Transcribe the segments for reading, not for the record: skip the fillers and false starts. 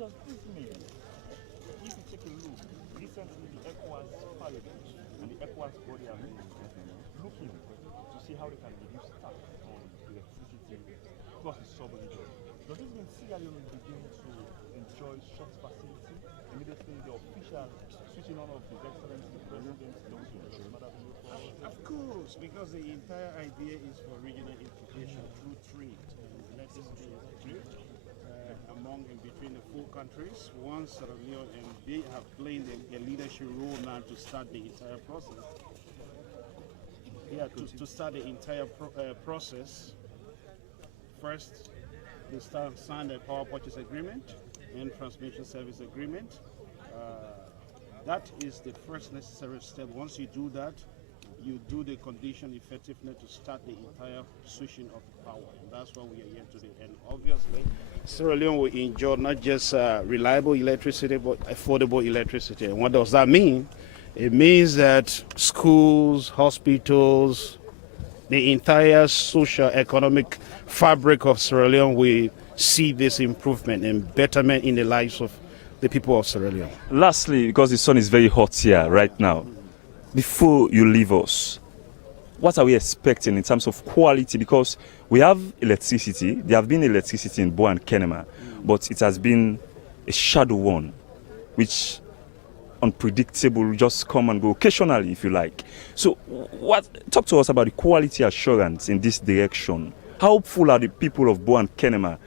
does this mean? If you take a look, recently the ECOWAS parliament and the ECOWAS body are looking to see how they can reduce tax on electricity across the sub-region. Does this mean Sierra Leone will begin to enjoy such facility immediately the official switching on of His Excellency President Of course, because the entire idea is for regional integration through trade. Electricity is trade among and between the four countries. Once Sierra Leone, and they have played a leadership role now to start the entire process. Yeah, to start the entire process. First, they signed a power purchase agreement and transmission service agreement. That is the first necessary step. Once you do that, you do the condition effectiveness to start the entire switching of power. And that's what we are here today. And obviously, Sierra Leone will enjoy not just reliable electricity, but affordable electricity. And what does that mean? It means that schools, hospitals, the entire socio-economic fabric of Sierra Leone will see this improvement and betterment in the lives of the people of Sierra Leone. Lastly, because the sun is very hot here right now, before you leave us, what are we expecting in terms of quality? Because we have electricity, there have been electricity in Bo and Kenema, but it has been a shadow one, which unpredictable, just come and go occasionally, if you like. So talk to us about the quality assurance in this direction. How hopeful are the people of Bo and Kenema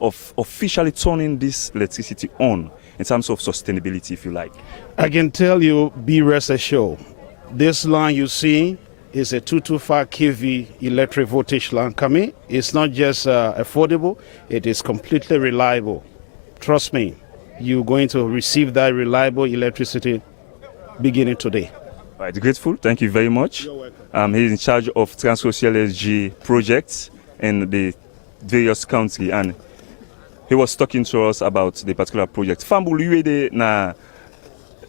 of officially turning this electricity on in terms of sustainability, if you like? I can tell you, be rest assured, this line you see is a 225 kV electric voltage line coming. It's not just affordable, it is completely reliable. Trust me, you're going to receive that reliable electricity beginning today. All right, grateful. Thank you very much. You're welcome. He's in charge of Transco CLSG projects in the various countries, and he was talking to us about the particular project. Fambul, you na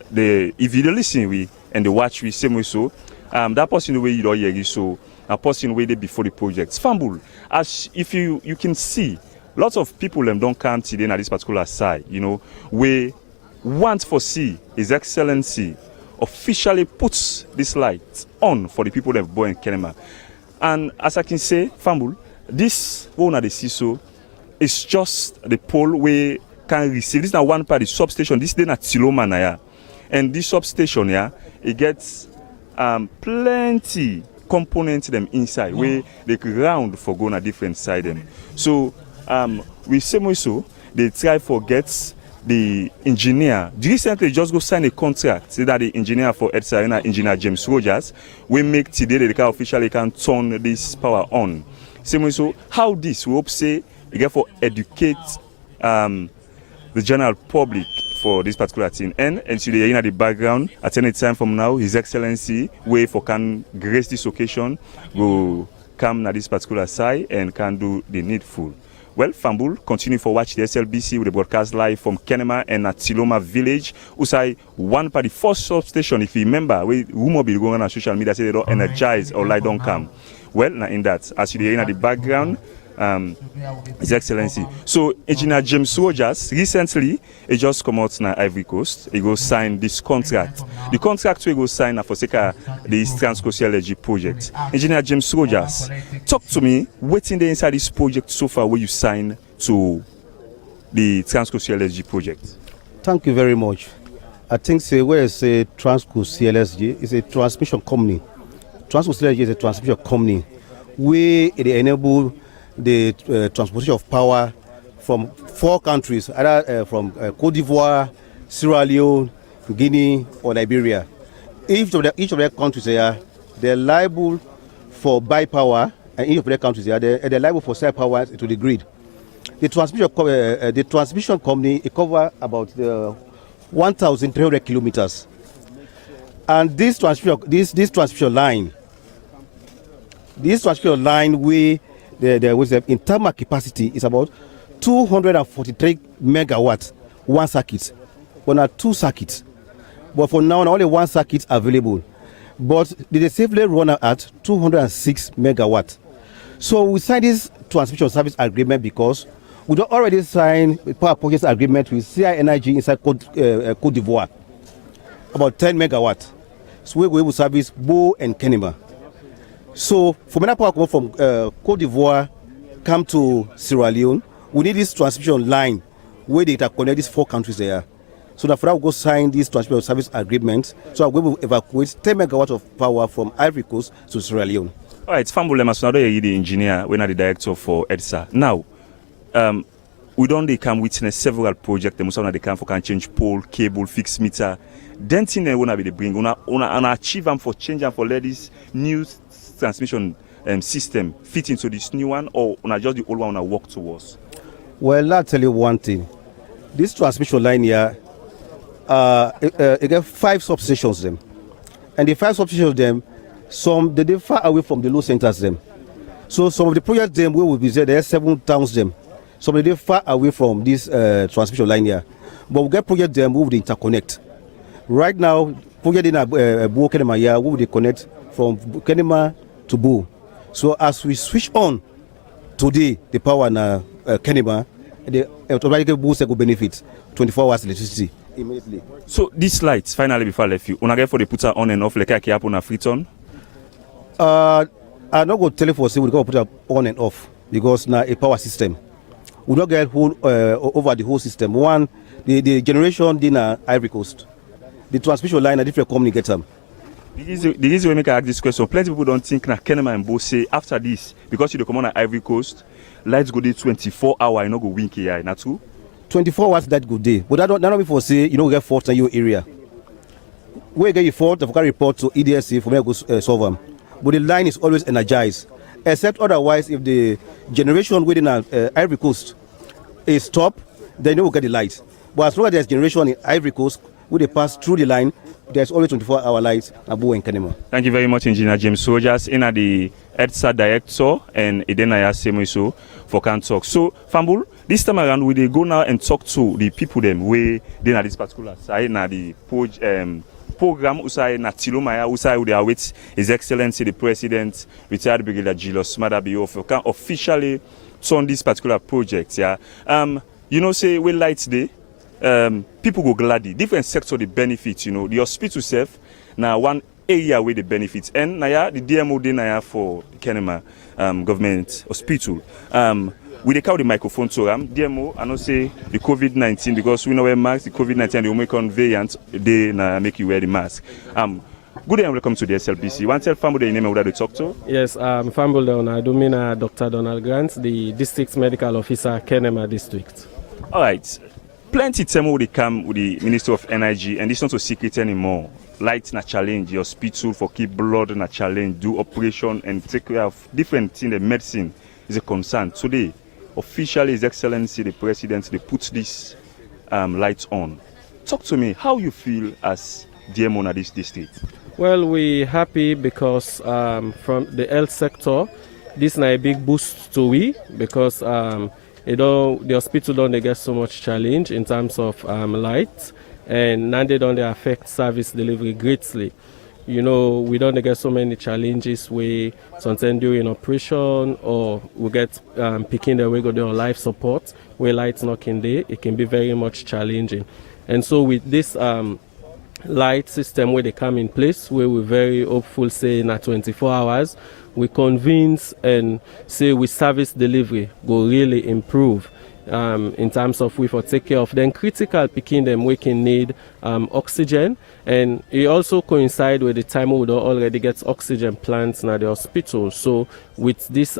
the if you listen we and the watch we same way so that person the way you don't hear so a person way there before the project. Fambul, as if you can see, lots of people don't come today at this particular side, you know, we want for see His Excellency officially puts this light on for the people that have born in Kenema. And as I can say, Fambul, this one at the CISO is just the pole we can receive. This is not one part of the substation. This is not Tiloma Naya. And this substation, yeah, it gets plenty components them inside where they round for going a different side them. So we say so they try to get the engineer. Recently just go sign a contract. Say that the engineer for Edsa, engineer James Rogers, we make today they can officially can turn this power on. Same way so how this we hope say you get for educate the general public for this particular thing. And today in the background, at any time from now, His Excellency way for can grace this occasion will come at this particular side and can do the needful. Well, Fambul, continue for watch the SLBC with the broadcast live from Kenema and at Tiloma village. Usai one part the first substation, if you remember, we rumor be going on social media say they don't energize or light don't come. Well, now in that, as you hear in the background, His Excellency. So Engineer James Rogers recently he just come out na Ivory Coast. He go sign this contract. The contract we go sign for Seka the Transco CLSG project. Engineer James Rogers, talk to me. What's in the inside this project so far where you sign to the Transco CLSG project? Thank you very much. I think where is a Transco CLSG is a transmission company. Transco CLSG is a transmission company. We enable the transportation of power from 4 countries, either from Cote d'Ivoire, Sierra Leone, Guinea, or Liberia. Each of their countries they're liable for buy power, and each of their countries they're liable for sell power to the grid. The transmission company it covers about 1,300 kilometers, and this transmission line we there was in thermal capacity is about 243 megawatts one circuit, but not 2 circuits. But for now, only 1 circuit available. But they safely run at 206 megawatts. So we signed this transmission service agreement because We don't already sign a power purchase agreement with CI Energy inside Cote d'Ivoire, about 10 megawatt. So we will service Bo and Kenema. So for many power come from Cote d'Ivoire, come to Sierra Leone, we need this transmission line where they connect these 4 countries there. So that for that we go sign this transmission service agreement. So we will evacuate 10 megawatt of power from Ivory Coast to Sierra Leone. All right, Fambule Masonado, you're the engineer, we're not the director for Edsa. Now, we don't they can witness several projects. The most of them they can for can change pole, cable, fixed meter. Then thing they wanna be they bring, wanna achieve them for change and for let this new transmission system fit into this new one, or just the old one wanna work towards. Well, I'll tell you one thing. This transmission line here, it got 5 substations them, and the 5 substations them, some they far away from the load centers them. So some of the projects them we will be there 7 towns them. Some they far away from this transmission line here, but we get project them we will interconnect. Right now, project in Bo Kenema here we will connect from Kenema to Bo. So as we switch on today the power na Kenema, the automatically Bo will benefit 24 hours electricity immediately. So these lights finally before I left you, una get for the put on and off like I keep on a free turn. I'm not going to tell you for say we're going to put it on and off because now a power system. We don't get whole over the whole system. One, the generation in Ivory Coast, the transmission line a different company get them. The reason we make I ask this question, plenty of people don't think that Kenema and Bo say after this, because you come on Ivory Coast, lights go there 24 hours, you know go wink here, not true? 24 hours that good day. But that don't before say you know get fault in your area. Where you get your fault, I've got report to EDSC for me to go solve them. But the line is always energized, except otherwise if the generation within Ivory Coast is stopped, then you will get the light. But as long as there's generation in Ivory Coast, when they pass through the line, there's always 24-hour lights at Bo and Kenema. Thank you very much, Engineer James Soldiers, in the Edsa director and Edenaya Semoiso for can talk. So, Fambul, this time around we go now and talk to the people them where they are this particular side, na the program usai na Tilomaya usai they are with His Excellency the President, retired Brigadier Julius Madabio for can officially turn this particular project. Yeah, you know, say we lights day. People go gladly. Different sector the benefits, you know. The hospital self now one area where the benefits. And now the DMO day now for Kenema government hospital. We take out the microphone to DMO and not say the COVID-19 because we know wear masks, the COVID-19 the Omicron variant they make you wear the mask. Good day and welcome to the SLPC. One tell family the name who to talk to? Yes, Fambul Domina Dr. Donald Grant, the District Medical Officer, Kenema District. All right. Plenty time will come with the Minister of Energy, and it's not a secret anymore. Light na challenge, the hospital for keep blood na challenge, do operation and take care of different things. The medicine is a concern. Today, officially, His Excellency the President, they put this lights on. Talk to me, how you feel as DMO at this district? Well, we're happy because from the health sector, this is a big boost to we because the hospital don't get so much challenge in terms of light, and now they don't affect service delivery greatly. You know, we don't get so many challenges where sometimes during operation or we get picking the way go there life support where lights knocking there, it can be very much challenging. And so with this light system where they come in place, where we're very hopeful saying at 24 hours, we convince and say we service delivery will really improve in terms of we for take care of then critical picking them we can need oxygen, and it also coincide with the time we would already get oxygen plants in the hospital. So with this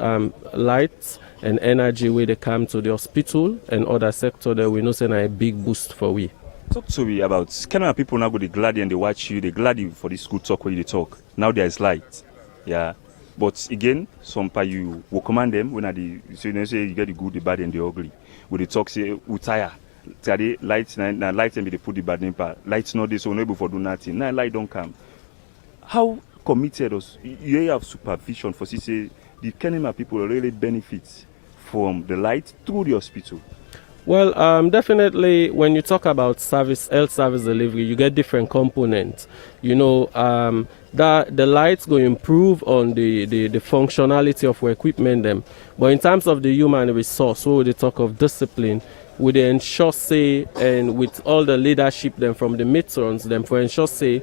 lights and energy where they come to the hospital and other sector that we know send a big boost for we. Talk to me about kind of people now go they glad and they watch you, they glad you for this good talk where you talk. Now there's light. Yeah. But again, some part you will command them when so you say you get the good, the bad, and the ugly. When they talk, say we tire. Today lights now lights and they put the bad in part. Lights not this so unable for do nothing. Now light don't come. How committed us you have supervision for say the Kenema people really benefit from the light through the hospital? Well, definitely when you talk about health service delivery, you get different components. You know, that the lights go improve on the functionality of our equipment them. But in terms of the human resource, we they talk of discipline, we they ensure say, and with all the leadership them from the matrons them for ensure say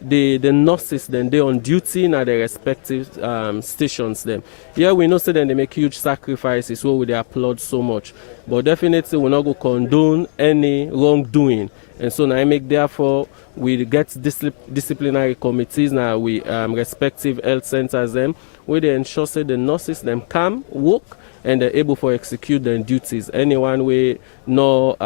the nurses then they on duty in their respective stations them. Yeah, we know say then they make huge sacrifices where we they applaud so much. But definitely we not go condone any wrongdoing. And so now I make therefore we get disciplinary committees now we respective health centers them where they ensure say the nurses them come work and they're able to execute their duties. Anyone we no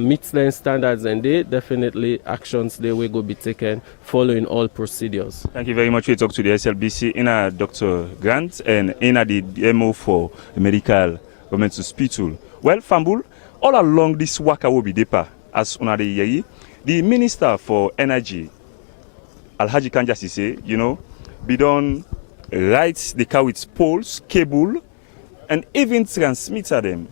meets their standards and they definitely actions they will go be taken following all procedures. Thank you very much. We talk to the SLBC in Dr. Grant and in the DMO for the medical government hospital. Well, Fambul, all along this waka will be deeper as una de yeyi. The Minister for Energy, Alhaji Kanja Sise, be done right the car with poles, cable, and even transmitter them,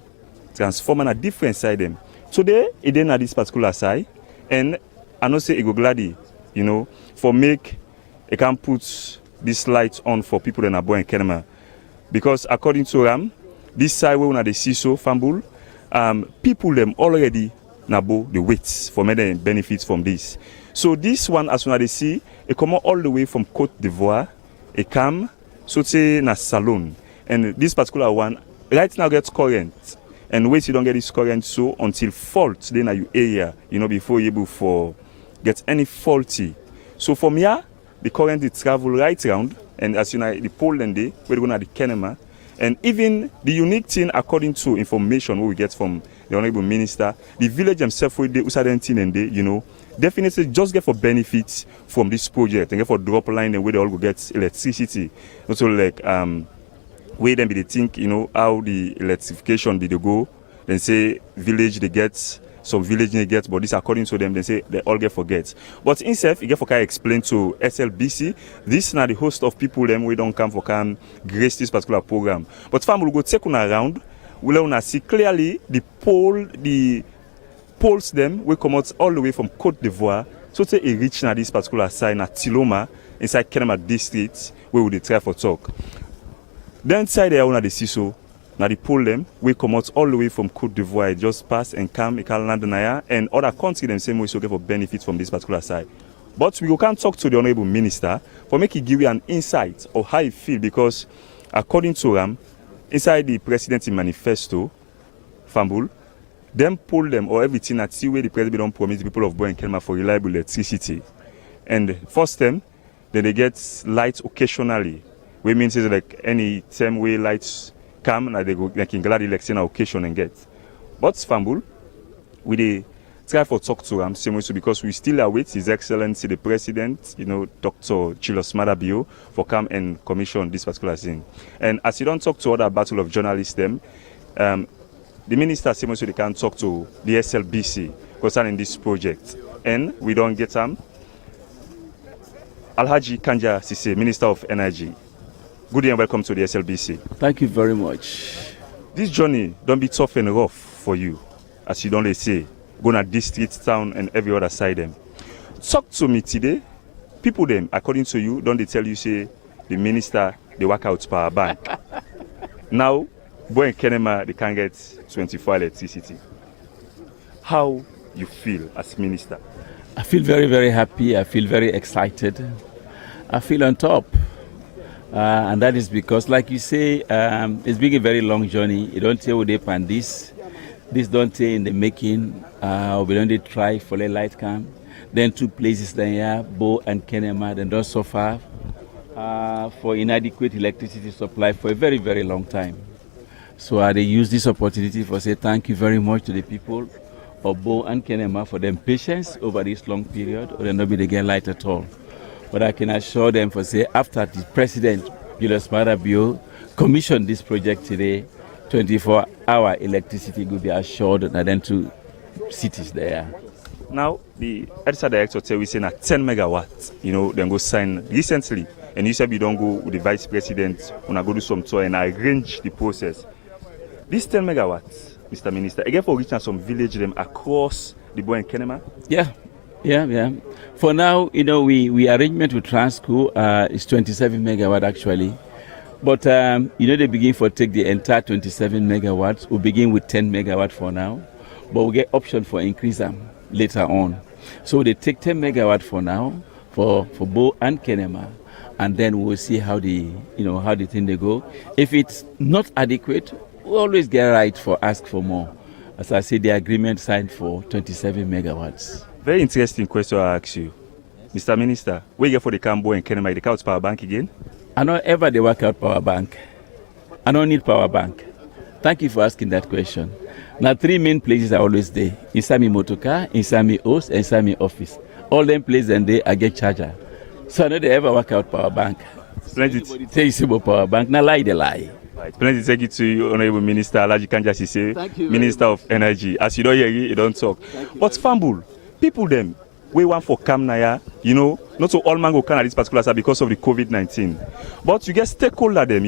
transformer a different side them. Today, it didn't at this particular side, and I know say it go gladly, for make it can put this light on for people that are born in Kenema. Because according to Ram, this side where we see so Fambul, people them already nabo the weights for many benefits from this. So this one, as soon as they see, it come all the way from Côte d'Ivoire, it come so say na salon. And this particular one right now gets current. And wait you don't get this current so until fault then are you area, before you able for get any faulty. So from here, the current it travel right around, and as the pole and day, we're going to the Kenema. And even the unique thing, according to information we get from the Honorable Minister, the village themselves, they and they, definitely just get for benefits from this project and get for drop line and where they all go get electricity. Also like where them be they think, how the electrification be they go, then say village they get, some village they get, but this according to them, they say they all get forget. But instead, you get for explain to SLBC, this is not the host of people them we don't come for can grace this particular program. But fam will go take on around, we'll see clearly the poles them will come out all the way from Côte d'Ivoire, so say a reach na this particular side na Tiloma inside Kenema district where we they try for talk. Then inside there on the Siso, now the pole them we come out all the way from Côte d'Ivoire, just pass and come, it can land and other countries them same way so get for benefit from this particular side. But we can't talk to the Honorable Minister for make it give you an insight of how you feel, because according to Ram, inside the President's manifesto, Fambul, them pull them or everything at see where the president don't promise the people of Boy and Kenema for reliable electricity. And first them, then they get lights occasionally. We means is like any time way lights come and they go like in glad election occasion and get. But Fambul, we they try for talk to him same way so because we still await His Excellency the President, Dr. Chilos Madabio, for come and commission this particular thing. And as you don't talk to other battle of journalists them, the minister same way so they can talk to the SLBC concerning this project. And we don't get Alhaji Kanja Sise, Minister of Energy. Good day and welcome to the SLBC. Thank you very much. This journey don't be tough and rough for you, as you don't say, go to district, town, and every other side them. Talk to me today. People them, according to you, don't they tell you say the minister they work out power bank. Now, Boy and Kenema they can get 24 electricity. How you feel as minister? I feel very, very happy. I feel very excited. I feel on top. And that is because, like you say, it's been a very long journey. You don't say what they plan this. This don't say in the making. We don't try for the light come. Then 2 places then here, Bo and Kenema, then don't suffer for inadequate electricity supply for a very, very long time. So they use this opportunity for say thank you very much to the people of Bo and Kenema for their patience over this long period, or they'll not be again light at all. But I can assure them for say after the President, Julius Marabio, commissioned this project today, 24-hour electricity will be assured and then 2 cities there. Now, the Edsa director tell we saying at 10 megawatts, then go sign recently. And you said you don't go with the vice president when I go do some tour and arrange the process. This 10 megawatts, Mr. Minister, again for reaching some village them across the Boy and Kenema? Yeah, Yeah. For now, we arrangement with Transco is 27 megawatt actually. But, they begin for take the entire 27 megawatts. We begin with 10 megawatt for now. But we get option for increase them later on. So they take 10 megawatt for now for Bo and Kenema. And then we'll see how the thing they go. If it's not adequate, we always get right for ask for more. As I said, the agreement signed for 27 megawatts. Very interesting question I ask you. Mr. Minister, where you get for the Cambo and Kenema, the Couch Power Bank again? I don't ever they work out power bank. I don't need power bank. Thank you for asking that question. Now, 3 main places are always there. Inside my motor car, inside my house, and inside my office. All them places and there, I get charger. So I know they ever work out power bank. Splendid. Tell you about power bank. Now lie they lie. Right. Plenty thank you to you, Honorable Minister Alaji Kanjasise, Minister of Energy. As you don't hear, you don't talk. But Fambul, people them, we want for Kamnaya, not so all man go can at this particular side because of the COVID-19. But you get stakeholder them,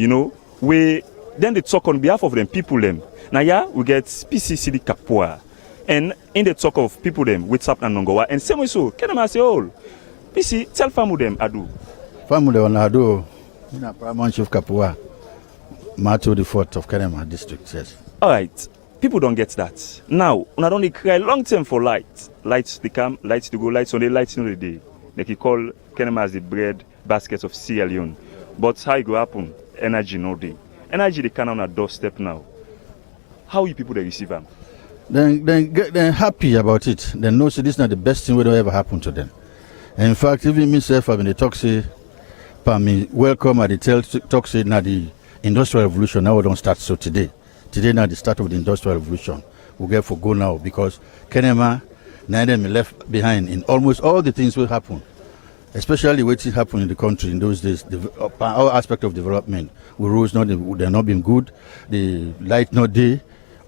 then they talk on behalf of them, people them. Now we get PCCD Kapua. And in the talk of people them, WhatsApp and Nongowa, and same way so, can I say all? PC, tell Famu them Adu. Famu them Adu, Paramount Chief Kapua. Mato the 4th of Kenema district, yes. All right, people don't get that. Now, not only cry long term for light. Lights they come, lights to go, lights on the lights in the day. They can call Kenema as the bread basket of Sierra Leone. But how it go happen? Energy no day. Energy they can on a doorstep now. How you people they receive them? They're happy about it. They know this is not the best thing that will ever happen to them. And in fact, even myself, I've been the toxic, me welcome at the toxic now the Industrial Revolution now don't start so today. Today now the start of the Industrial Revolution. We'll get for go now because Kenema neither me left behind in almost all the things will happen. Especially what happened in the country in those days. Our aspect of development, we roads they're not been good, the light not there,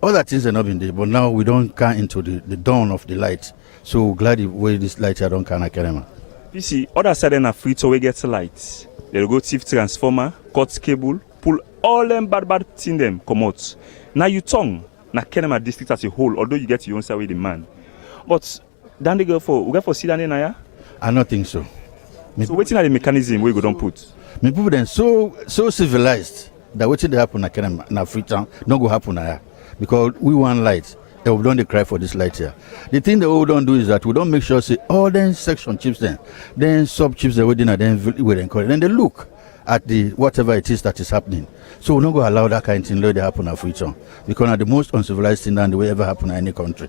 all that things are not been there. But now we don't come into the dawn of the light. So glad the way this light here don't come at Kenema. You see, other side in a free to we get lights. They'll go thief transformer, cut cable, pull all them bad thing them come out. Now you tongue, na Kenema district as a whole, although you get your own side with the man. But then they go for sit down in here? I don't think so. So waiting at the mechanism where you don't put. Me people then so civilized that waiting they happen na Kenema na Freetown don't go happen here. Because we want light. And we don't cry for this light here. The thing that we don't do is that we don't make sure say all them section chips then sub chips that we did then we encourage. Then they look at the whatever it is that is happening. So we're not going to allow that kind of thing to happen at Freetown. Because it's the most uncivilized thing that will ever happen in any country.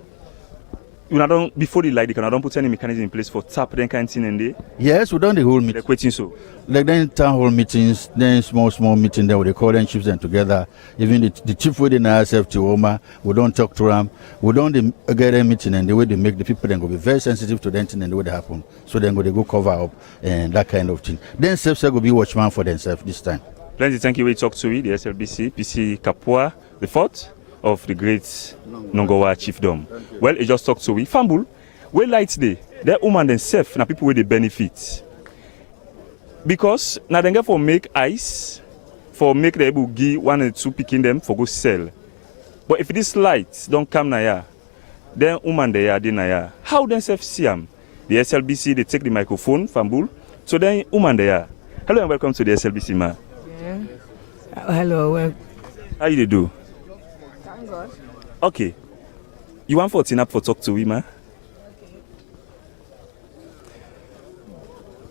Before the light, you don't put any mechanism in place for tap then kind of thing in there? Yes, we done the whole meeting. Like waiting so? Like then town hall meetings, then small meeting there where they call them chiefs then together. Even the chief within ourselves to Oma, we don't talk to them. We don't get a meeting and the way they make the people then go be very sensitive to them and the way they happen. So then they go cover up and that kind of thing. Then self go be watchman for themselves this time. Plenty thank you. We talk to the SLBC, PC Kapua, the 4th of the great Nongowa chiefdom. Well, he just talked to we. Fambul, where lights they? They're woman themselves, now people where they benefit. Because now they get for make ice, for make the able give 1 and 2 picking them for go sell. But if this lights don't come now, then woman they are there. How themselves see them? The SLBC they take the microphone, Fambul. So then woman they are. Hello and welcome to the SLBC, ma. Yeah. Hello. Well, how you do? thank God. Okay. You want 14 up for talk to him, ma?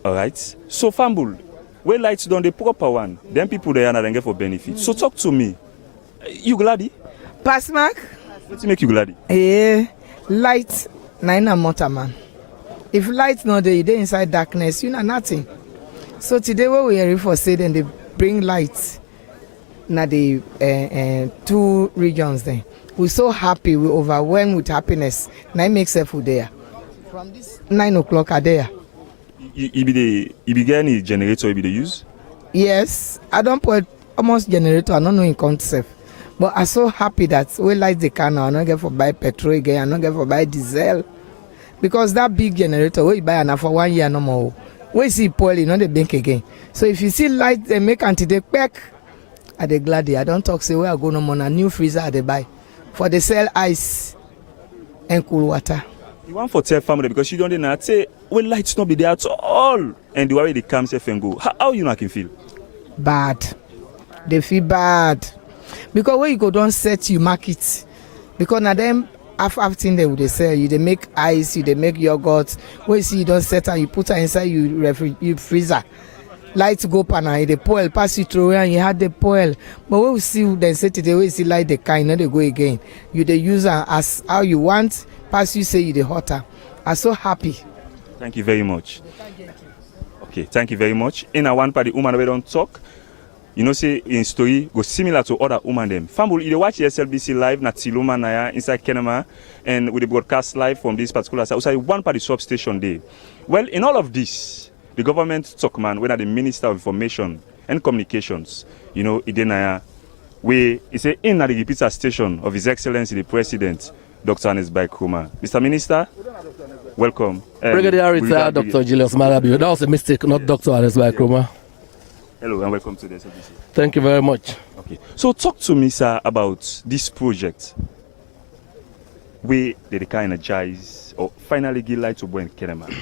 All right. So Fambul, where lights done the proper one, then people there and get for benefit. So talk to me. You glad? Pass mark? What make you glad? Light, nine motor man. If light not there, they inside darkness, you know nothing. So today what we are here for say then they bring lights. Now the 2 regions then. We're so happy, we're overwhelmed with happiness. Now it makes us there. From this 9 o'clock are there. You be get any generator you be the use? Yes, I don't put almost generator, I don't know in concept. But I'm so happy that we light the car now, I don't get for buy petrol again, I don't get for buy diesel. Because that big generator, we buy enough for 1 year no more. We see poorly, not the bank again. So if you see light, they make anti-day back, I dey glad I don't talk say where I go no more, a new freezer I dey buy. For the sell ice and cool water. You want for tell family because you don't know say well lights not be there at all and the way they come safe and go. How you not can feel? Bad. They feel bad. Because when you go don't set you market. Because now them after thing they would sell you, they make ice, they make yogurt. When you see you don't set and you put her inside you freezer. Light go pana, the poil pass you through and you had the poil. But when we see then say today we see light the kind, now they go again. You the user as how you want, pass you say you the hotter. I'm so happy. Thank you very much. Okay, thank you very much. In a one party woman we don't talk. You know, say in story go similar to other women them. Family, you watch SLBC live na Tiloma Naya inside Kenema and with the broadcast live from this particular side. Also, one party substation day. Well, in all of this, the government talk man, when the Minister of Information and Communications, you know, Idenaya, we is in at the repeater station of His Excellency the President, Dr. Anes Baikroma. Mr. Minister, welcome. Brigadier Retired Dr. Julius Malabio. That was a mistake, not Dr. Anes Baikroma. Hello and welcome to the SLBC. Thank you very much. Okay, so talk to me, sir, about this project. We did energize or finally give light to Buen Kenema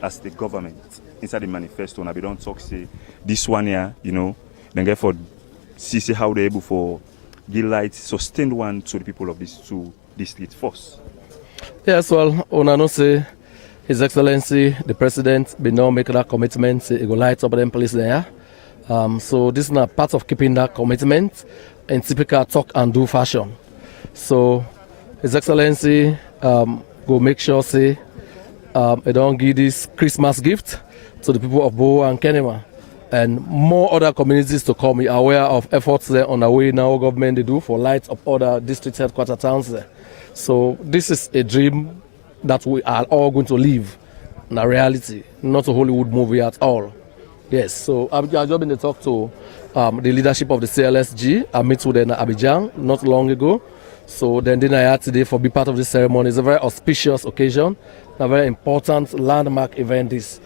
as the government. Inside the manifesto, and we don't talk say this one here, you know, then get for see how they're able for give light, sustained one to the people of these two districts first. Yes, well, I know say His Excellency the President be now make that commitment, say he go light up them place there. So this is not part of keeping that commitment in typical talk and do fashion. So His Excellency go make sure say he don't give this Christmas gift to the people of Bo and Kenema, and more other communities to come. We are aware of efforts there on the way now government they do for lights of other district headquarter towns there. So this is a dream that we are all going to live in a reality, not a Hollywood movie at all. Yes, so I've just been to talk to the leadership of the CLSG. I met with them in Abidjan not long ago. So then I had today for be part of this ceremony. It's a very auspicious occasion, a very important landmark event. This.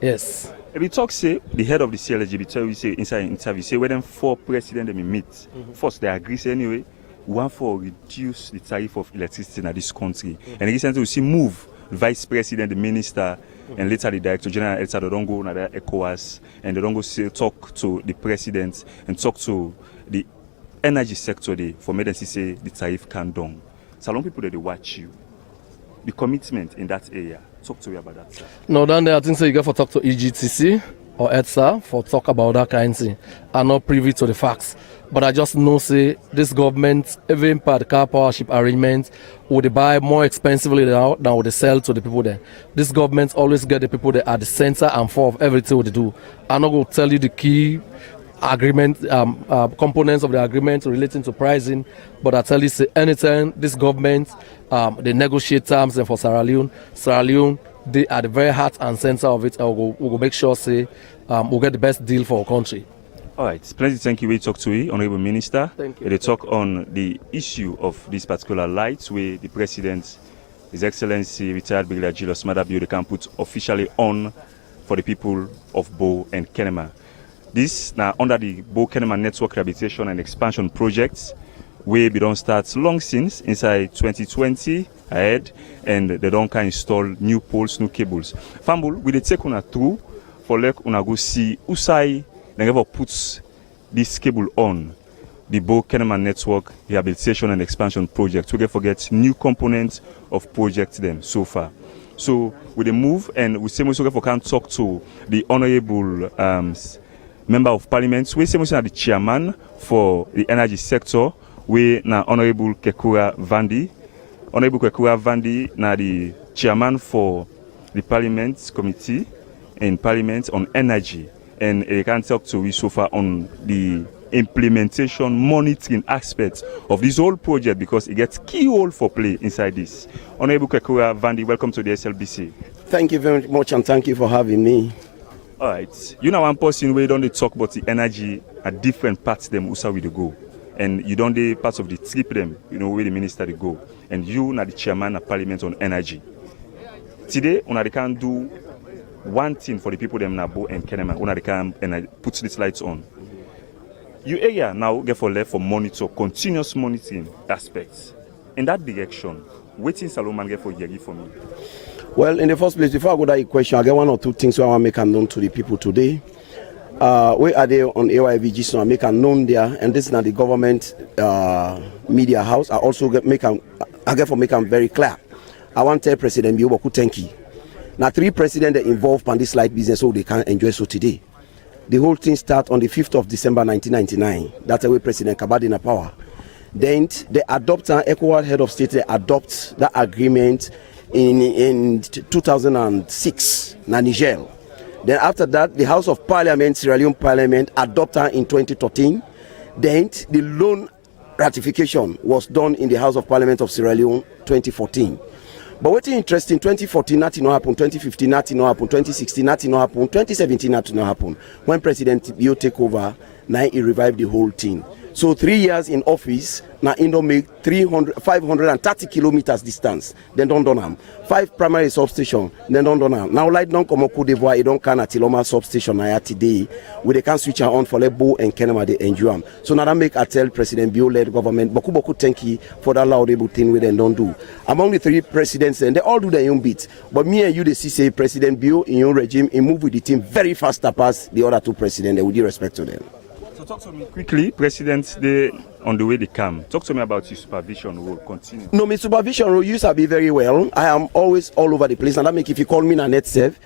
Yes. If we talk, say, the head of the CLSG, tell you say inside an interview, say, when them four presidents they meet, first they agree, say, anyway, we want for reduce the tariff of electricity in this country. And recently we see move the vice president, the minister, and later the director general Edsa, they don't go to the ECOWAS, and they don't go say, talk to the president and talk to the energy sector there for me to say the tariff can down. So long people that they watch you. The commitment in that area. Talk to me about that, sir. No, then I think so you got to talk to EGTC or Edsa for talk about that kind of thing. I'm not privy to the facts. But I just know say this government, even part the car powership arrangement, would they buy more expensively than would they sell to the people there. This government always get the people there at the center and fore of everything what they do. I'm not going to tell you the key agreement components of the agreement relating to pricing, but I tell you say anytime this government they negotiate terms and for Sierra Leone they are the very heart and center of it. We'll make sure say we'll get the best deal for our country. All right, plenty thank you. We talk to you, Honorable Minister. Thank you. They talk on the issue of this particular lights where the President, His Excellency retired Brigadier Julius Malabio, they can put officially on for the people of Bo and Kenema. This now under the Bo Kenema Network Rehabilitation and Expansion Projects, where we don't start long since inside 2020 ahead, and they don't can install new poles, new cables. Fambul, we take on through for like una go see Usai. They never puts this cable on the Bo Kenema Network Rehabilitation and Expansion Project. We can forget new components of project them so far. So with the move, and we say we can talk to the Honorable Member of Parliament. We say we are the chairman for the energy sector. We na Honorable Kekura Vandi. Honorable Kekura Vandi na the chairman for the Parliament Committee in Parliament on Energy. And they can talk to you so far on the implementation, monitoring aspects of this whole project because it gets key role for play inside this. Honorable Kekura Vandi, welcome to the SLBC. Thank you very much and thank you for having me. All right. You know one person where you don't talk about the energy at different parts them also where they go. And you don't do parts of the trip them, you know, where the minister they go. And you are the chairman of Parliament on Energy. Today, they can do one thing for the people them na Bo and Kenema, they can and put these lights on. You area now get for left for monitor, continuous monitoring aspects. In that direction, waiting Salomon get for Yeri for me. Well, in the first place, before I go to that question, I get one or two things I want to make known to the people today. We are there on AYVG, so I make a known there, and this is not the government media house. I also make them very clear. I want to tell President Bioboku thank you. Now, 3 presidents involved in this light business, so they can enjoy so today. The whole thing started on the 5th of December 1999. That's the way President Kabadi in power. Then they adopt an ECOWAS head of state. They adopt that agreement in 2006 in Niger. Then after that, the House of Parliament, Sierra Leone Parliament, adopted in 2013. Then the loan ratification was done in the House of Parliament of Sierra Leone 2014. But what's interesting, 2014, nothing happened, 2015, nothing happened, 2016, nothing happened, 2017, nothing happened. When President Bio take over, now he revived the whole thing. So 3 years in office, now Indo make 530 kilometers distance. Then don't do them. 5 primary substation. Then don't do them. Now light don't come up Côte d'Ivoire. You don't can at Tiloma substation now today. We they can switch on for Lebo and Kenema they enjoy them. So now that make I tell President Bio led government. Boku thank you for that laudable thing we then don't do. Among the 3 presidents, and they all do their own bit. But me and you they see say President Bio in your regime, he move with the team very fast past the other 2 presidents. With due respect to them. So talk to me quickly, President, they on the way they come. Talk to me about your supervision role. Continue. No, my supervision role used to be very well. I am always all over the place, and that make if you call me a net safe,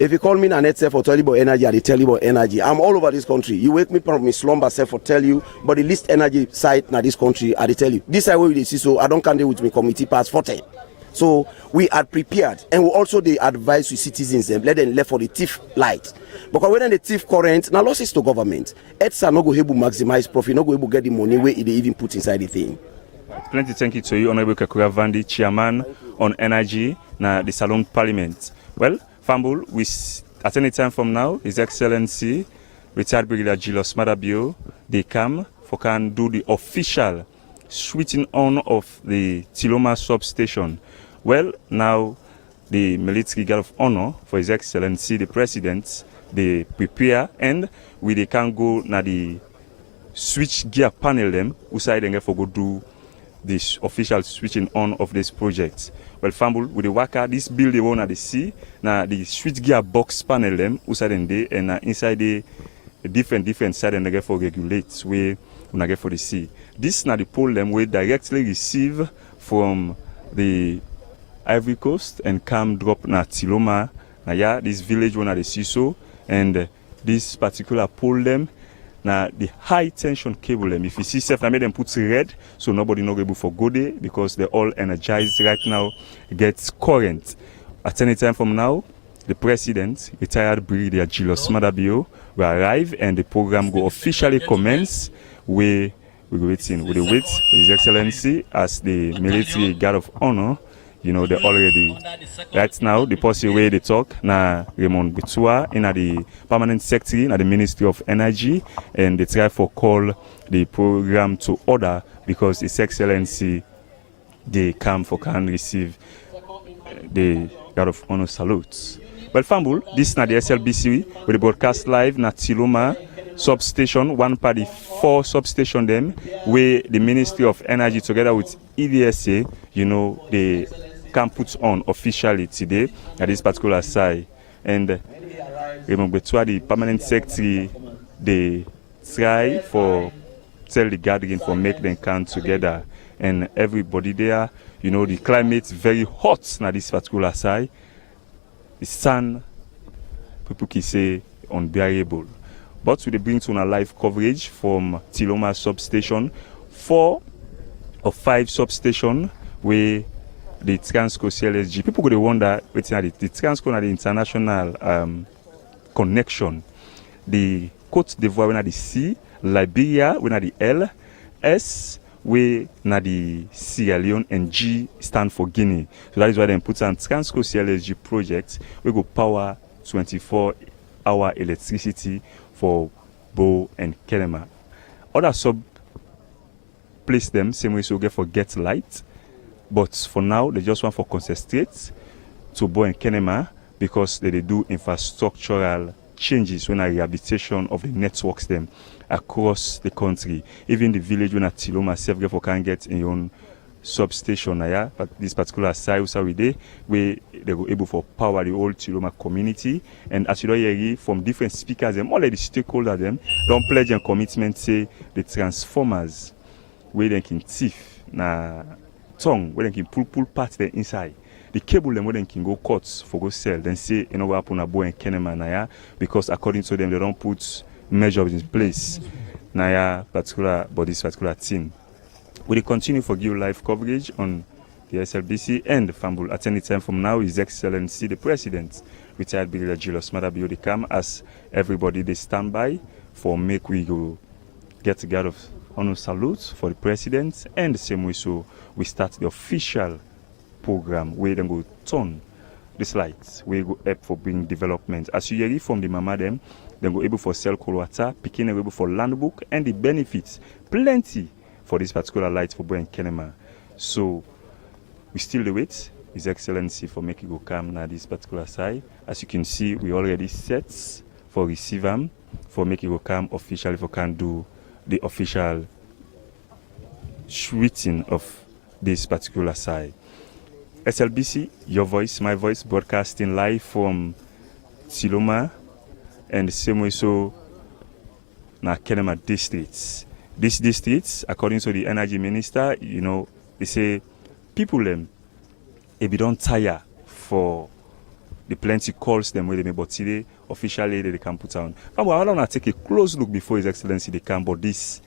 if you call me a net safe for tell you about energy, I tell you about energy. I'm all over this country. You wake me from my slumber self for tell you, but the least energy site in this country, I tell you. This I will see, so I don't candidate with my committee past 40. So we are prepared, and we also the advise with citizens and let them left for the thief light. Because when the thief current, now losses to government. Edsa no go able to maximize profit, no go able to get the money where they even put inside the thing. Plenty thank you to you, Honorable Kakura Vandi, Chairman on Energy, na the Salon Parliament. Well, Fambul, at any time from now, His Excellency, retired Brigadier Julius Madabio, they come for can do the official switching on of the Tiloma substation. Well, now the military guard of honor for His Excellency, the President, they prepare and they can go na the switch gear panel them outside and for go do this official switching on of this project. Well, Fambul, with the worker, this build they want at the sea, now the switch gear box panel them outside and they and inside the different side and they for regulate where we get for the sea. This now the pole them we directly receive from the Ivory Coast and come drop na Tiloma. Now yeah, this village one at the sea so and this particular pole them now the high tension cable them. If you see self, I made them put red so nobody not able for go there because they're all energized right now. Gets current. At any time from now, the President, retired Brigadier Julius Madabio, will arrive and the program will officially commence. We go waiting. We wait His Excellency as the military guard of honor. You know, they're already right now the policy way they talk na Raymond Bitua in the permanent secretary in the Ministry of Energy, and they try for call the program to order because His Excellency they come for can receive the guard of honor salutes. Well, Fambul, this na the SLBC with the broadcast live na Tiloma substation, one part the 4 substation them where the Ministry of Energy together with EDSA, you know, they can put on officially today at this particular site. And remember to the permanent secretary, they try for tell the gathering for make them come together and everybody there, you know, the climate's very hot na this particular site. The sun, people can say unbearable. But we bring to a live coverage from Tiloma substation, 4 or 5 substations where the Transco CLSG. People go to wonder, the Transco and the international connection. The Côte d'Ivoire when the C, Liberia when the L, S where na the Sierra Leone, and G stand for Guinea. So that is why they put on Transco CLSG project. We go power 24-hour electricity for Bo and Kenema. Other sub place them same way so get for get light, but for now they just want for concentrate to Bo and Kenema because they do infrastructural changes when a rehabilitation of the networks them across the country. Even the village when a Tiloma self get for can get in your own substation yeah, but this particular site we dey, where they go able for power the whole Chiloma community. And as you don't hear from different speakers, them all of the stakeholders them don't pledge and commitment say the transformers where they can thief na tongue where they can pull parts there inside. The cable them where they can go cut for go sell. Then say you know what happen boy and Kenema na yeah, because according to them they don't put measures in place na yeah particular but this particular thing. We continue for give live coverage on the SLBC and Fambul at any time from now. His Excellency the President, retired Brigadier Julius Madabio, they come as everybody they stand by for make we go get together of honor salute for the President, and the same way so we start the official program where then go turn this lights, we go help for bring development. As you hear from the mama them, then go able for sell cold water, picking able for land book and the benefits plenty for this particular light for Boy and Kenema. So we still do it. His Excellency for making go come na this particular side. As you can see, we already set for receive them for making go come officially for can do the official shooting of this particular side. SLBC, your voice, my voice, broadcasting live from Chiloma and the same way so na Kenema districts. These districts, according to the energy minister, you know, they say people them if you don't tire for the plenty calls them where they may, but today officially they can put on. But I want to take a close look before His Excellency they can, but this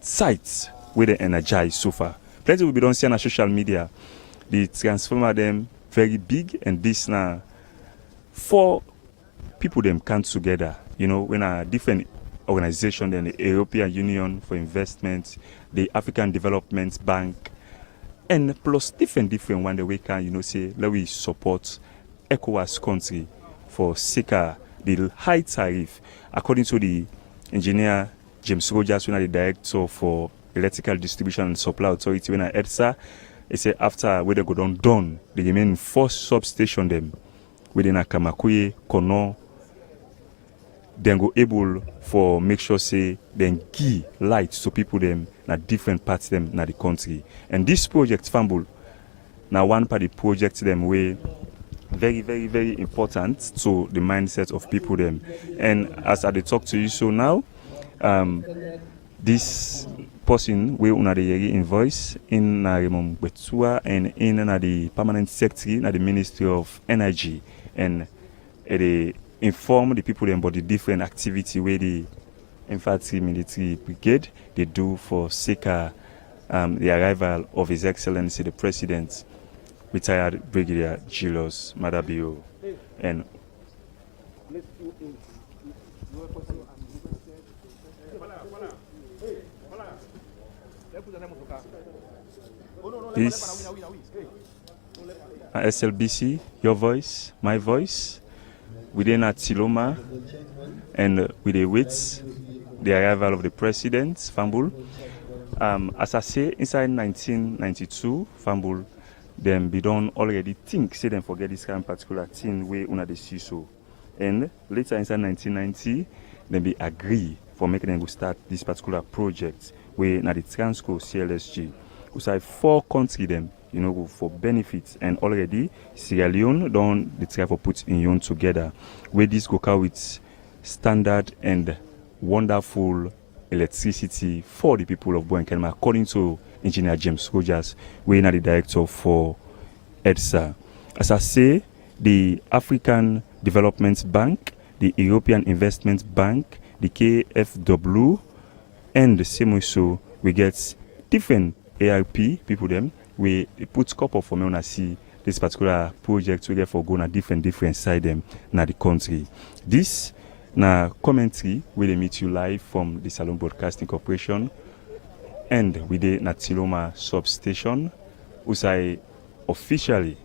sites where they energize so far. Plenty will be done see on social media. The transformer them very big, and this now 4 people them come together. You know, when a different organization, then the European Union for Investment, the African Development Bank, and plus different one that we can, you know, say let we support ECOWAS country for seeker the high tariff. According to the engineer James Rogers, when the director for Electrical Distribution and Supply Authority, when Edsa, he said after where they go done, the remaining 4 substation them within a Kamakuye, Kono, then go able for make sure say then give light to people them na different parts them na the country. And this project Fambul now one part of the project them way very important to the mindset of people them. And as I talk to you so now, this person we una the invoice in Narimum Betua and in the permanent secretary na the Ministry of Energy, and they inform the people about the different activity where the infantry military brigade they do for seeker the arrival of His Excellency the President, retired Brigadier Julius Madabio. And this SLBC, your voice, my voice, within Chiloma, and with the wait the arrival of the President, Fambul. As I say, inside 1992, Fambul, them be done already think, say them forget this kind of particular thing where una the see so. And later inside 1990, them be agree for making them go start this particular project where na the Transco CLSG. We say 4 countries them, you know, for benefits, and already Sierra Leone don't they try for put in union together where this go out with standard and wonderful electricity for the people of Boy and Kenema, according to Engineer James Rogers, we are the director for Edsa. As I say, the African Development Bank, the European Investment Bank, the KFW, and the same way so we get different ARP people them. We put couple for me when I see this particular project we get for go na different side them na the country. This na commentary where they meet you live from the Salon Broadcasting Corporation, and we dey na Chiloma substation usai officially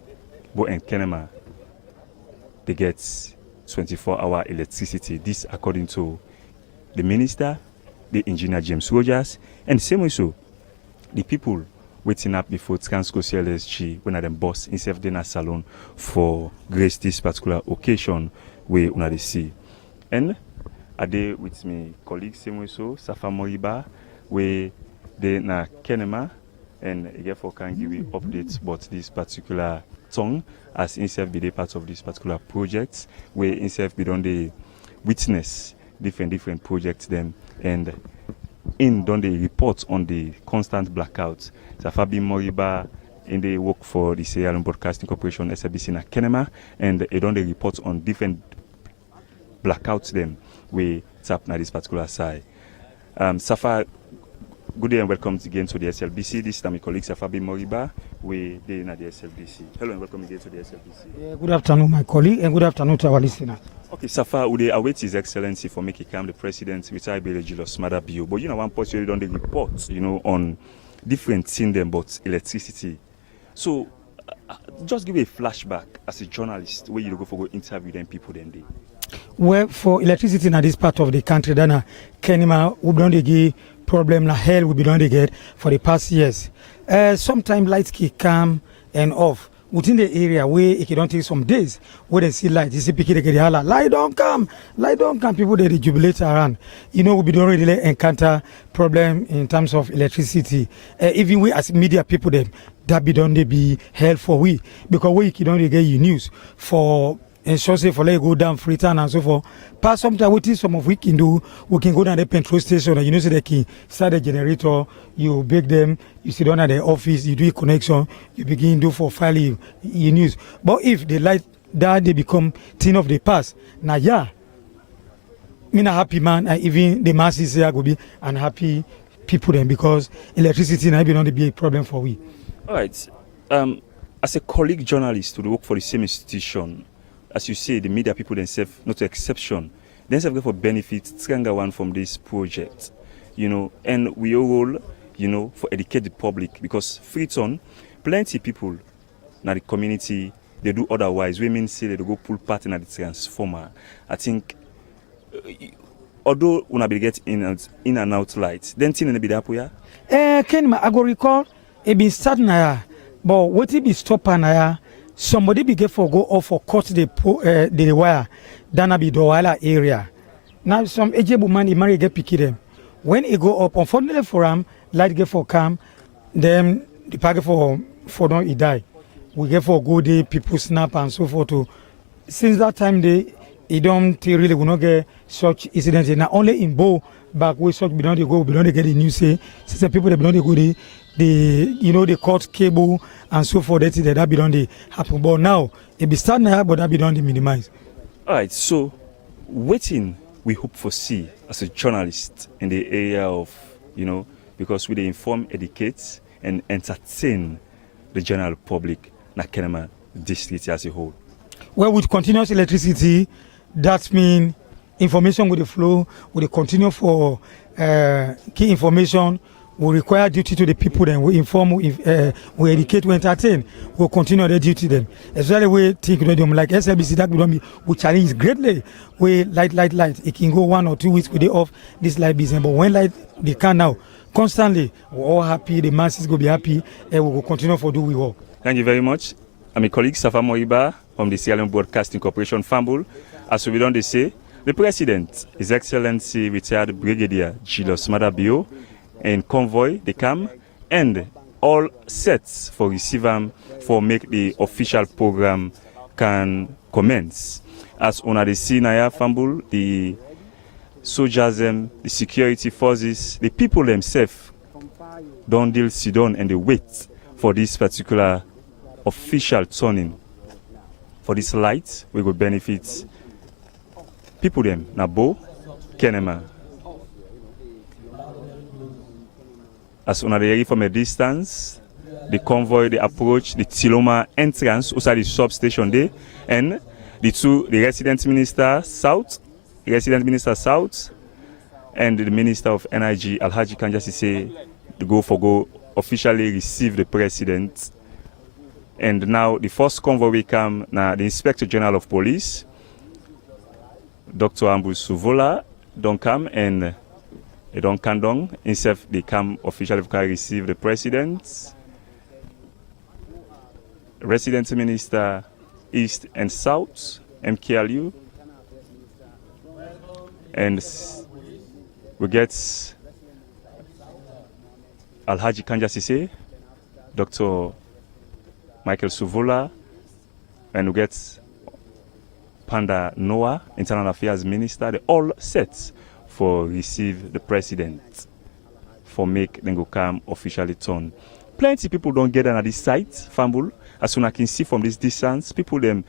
Boy and Kenema they get 24-hour electricity. This according to the minister, the engineer James Rogers, and same way so the people waiting up before Transco CLSG when them boss in self dinner salon for grace this particular occasion where una dey see. And I dey with me colleague same way so Safa Moriba where they na Kenema and therefore can give you updates about this particular tongue as himself be the part of this particular project where himself be done the witness different projects them and in done the report on the constant blackouts. Safabi Moriba in the work for the Sierra Leone Broadcasting Corporation SABC in Kenema and they done the report on different blackouts them we tap na this particular side. Safa, good day and welcome again to the SLBC. This is my colleague Safabi Moriba. We are at the SLBC. Hello and welcome again to the SLBC. Yeah, good afternoon, my colleague, and good afternoon to our listeners. Okay, Safa, we await His Excellency for making come the President, retired Brigadier General Smada Bio. But one point you done the report, on different things about electricity. So, just give me a flashback as a journalist where you go for go interview them people then day. Well, for electricity in this part of the country, then Kenima we don't get problem na hell we don't get for the past years. Sometimes lights can come and off within the area where it don't take some days where they see light. You see people they get holla, light don't come. People they jubilate around. We don't really encounter problem in terms of electricity. Even we as media people them that be hell for we because we don't get you news for. And so say for let go down Freetown and so forth. Past sometimes what is some of we can do, we can go down the petrol station and so they can start the generator, you bake them, you sit down at the office, you do a connection, you begin do for filing your news. But if the light that they become thing of the past, now me a happy man and even the masses here will be unhappy people then because electricity now be not be a problem for we. All right. As a colleague journalist to work for the same institution, as you say, the media people themselves, not an exception, themselves get for benefit, stronger one from this project, and we all, for educate the public because Freetown, plenty people in the community, they do otherwise. Women say they go pull part in the transformer. I think, although we get in and out lights, then thing be that way. Ken, I go recall, it be starting here, but what it be stopping here? Somebody be get for go off or cut the wire down be the wire area. Now some able man he marry get picky them. When he go up, unfortunately for him, light get for come, then the packet for don't he die. We get for go day, people snap and so forth too. Since that time he don't really will not get such incidents. Now only in Bo back we such be don't get the news say since the people they be don't go the cut cable and so forth that be done they happen. But now it be starting here, but that be done they minimize. All right, so waiting we hope for see as a journalist in the area of because we inform, educate, and entertain the general public na Kenema district as a whole. Well, with continuous electricity, that means information will flow, will continue for key information. We require duty to the people, then we inform, we educate, we entertain, we'll continue the duty them. Especially we think like SLBC that we challenge greatly. We light. It can go 1 or 2 weeks with the off this light business, but when light they can now, constantly, we're all happy, the masses will be happy, and we will continue for do we work. Thank you very much. I'm a colleague Safa Moriba from the Sierra Leone Broadcasting Corporation Fambul. As we don't say, the President, His Excellency retired Brigadier General Smada Bio, and convoy they come and all sets for receive them for make the official program can commence. As on the see Naya Fambul, the soldiers the security forces, the people themselves don't deal sit down and they wait for this particular official turning. For this light, we will benefit people them Nabo, Kenema. As on the from a distance, the convoy, the approach, the Tiloma entrance outside the substation there, and the resident minister south, and the minister of energy, Alhaji Kanjasi say to go officially receive the president. And now the first convoy will come now the Inspector General of Police, Dr. Ambu Suvola, don't come and they don't come himself they come officially to receive the president, resident minister East and South, MKLU, and we get Alhaji Kanjasise, Dr. Michael Suvola, and we get Panda Noah, Internal Affairs Minister. They all set for receive the president for make them go come officially turn. Plenty people don't get on this site, Fambul. As soon as I can see from this distance, people them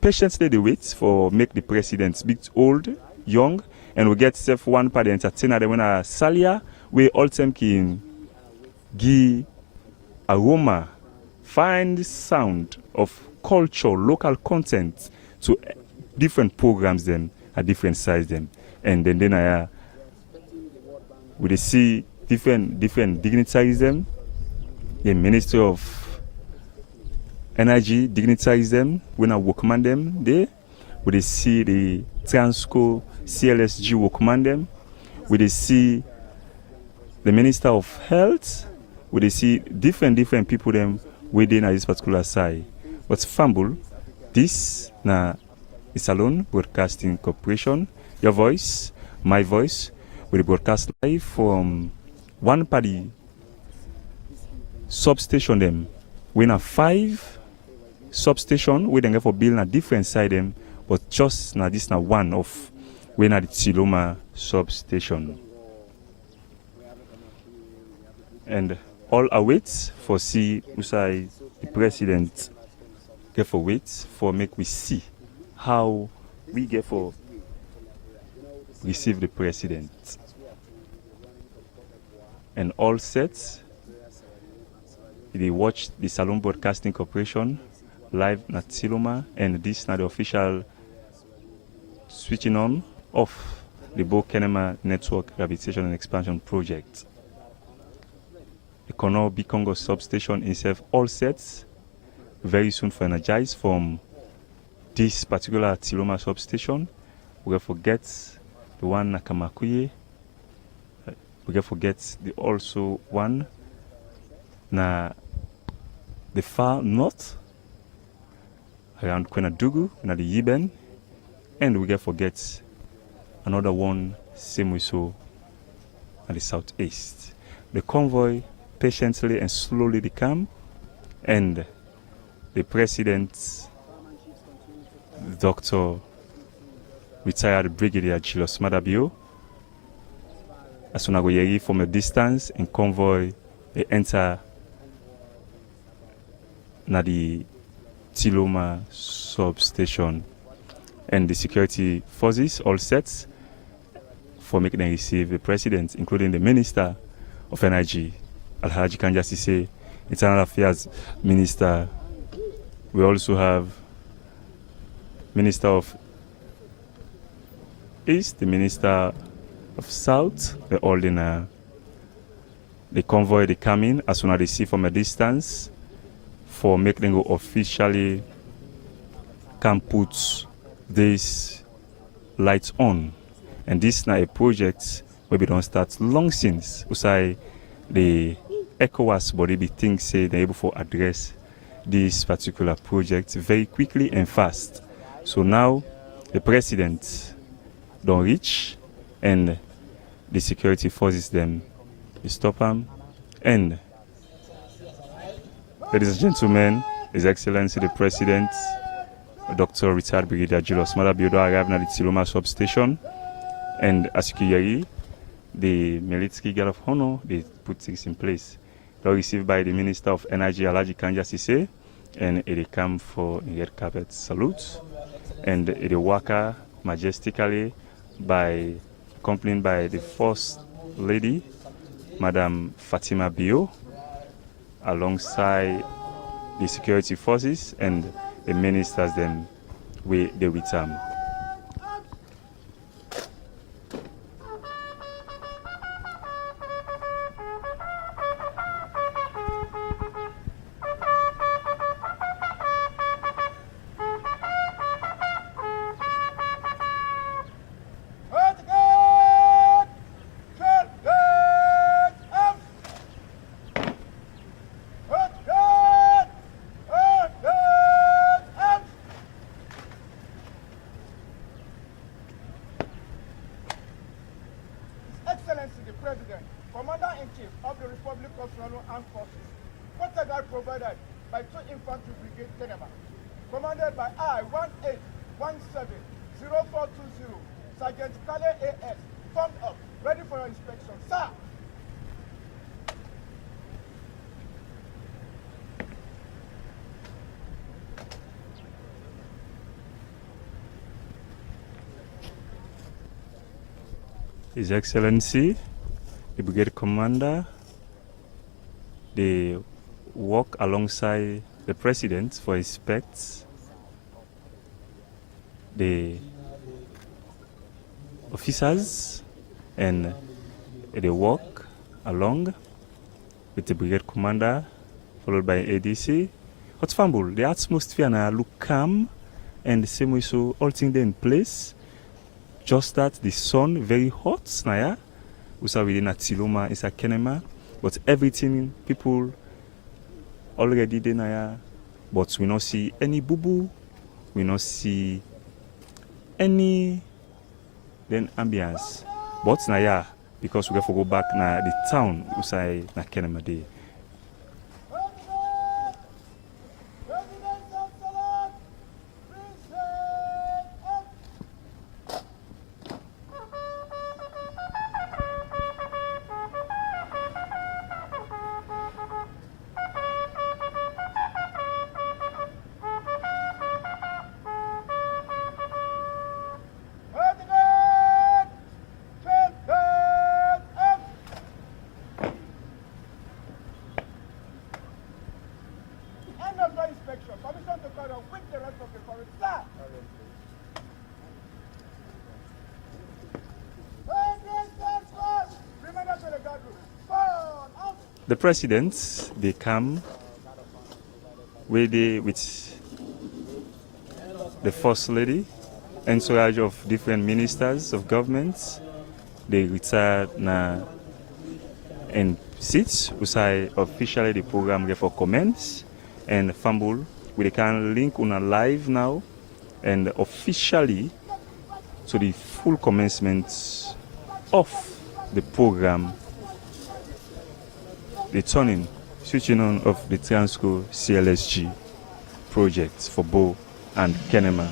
patiently they wait for make the president big old, young, and we get self one part the entertainer they when a Salia we all them can give aroma, find sound of culture, local content to different programs them at different size them. And then we see different dignitaries them. The Ministry of Energy dignitaries them. When I workman them there. We see the Transco CLSG workman them. We see the Minister of Health. We see different people them within this particular side. But Fambul, this na is alone Broadcasting Corporation. Your voice, my voice. We broadcast live from one party substation them. We have 5 substation. We then go for building a different side them, but just now this now one of we na the Tiloma substation. And all await for see Usai the president get for wait for make we see how we get for receive the president. And all set, they watch the Salon Broadcasting Corporation live at Tiloma, and this now the official switching on off the Bo Kenema Network Rehabilitation and Expansion Project. The Kono Bikongo substation itself all set very soon for energize from this particular Tiloma substation. We will forget the one Nakamakuye. We can forget the also one na the far north around Kwenadugu na the Yiben, and we can forget another one same we saw at the southeast. The convoy patiently and slowly they come, and the president, Dr. Retired Brigadier Julius Madabio, as soon as we hear from a distance in convoy, they enter na the Tiloma substation, and the security forces all set for making them receive the president, including the Minister of Energy, Alhaji Kanja Sise, Internal Affairs Minister. We also have Minister of East, the Minister of South, the all in the convoy they come in as soon as they see from a distance for making them go officially can put this lights on. And this is now a project where we don't start long since. Usai the ECOWAS body be think say they're able to address this particular project very quickly and fast. So now the president don't reach, and the security forces them to stop them. And ladies and gentlemen, His Excellency the President, Dr. Retired Brigadier Julius Madabio arrived at the Tiloma substation, and as you can hear, the military guard of honor they put things in place. They were received by the Minister of Energy Alhaji Kanja Sise, and they come for a red carpet salute, and they walk majestically accompanied by the First Lady, Madam Fatima Bio, alongside the security forces and the ministers them with them. Excellency the President, Commander-in-Chief of the Republic of Sierra Armed Forces, water guard provided by 2 Infantry Brigade Kenema, commanded by I-1817-0420, Sergeant Kale A.S., formed up, ready for your inspection. Sir! His Excellency, the Brigade Commander, they walk alongside the President for respect. The officers, and they walk along with the Brigade Commander, followed by ADC. Hot Fambul, the atmosphere now look calm, and the same way so all things in place. Just that the sun very hot now, we saw within Tiloma, it's a Kenema, but everything people already there now, but we not see any boo-boo, we not see any then ambience. But now yeah, because we have to go back na the town, we say na Kenema day. The president, they come with the First Lady, entourage of different ministers of governments. They retire na in seats, usai officially the program for commence and Fambul. We can link on a live now and officially to the full commencement of the program. The turning, switching on of the Transco CLSG project for Bo and Kenema.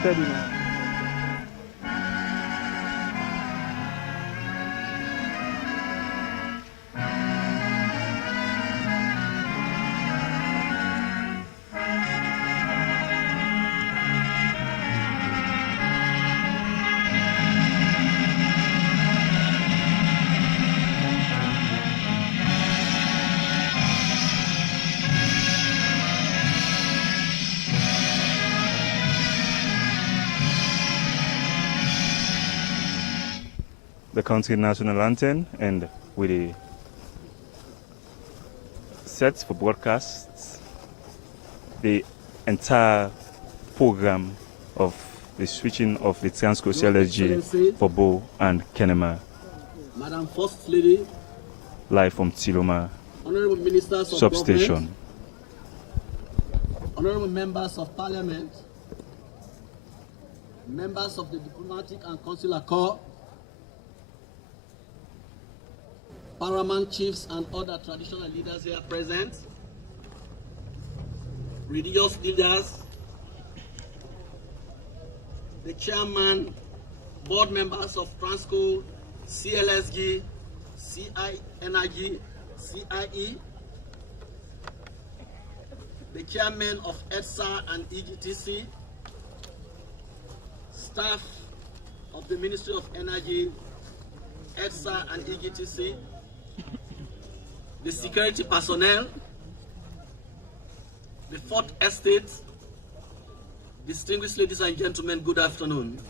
Steady now. The country national anthem, and with the sets for broadcasts, the entire program of the switching of the Transco CLSG for Bo and Kenema. Madam First Lady, live from Tiloma Honorable Ministers of substation. Honorable Members of Parliament, members of the Diplomatic and Consular Corps, paramount chiefs and other traditional leaders here present, religious leaders, the chairman, board members of Transco, CLSG, CI Energy, CIE, the chairman of Edsa and EGTC, staff of the Ministry of Energy, Edsa and EGTC, the security personnel, the Fourth Estate, distinguished ladies and gentlemen, good afternoon.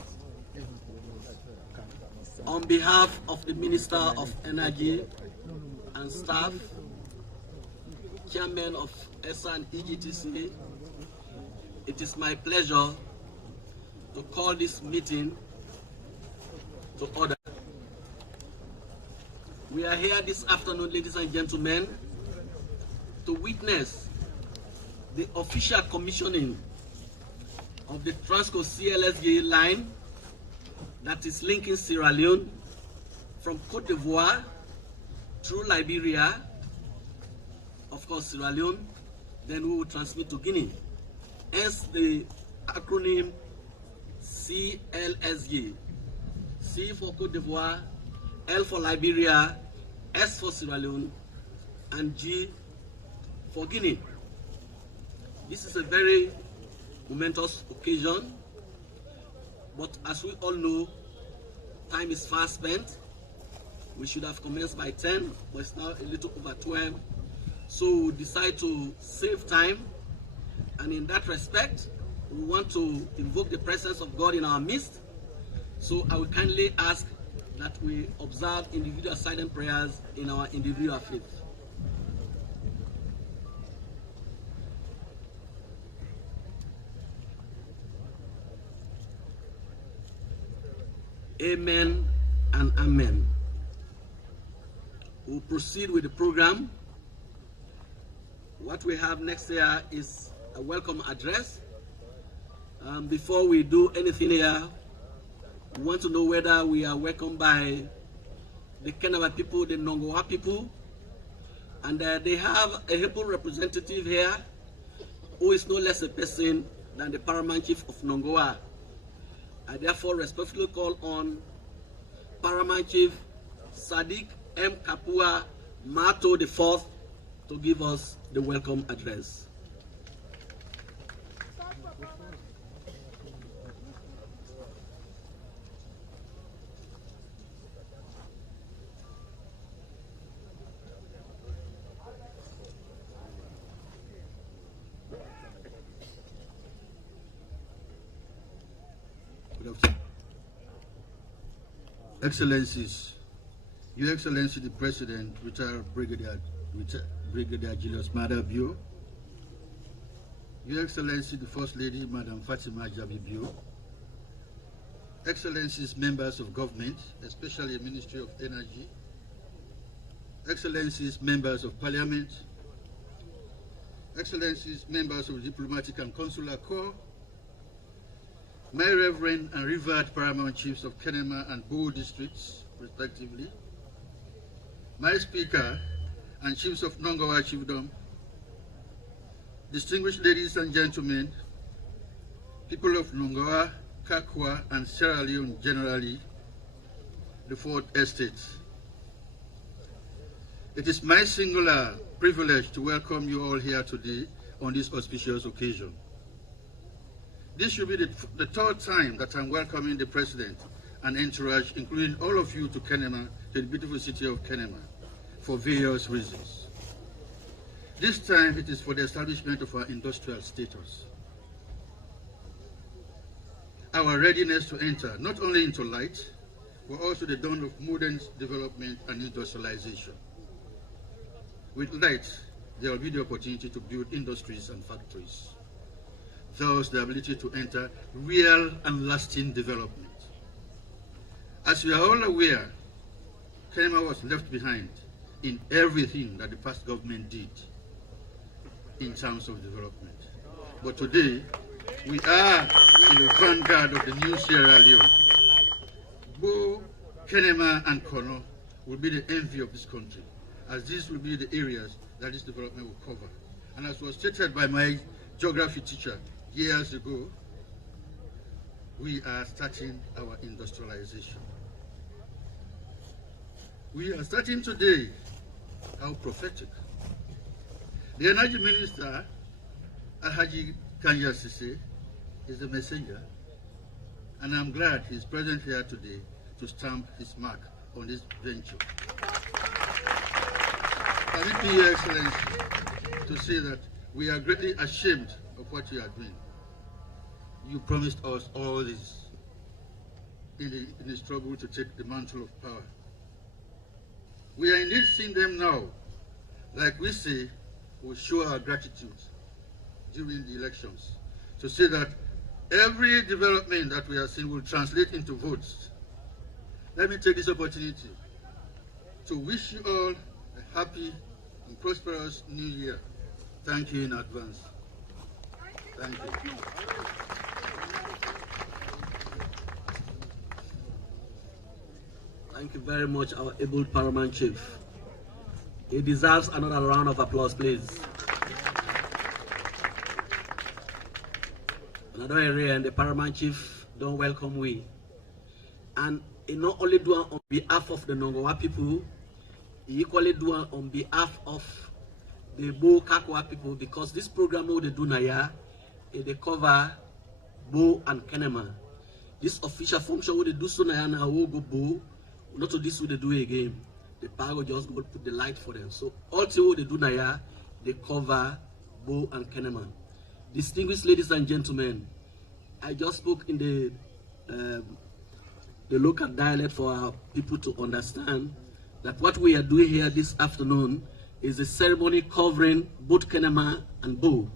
On behalf of the Minister of Energy and staff, Chairman of ESA and EGTC, it is my pleasure to call this meeting to order. We are here this afternoon, ladies and gentlemen, to witness the official commissioning of the Transco CLSG line that is linking Sierra Leone from Cote d'Ivoire through Liberia, of course Sierra Leone, then we will transmit to Guinea. Hence the acronym CLSG. C for Cote d'Ivoire, L for Liberia, S for Sierra Leone, and G for Guinea. This is a very momentous occasion, but as we all know, time is fast spent. We should have commenced by 10, but it's now a little over 12. So we decide to save time, and in that respect, we want to invoke the presence of God in our midst. So I will kindly ask that we observe individual silent prayers in our individual faith. Amen and amen. We'll proceed with the program. What we have next here is a welcome address. Before we do anything here, we want to know whether we are welcomed by the Kenema people, the Nongoa people, and they have a Hebrew representative here who is no less a person than the Paramount Chief of Nongoa. I therefore respectfully call on Paramount Chief Sadiq M. Kapua Mato IV to give us the welcome address. Excellencies, Your Excellency the President, retired Brigadier Julius Mada Bio, Your Excellency the First Lady Madam Fatima Jabi Bio, Excellencies members of government, especially Ministry of Energy, Excellencies members of Parliament, Excellencies members of Diplomatic and Consular Corps, my Reverend and Revered Paramount Chiefs of Kenema and Bo districts, respectively, my Speaker and Chiefs of Nongoa Chiefdom, distinguished ladies and gentlemen, people of Nongoa, Kakwa, and Sierra Leone generally, the Fourth Estate. It is my singular privilege to welcome you all here today on this auspicious occasion. This should be the third time that I'm welcoming the President and entourage, including all of you, to Kenema, to the beautiful city of Kenema, for various reasons. This time it is for the establishment of our industrial status. Our readiness to enter not only into light, but also the dawn of modern development and industrialization. With light, there will be the opportunity to build industries and factories. Thus, the ability to enter real and lasting development. As we are all aware, Kenema was left behind in everything that the past government did in terms of development. But today, we are in the vanguard of the new Sierra Leone. Bo, Kenema, and Kono will be the envy of this country, as these will be the areas that this development will cover. And as was stated by my geography teacher years ago, we are starting our industrialization. We are starting today. How prophetic. The Energy Minister, Alhaji Kanya Sise, is the messenger, and I'm glad he's present here today to stamp his mark on this venture. Permit me, Your Excellency, to say that we are greatly ashamed of what you are doing. You promised us all this in the struggle to take the mantle of power. We are indeed seeing them now. Like we say, we'll show our gratitude during the elections to say that every development that we are seeing will translate into votes. Let me take this opportunity to wish you all a happy and prosperous new year. Thank you in advance. Thank you. Thank you very much, our able paramount chief. He deserves another round of applause, please. Another area, and the paramount chief don't welcome we. And he not only do it on behalf of the Nongowa people, he equally do it on behalf of the Bo Kakwa people, because this program what they do now, they cover Bo and Kenema. This official function what they do so now will go Bo, not to this what they do again. The power will just go put the light for them. So all what they do now, they cover Bo and Kenema. Distinguished ladies and gentlemen, I just spoke in the local dialect for our people to understand that what we are doing here this afternoon is a ceremony covering both Kenema and Bo.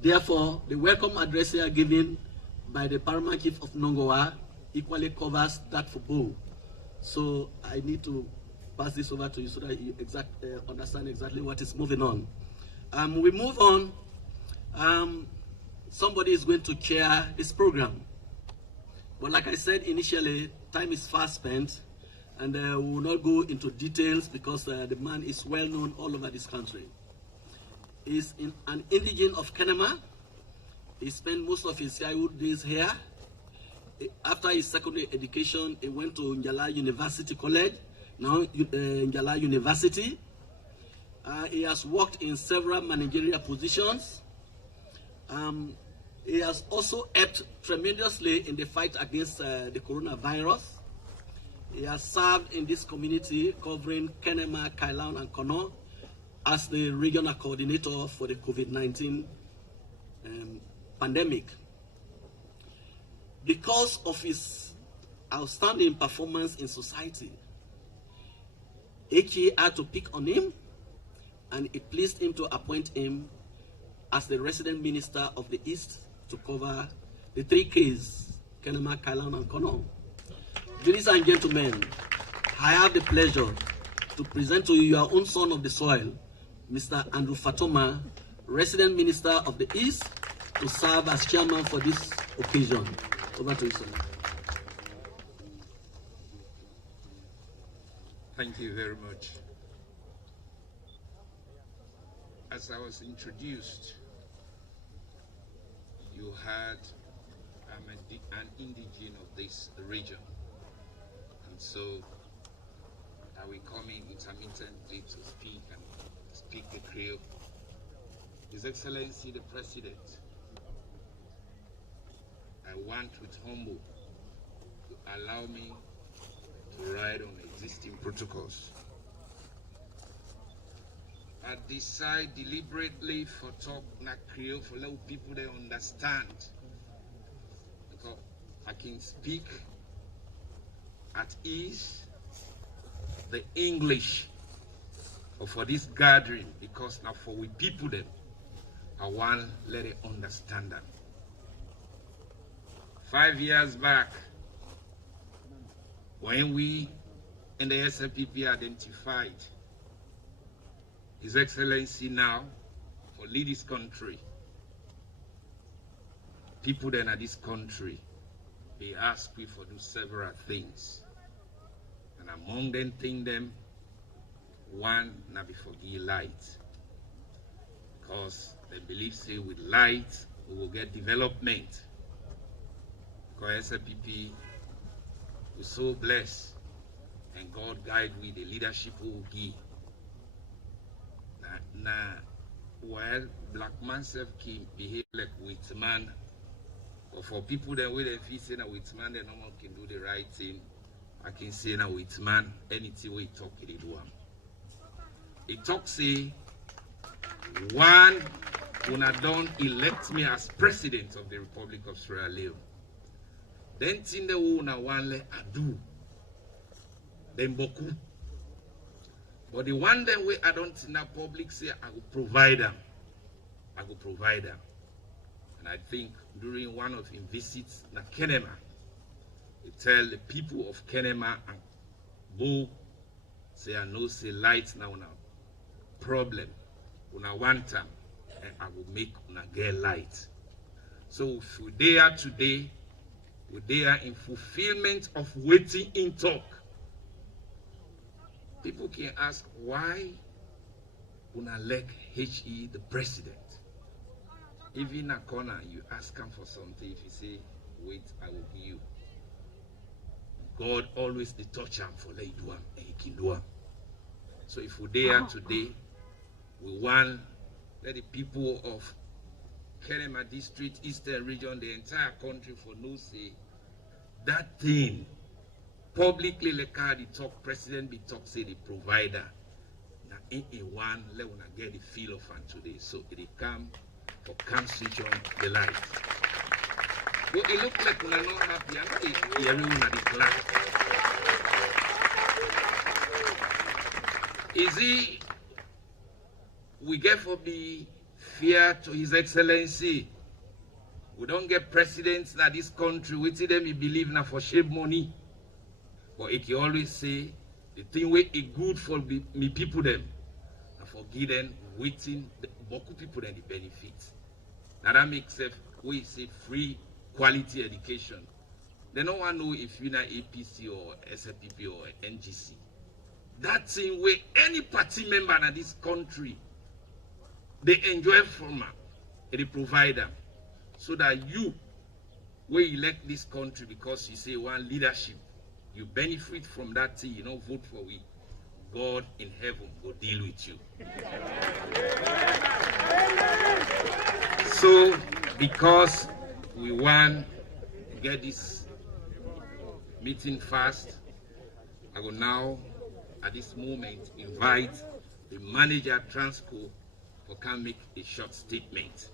Therefore, the welcome address here given by the paramount chief of Nongowa equally covers that for Bo. So I need to pass this over to you so that you understand exactly what is moving on. We move on. Somebody is going to chair this program. But like I said initially, time is fast spent, and we will not go into details because the man is well known all over this country. He's an indigene of Kenema. He spent most of his childhood days here. After his secondary education, he went to Njala University College, now Njala University. He has worked in several managerial positions. He has also helped tremendously in the fight against the coronavirus. He has served in this community covering Kenema, Kailan, and Kono as the regional coordinator for the COVID-19 pandemic. Because of his outstanding performance in society, HE had to pick on him, and it pleased him to appoint him as the resident minister of the East to cover the 3 Ks, Kenema, Kailan, and Kono. Ladies and gentlemen, I have the pleasure to present to you your own son of the soil, Mr. Andrew Fatoma, resident minister of the East, to serve as chairman for this occasion. Over to you, sir. Thank you very much. As I was introduced, you heard I'm an indigene of this region, and so I will come in intermittently to speak the Creole. His Excellency the President, I want with humble to allow me to ride on existing protocols. I decide deliberately for talk not Creole for let people they understand, because I can speak at ease the English for this gathering, because now for we people them I want let it understand them. 5 years back, when we in the SLPP identified His Excellency now for lead this country, people then at this country, they ask me for do several things. And among them one na before give light. Because they believe say with light we will get development. Because SLPP is so blessed, and God guide we the leadership we will give. Well, black man self can behave like white man, but for people that way they feel say na white man, they no one can do the right thing. I can say na white man, anything we talk they do am. He talk say one when I don't elect me as president of the Republic of Sierra Leone. Then thing the una one let I do. Then boku. But the one that way I don't in the public say I will provide them. I will provide them. And I think during one of his visits na Kenema, he tell the people of Kenema and Bo say I know say light now una problem. Una want time and I will make una get light. So if we there today, we there in fulfillment of waiting in talk. People can ask why una elect HE the president. If in a corner you ask him for something, if you say, wait, I will give you. God always the touch him for let you do him and he can do him. So if we're there today, we want let the people of Kenema district, Eastern region, the entire country for no say that thing publicly like the talk president be talk say the provider. Now in a one let una get the feel of it today. So it come for come switch on the light. But it look like una not happy. I know hearing una the class. Is he we get for be fear to His Excellency? We don't get presidents in this country, we see them, we believe now for shave money. But it can always say, the thing where it good for me people them, and for give them waiting, beaucoup people then the benefits. Now that makes it, we say free quality education. They don't want to know if you're not APC or SFPP or NGC. That thing where any party member in this country, they enjoy from the provider. So that you, when you elect this country because you say one leadership, you benefit from that thing, you don't vote for we. God in heaven will deal with you. So, because we want to get this meeting fast, I will now, at this moment, invite the manager Transco for can make a short statement.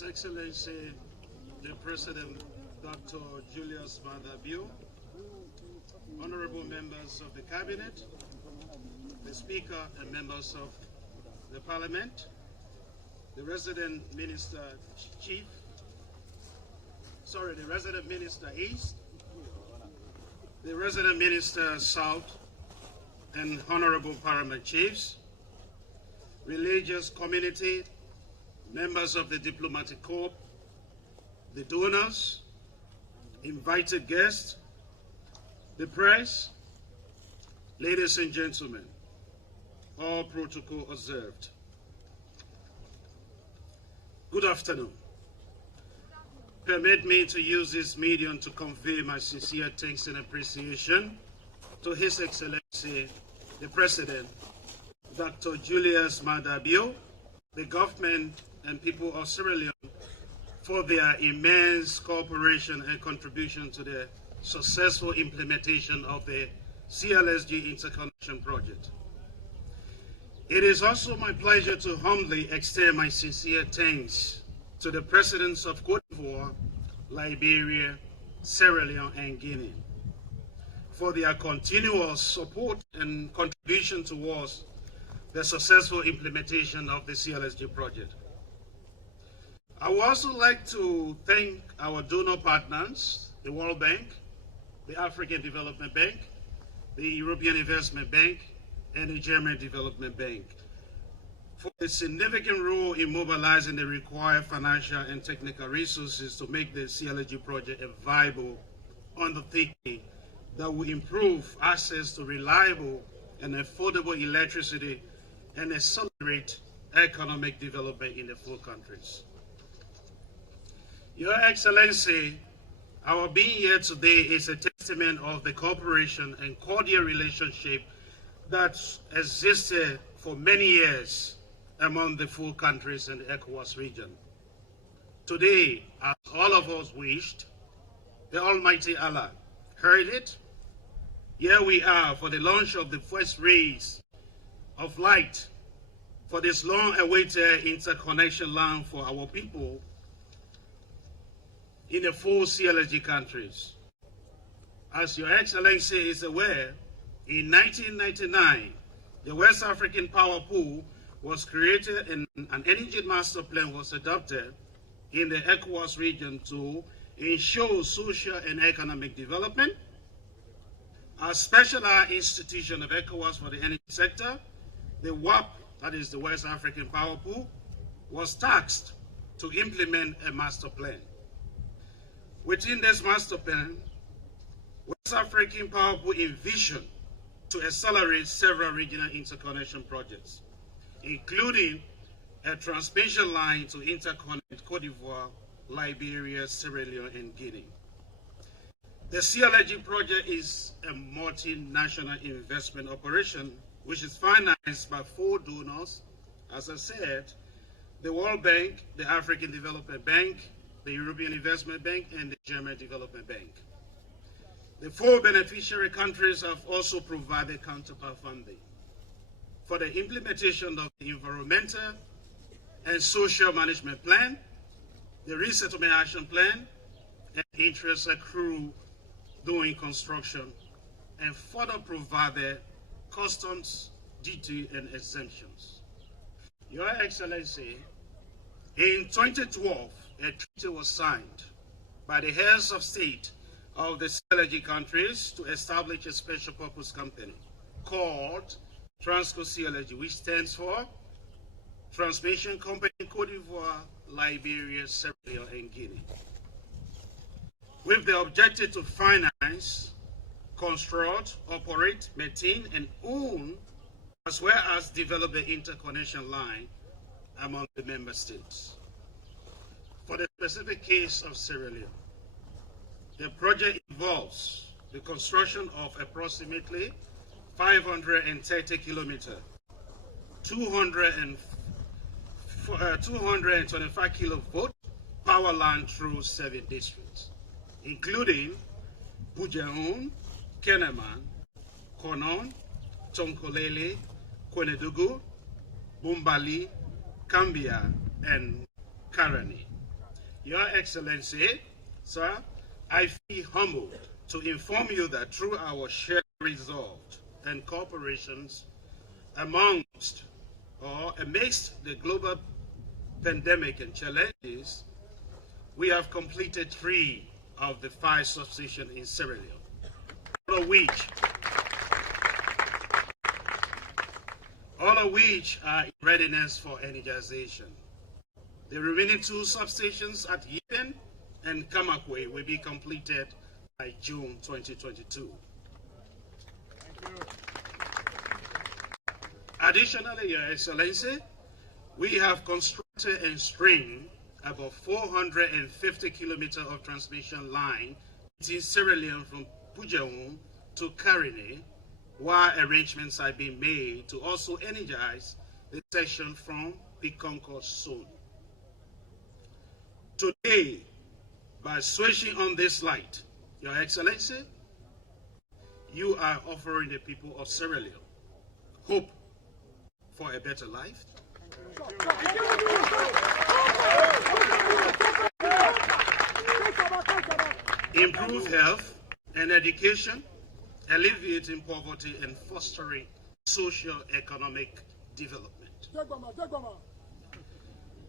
His Excellency, the President, Dr. Julius Madabio, honorable members of the Cabinet, the Speaker and members of the Parliament, the Resident Minister East, the Resident Minister South, and honorable Paramount Chiefs, religious community, members of the diplomatic corps, the donors, invited guests, the press, ladies and gentlemen, all protocol observed. Good afternoon. Permit me to use this medium to convey my sincere thanks and appreciation to His Excellency, the President, Dr. Julius Madabio, the government and people of Sierra Leone for their immense cooperation and contribution to the successful implementation of the CLSG interconnection project. It is also my pleasure to humbly extend my sincere thanks to the presidents of Cote d'Ivoire, Liberia, Sierra Leone, and Guinea for their continuous support and contribution towards the successful implementation of the CLSG project. I would also like to thank our donor partners, the World Bank, the African Development Bank, the European Investment Bank, and the German Development Bank for a significant role in mobilizing the required financial and technical resources to make the CLSG project a viable undertaking that will improve access to reliable and affordable electricity and accelerate economic development in the four countries. Your Excellency, our being here today is a testament of the cooperation and cordial relationship that existed for many years among the four countries in the ECOWAS region. Today, as all of us wished, the Almighty Allah heard it. Here we are for the launch of the first rays of light for this long-awaited interconnection line for our people in the four CLSG countries. As Your Excellency is aware, In 1999, the West African Power Pool was created and an energy master plan was adopted in the ECOWAS region to ensure social and economic development. A specialized institution of ECOWAS for the energy sector, the WAP, that is the West African Power Pool, was tasked to implement a master plan. Within this master plan, West African Power Pool envisioned to accelerate several regional interconnection projects, including a transmission line to interconnect Cote d'Ivoire, Liberia, Sierra Leone, and Guinea. The CLNG project is a multinational investment operation which is financed by 4 donors, as I said, the World Bank, the African Development Bank, the European Investment Bank, and the German Development Bank. The 4 beneficiary countries have also provided counterpart funding for the implementation of the environmental and social management plan, the resettlement action plan, and interest accrued during construction, and further provided customs, duty, and exemptions. Your Excellency, in 2012, a treaty was signed by the heads of state of the CLNG countries to establish a special purpose company called Transco CLNG, which stands for Transmission Company Cote d'Ivoire, Liberia, Sierra Leone, and Guinea, with the objective to finance, construct, operate, maintain, and own, as well as develop the interconnection line among the member states. For the specific case of Sierra Leone, the project involves the construction of approximately 530 kilometer, 225 kilovolt power line through 7 districts, including Bujaun, Kenaman, Konon, Tonkolele, Kwenedugu, Bumbali, Kambia, and Karani. Your Excellency, sir, I feel humbled to inform you that through our shared resolve and cooperations amidst the global pandemic and challenges, we have completed 3 of the 5 substations in Sierra Leone, all of which are in readiness for energization. The remaining 2 substations at Yipen and Kamakwe will be completed by June 2022. Additionally, Your Excellency, we have constructed and stringed about 450 kilometers of transmission line between Sierra Leone from Bujaun to Karine, while arrangements are being made to also energize the section from Pikonko soon. Today, by switching on this light, Your Excellency, you are offering the people of Sierra Leone hope for a better life, improve health and education, alleviating poverty and fostering socio-economic development.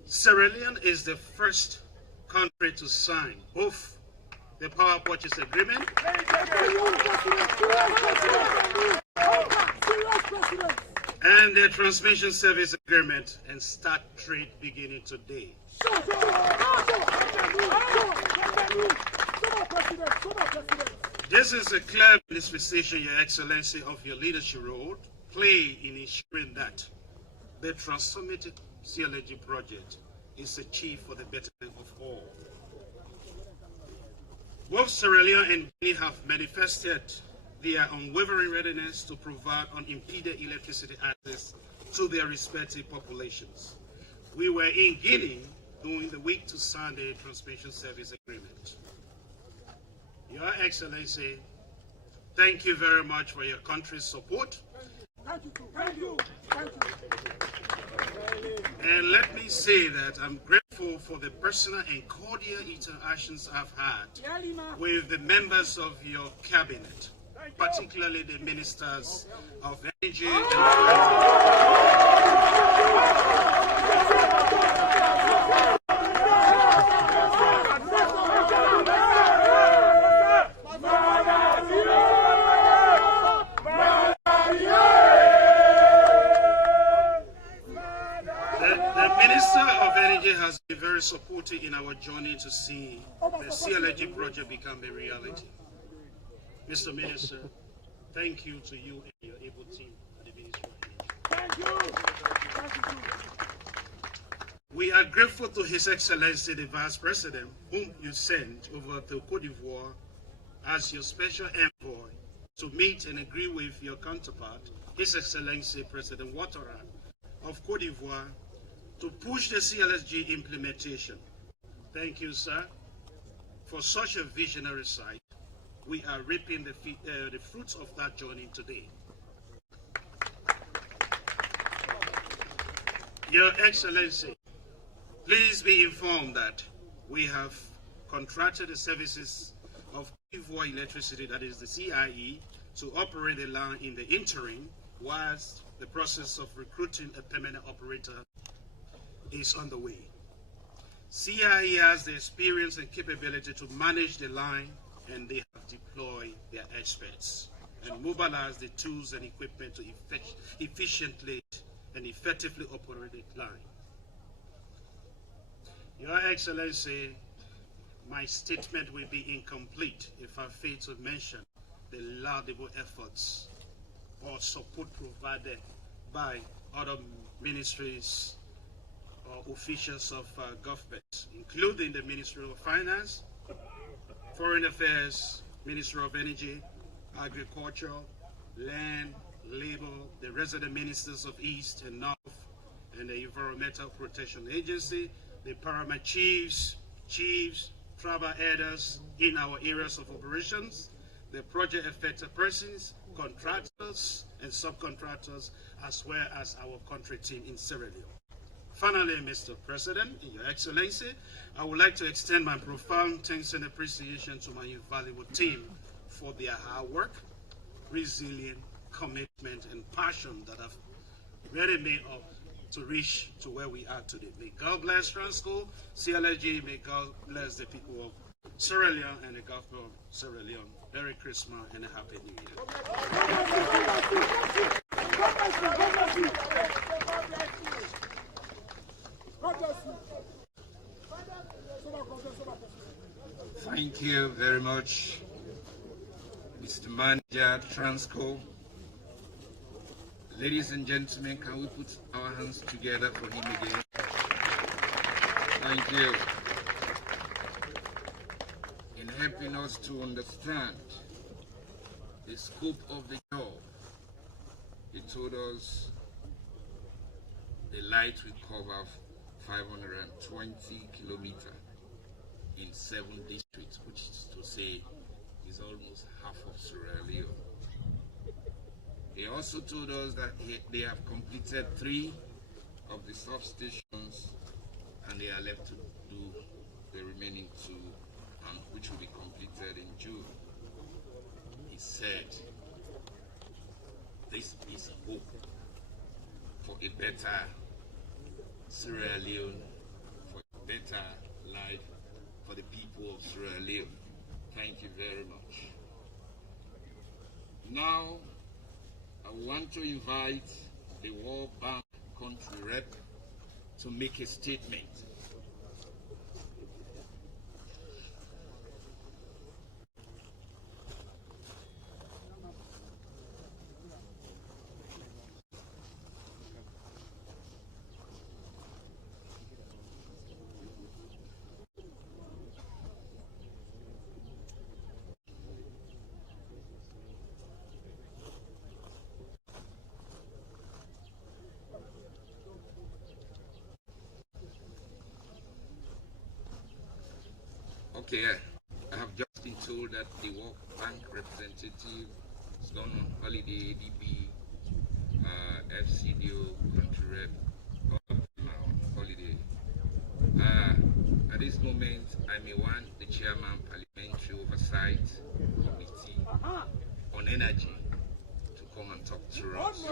Sierra Leone is the first country to sign both the power purchase agreement and the transmission service agreement and start trade beginning today. This is a clear manifestation, Your Excellency, of your leadership role play in ensuring that the transformative CLNG project is achieved for the betterment of all. Both Sierra Leone and Guinea have manifested their unwavering readiness to provide unimpeded electricity access to their respective populations. We were in Guinea during the week to sign the transmission service agreement. Your Excellency, thank you very much for your country's support. Thank you. Thank you. Thank you. And let me say that I'm grateful for the personal and cordial interactions I've had with the members of your cabinet particularly the ministers of energy and finance. Has been very supportive in our journey to see the CLG project become a reality. Mr. Minister, thank you to you and your able team at the Ministry of Energy. Thank you. We are grateful to His Excellency the Vice President, whom you sent over to Cote d'Ivoire as your special envoy to meet and agree with your counterpart, His Excellency President Ouattara of Cote d'Ivoire, to push the CLSG implementation. Thank you, sir, for such a visionary sight. We are reaping the fruits of that journey today. Your Excellency, please be informed that we have contracted the services of Cote d'Ivoire Electricity, that is the CIE, to operate the line in the interim, whilst the process of recruiting a permanent operator is underway. CIE has the experience and capability to manage the line, and they have deployed their experts and mobilized the tools and equipment to efficiently and effectively operate the line. Your Excellency, my statement will be incomplete if I fail to mention the laudable efforts or support provided by other ministries or officials of government, including the Ministry of Finance, Foreign Affairs, Ministry of Energy, Agriculture, Land, Labor, the resident ministers of East and North, and the Environmental Protection Agency, the paramount chiefs, tribal elders in our areas of operations, the project affected persons, contractors and subcontractors, as well as our country team in Sierra Leone. Finally, Mr. President, Your Excellency, I would like to extend my profound thanks and appreciation to my invaluable team for their hard work, resilience, commitment, and passion that have really made up to reach to where we are today. May God bless Transco, CLG, may God bless the people of Sierra Leone and the government of Sierra Leone. Merry Christmas and a Happy New Year. Thank you very much, Mr. Manager Transco. Ladies and gentlemen, can we put our hands together for him again? Thank you. In helping us to understand the scope of the job, he told us the light will cover 520 kilometers in 7 districts, which is to say is almost half of Sierra Leone. He also told us that they have completed 3 of the substations and they are left to do the remaining 2, which will be completed in June. He said, this is hope for a better Sierra Leone, for a better life for the people of Sierra Leone. Thank you very much. Now, I want to invite the World Bank country rep to make a statement. Okay, I have just been told that the World Bank representative is gone on holiday, ADB, FCDO, country rep, all of them are on holiday. At this moment, I may want the chairman, Parliamentary Oversight Committee on energy to come and talk to us.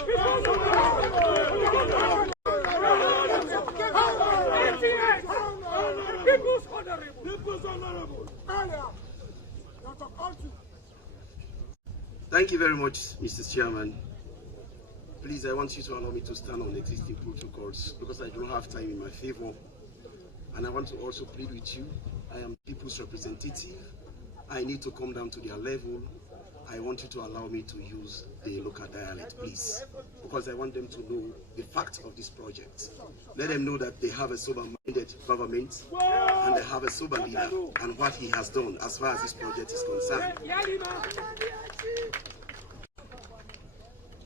Thank you very much, Mr. Chairman. Please, I want you to allow me to stand on existing protocols because I don't have time in my favor. And I want to also plead with you. I am people's representative. I need to come down to their level. I want you to allow me to use the local dialect, please, because I want them to know the fact of this project. Let them know that they have a sober-minded government and they have a sober leader and what he has done as far as this project is concerned.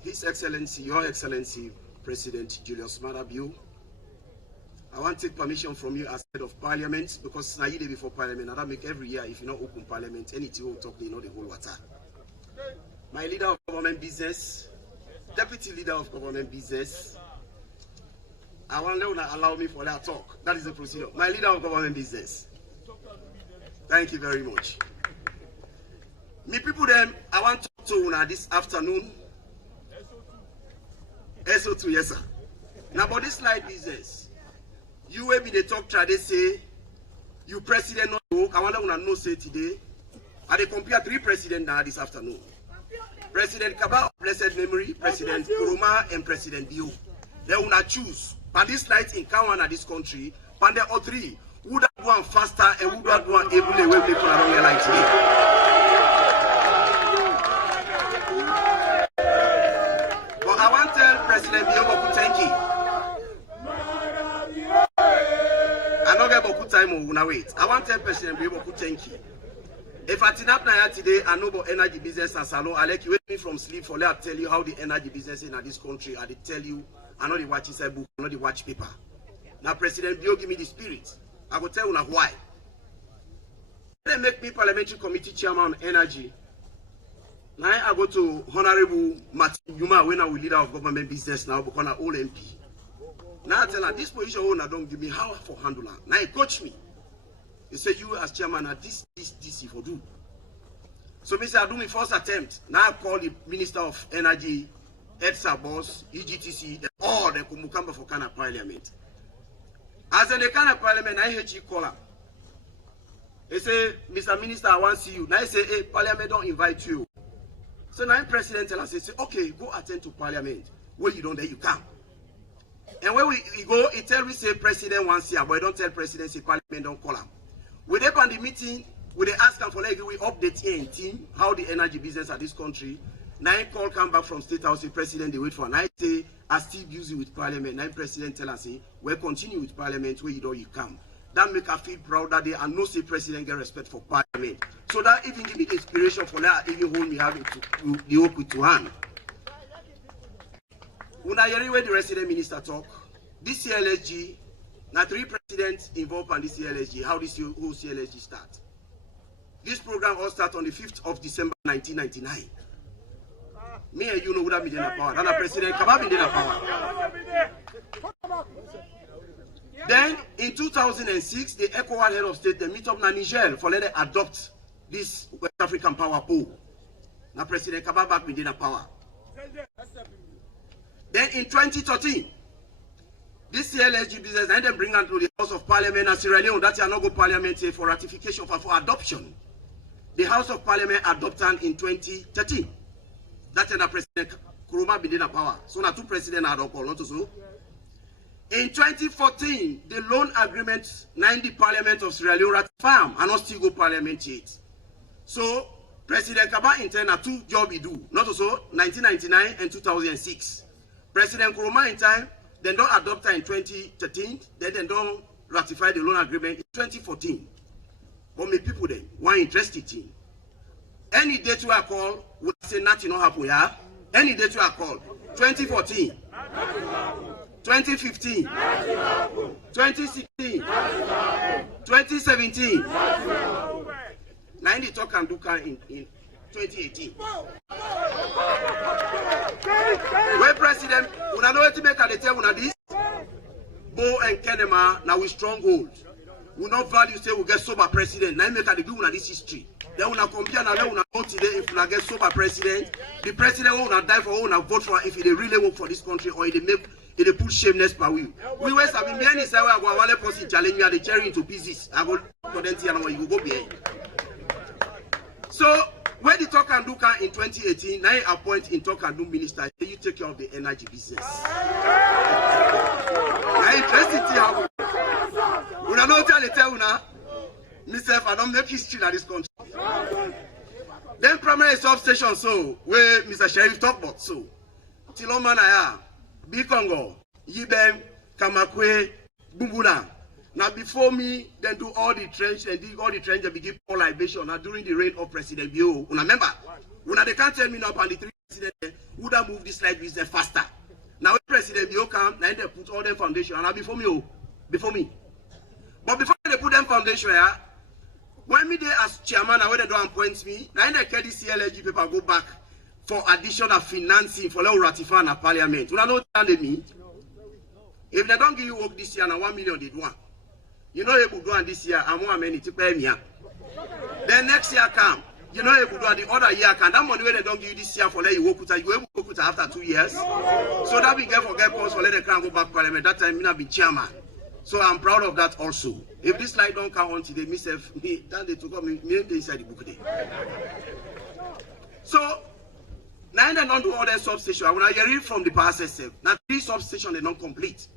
His Excellency, Your Excellency, President Julius Maada Bio, I want to take permission from you as head of parliament because now you day before parliament, and that make every year if you not open parliament, anything will talk, they know the whole water. My leader of government business, deputy leader of government business, I want them to allow me for that talk. That is the procedure. My leader of government business. Thank you very much. Me people them, I want to talk to you this afternoon. SO2, yes sir. Now about this slide business, you will be the talk try they say, you president not work. I want to know say today, and they compare 3 presidents now this afternoon. President Kaba, blessed memory, President Kuruma, and President Bio. They will not choose. But this light in Kawana, this country, and there are 3 who that one faster and who that one able to wave the flag on their light today. But I want to tell President Bio thank you. I don't get beaucoup time on wait. I want to tell President Bio thank you. If I turn up now today, I know about energy business and salon. I like you wake me from sleep for let tell you how the energy business in this country. I tell you, I know the watch inside book, I know the watch paper. Now President Bio give me the spirit. I will tell you now why. They make me parliamentary committee chairman on energy. Now I go to Honorable Martin Yuma when I will leader of government business now because I'm old MP. Now I tell her this position owner don't give me how for handler. Now he coach me. He said, you as chairman are this for do. So Mr. I do my first attempt. Now I call the Minister of Energy, Edsa boss, EGTC, all the Kumukamba for Kana Parliament. As in the Kana Parliament, I hate you call him. He say, Mr. Minister, I want to see you. Now I say, hey, Parliament don't invite you. So now President tell us, say, okay, go attend to Parliament. Where you don't there, you come. And when we go, he tell we say President wants here, but I don't tell President say Parliament don't call him. We dey on the meeting, we dey ask them for like we update here in team how the energy business at this country. 9 call come back from State House, the President they wait for. 9 say I still busy with Parliament. 9 President tell us say we'll continue with Parliament where you know you come. That make us feel proud that they and no say President get respect for Parliament. So that even give me inspiration for that even hold me having to the work with 2 hands. When I hear where the resident minister talk, this CLSG. Now 3 presidents involved in this CLSG. How this whole CLSG start? This program all start on the 5th of December 1999. Me and you know what I mean in power. And the president Kabab in power. Then in 2006, the ECOWAS head of state they meet up in Niger for let them adopt this West African power pool. Now President Kabab back in power. Then in 2013. This CLSG business, and then bring them to the House of Parliament and Sierra Leone. That's another Parliament for ratification for adoption. The House of Parliament adopted in 2013. That's when the President Kuruma be in power. So now 2 presidents are up, not so. In 2014, the loan agreement 90 Parliament of Sierra Leone ratified and not still go Parliament yet. So President Kaba intend 2 jobs he do, not so 1999 and 2006. President Kuruma in time. Then don't adopt it in 2013, then they don't ratify the loan agreement in 2014. But my people then, were interested in. Any date you are called, we say nothing not happen, yeah? Any date you are called, 2014, 2015, 2016, 2017. Now they talk and do in 2018. Where President, we know what to make a tell una this. Bo and Kenema now we stronghold. We not value say we get sober president. Now make a do una this history. Then una compare now, una vote today if una get sober president. The president will not die for, will not vote for if they really work for this country or if they put shameness per will. We West have been many say I go one person challenge me and they tear into pieces. I go for them and you go behind. So when the talk and do can in 2018, now you appoint in talk and do minister, you take care of the energy business. Now interesting thing happen. Una no tell una. Myself, I don't make history in this country. Then primary substation, so where Mr. Sheriff talk about so. Tilomanaya, Bikongo, Yibem, Kamakwe, Bumbuna. Now before me, then do all the trench and dig all the trench and begin pour libation. Now during the reign of President Bio, remember, they can't tell me now and the three presidents would have moved this light business faster. Now when President Bio come, now they put all them foundation. And now before me. But before they put them foundation here, when me there as chairman and when they don't appoint me, now they carry CLSG paper go back for additional financing for them ratify in parliament. You know what they mean? If they don't give you work this year, now 1 million they do one. You know you could do this year, and more money to pay me. Then next year come, you know you could do the other year can. That money when they don't give you this year for let you work with you able to work with after 2 years. So that we get calls for let the crown go back parliament. That time me not be chairman. So I'm proud of that also. If this light don't come on today, myself, me, then they took up me inside the book day. So now they don't do all that substation. When I hear it from the power system, now 3 substations they don't complete.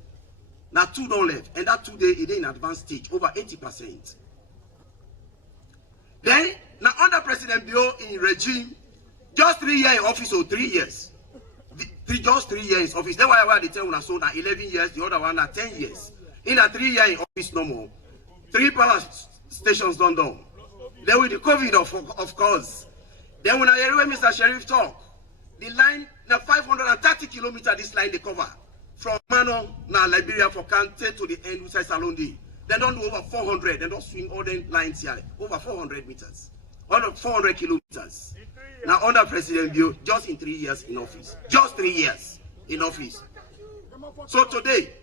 Now 2 don't left, and that 2 day it in advanced stage, over 80%. Then now under President Bio in regime, just 3 years in office or 3 years. Just 3 years in office. That's why they tell you so now 11 years, the other one now 10 years. In a 3 years in office no more. 3 power stations done. Then with the COVID of course. Then when I hear Mr. Sheriff talk, the line now 530 kilometers this line they cover. From Mano now Liberia for Kante to the end inside Salondi. They don't do over 400, they don't swing all the lines here. Over 400 meters. Under 400 kilometers. Now under President Bio, just in 3 years in office. Just 3 years in office. So today,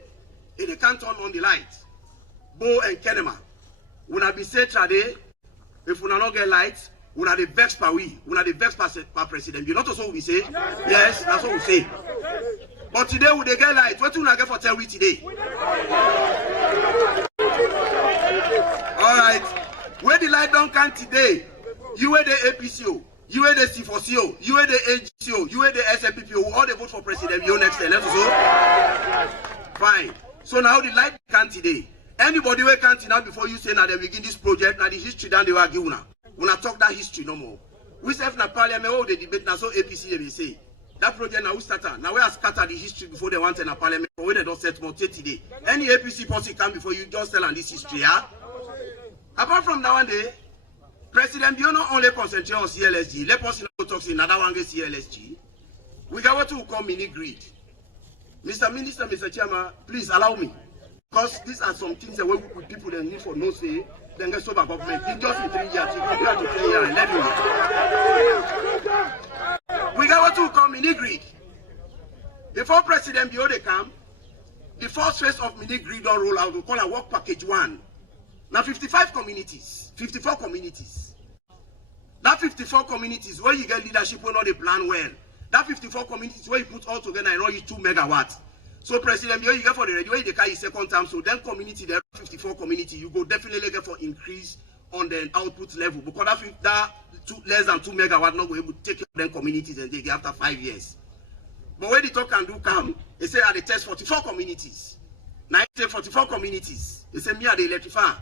if they can't turn on the light, Bo and Kenema, when I be said today, if we not get lights, we are the vex per we, we are the vex per president. You not also we say? Yes, that's what we say. But today we they get light. What do we get for 10 weeks today? All right. Where the light don't come today, you were the APCO, you were the C4CO, you were the AGCO, you were the SMPPO, all they vote for President Bio next year. That's also fine. So now the light can't today. Anybody who can't now before you say now they begin this project, now the history down they were given now. We not talk that history no more. We say in parliament, oh they debate now so APC they say. That project now we started. Now we have scattered the history before they want in a parliament, but when they don't set more today. Any APC policy come before you just tell on this history, yeah? Apart from that one day, President Bio not only concentrate on CLSG, let us not talk another one get CLSG. We got what we call mini grid. Mr. Minister, Mr. Chairman, please allow me. Because these are some things that we people that need for no say, then get sober government. In just in 3 years, you compare to 10 years, 11 years. We got what we call mini grid. Before President Bio they come, the first phase of mini grid don't roll out. We call it work package 1. Now 55 communities, 54 communities. That 54 communities where you get leadership when all they plan well. That 54 communities where you put all together and only 2 megawatts. So President Bio, you get for the radio, you get second time. So then community, there are 54 community, you go definitely get for increase on the output level. Because that less than 2 megawatts not go able to take care of them communities and they get after 5 years. But when the talk can do come, they say at the test 44 communities. Now I say 44 communities. They say me are the electrify.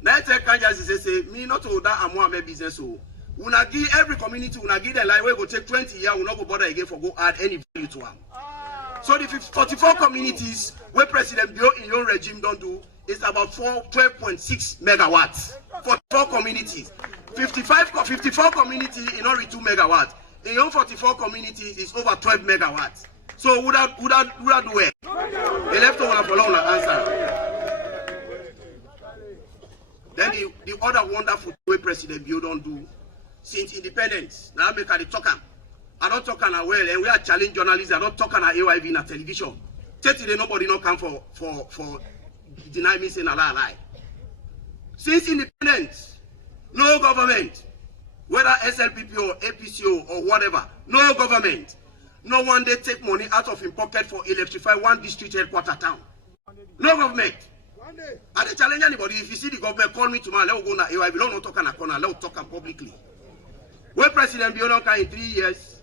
Now I tell Kanjas, they say me not to that amount of business. So we not give every community, we not give them like we go take 20 years, we not go bother again for go add any value to them. So the 44 communities where President Bio in your regime don't do is about 12.6 megawatts. 44 communities. 54 communities in only 2 megawatts. In your 44 communities is over 12 megawatts. So would that do it? They left over for long answer. Then the other wonderful way President Bio don't do since independence. Now make the talk. I don't talk on a well, and we are challenge journalists. I don't talk on a AYV in a television. Today nobody not come for deny me saying a lie. Since independence, no government, whether SLPP or APCO or whatever, no government, no one they take money out of his pocket for electrify one district headquarter town. No government. I dey challenge anybody. If you see the government, call me tomorrow. Let us go na AYB. Let us talk on a corner. Let us talk publicly. When President Biononka in 3 years,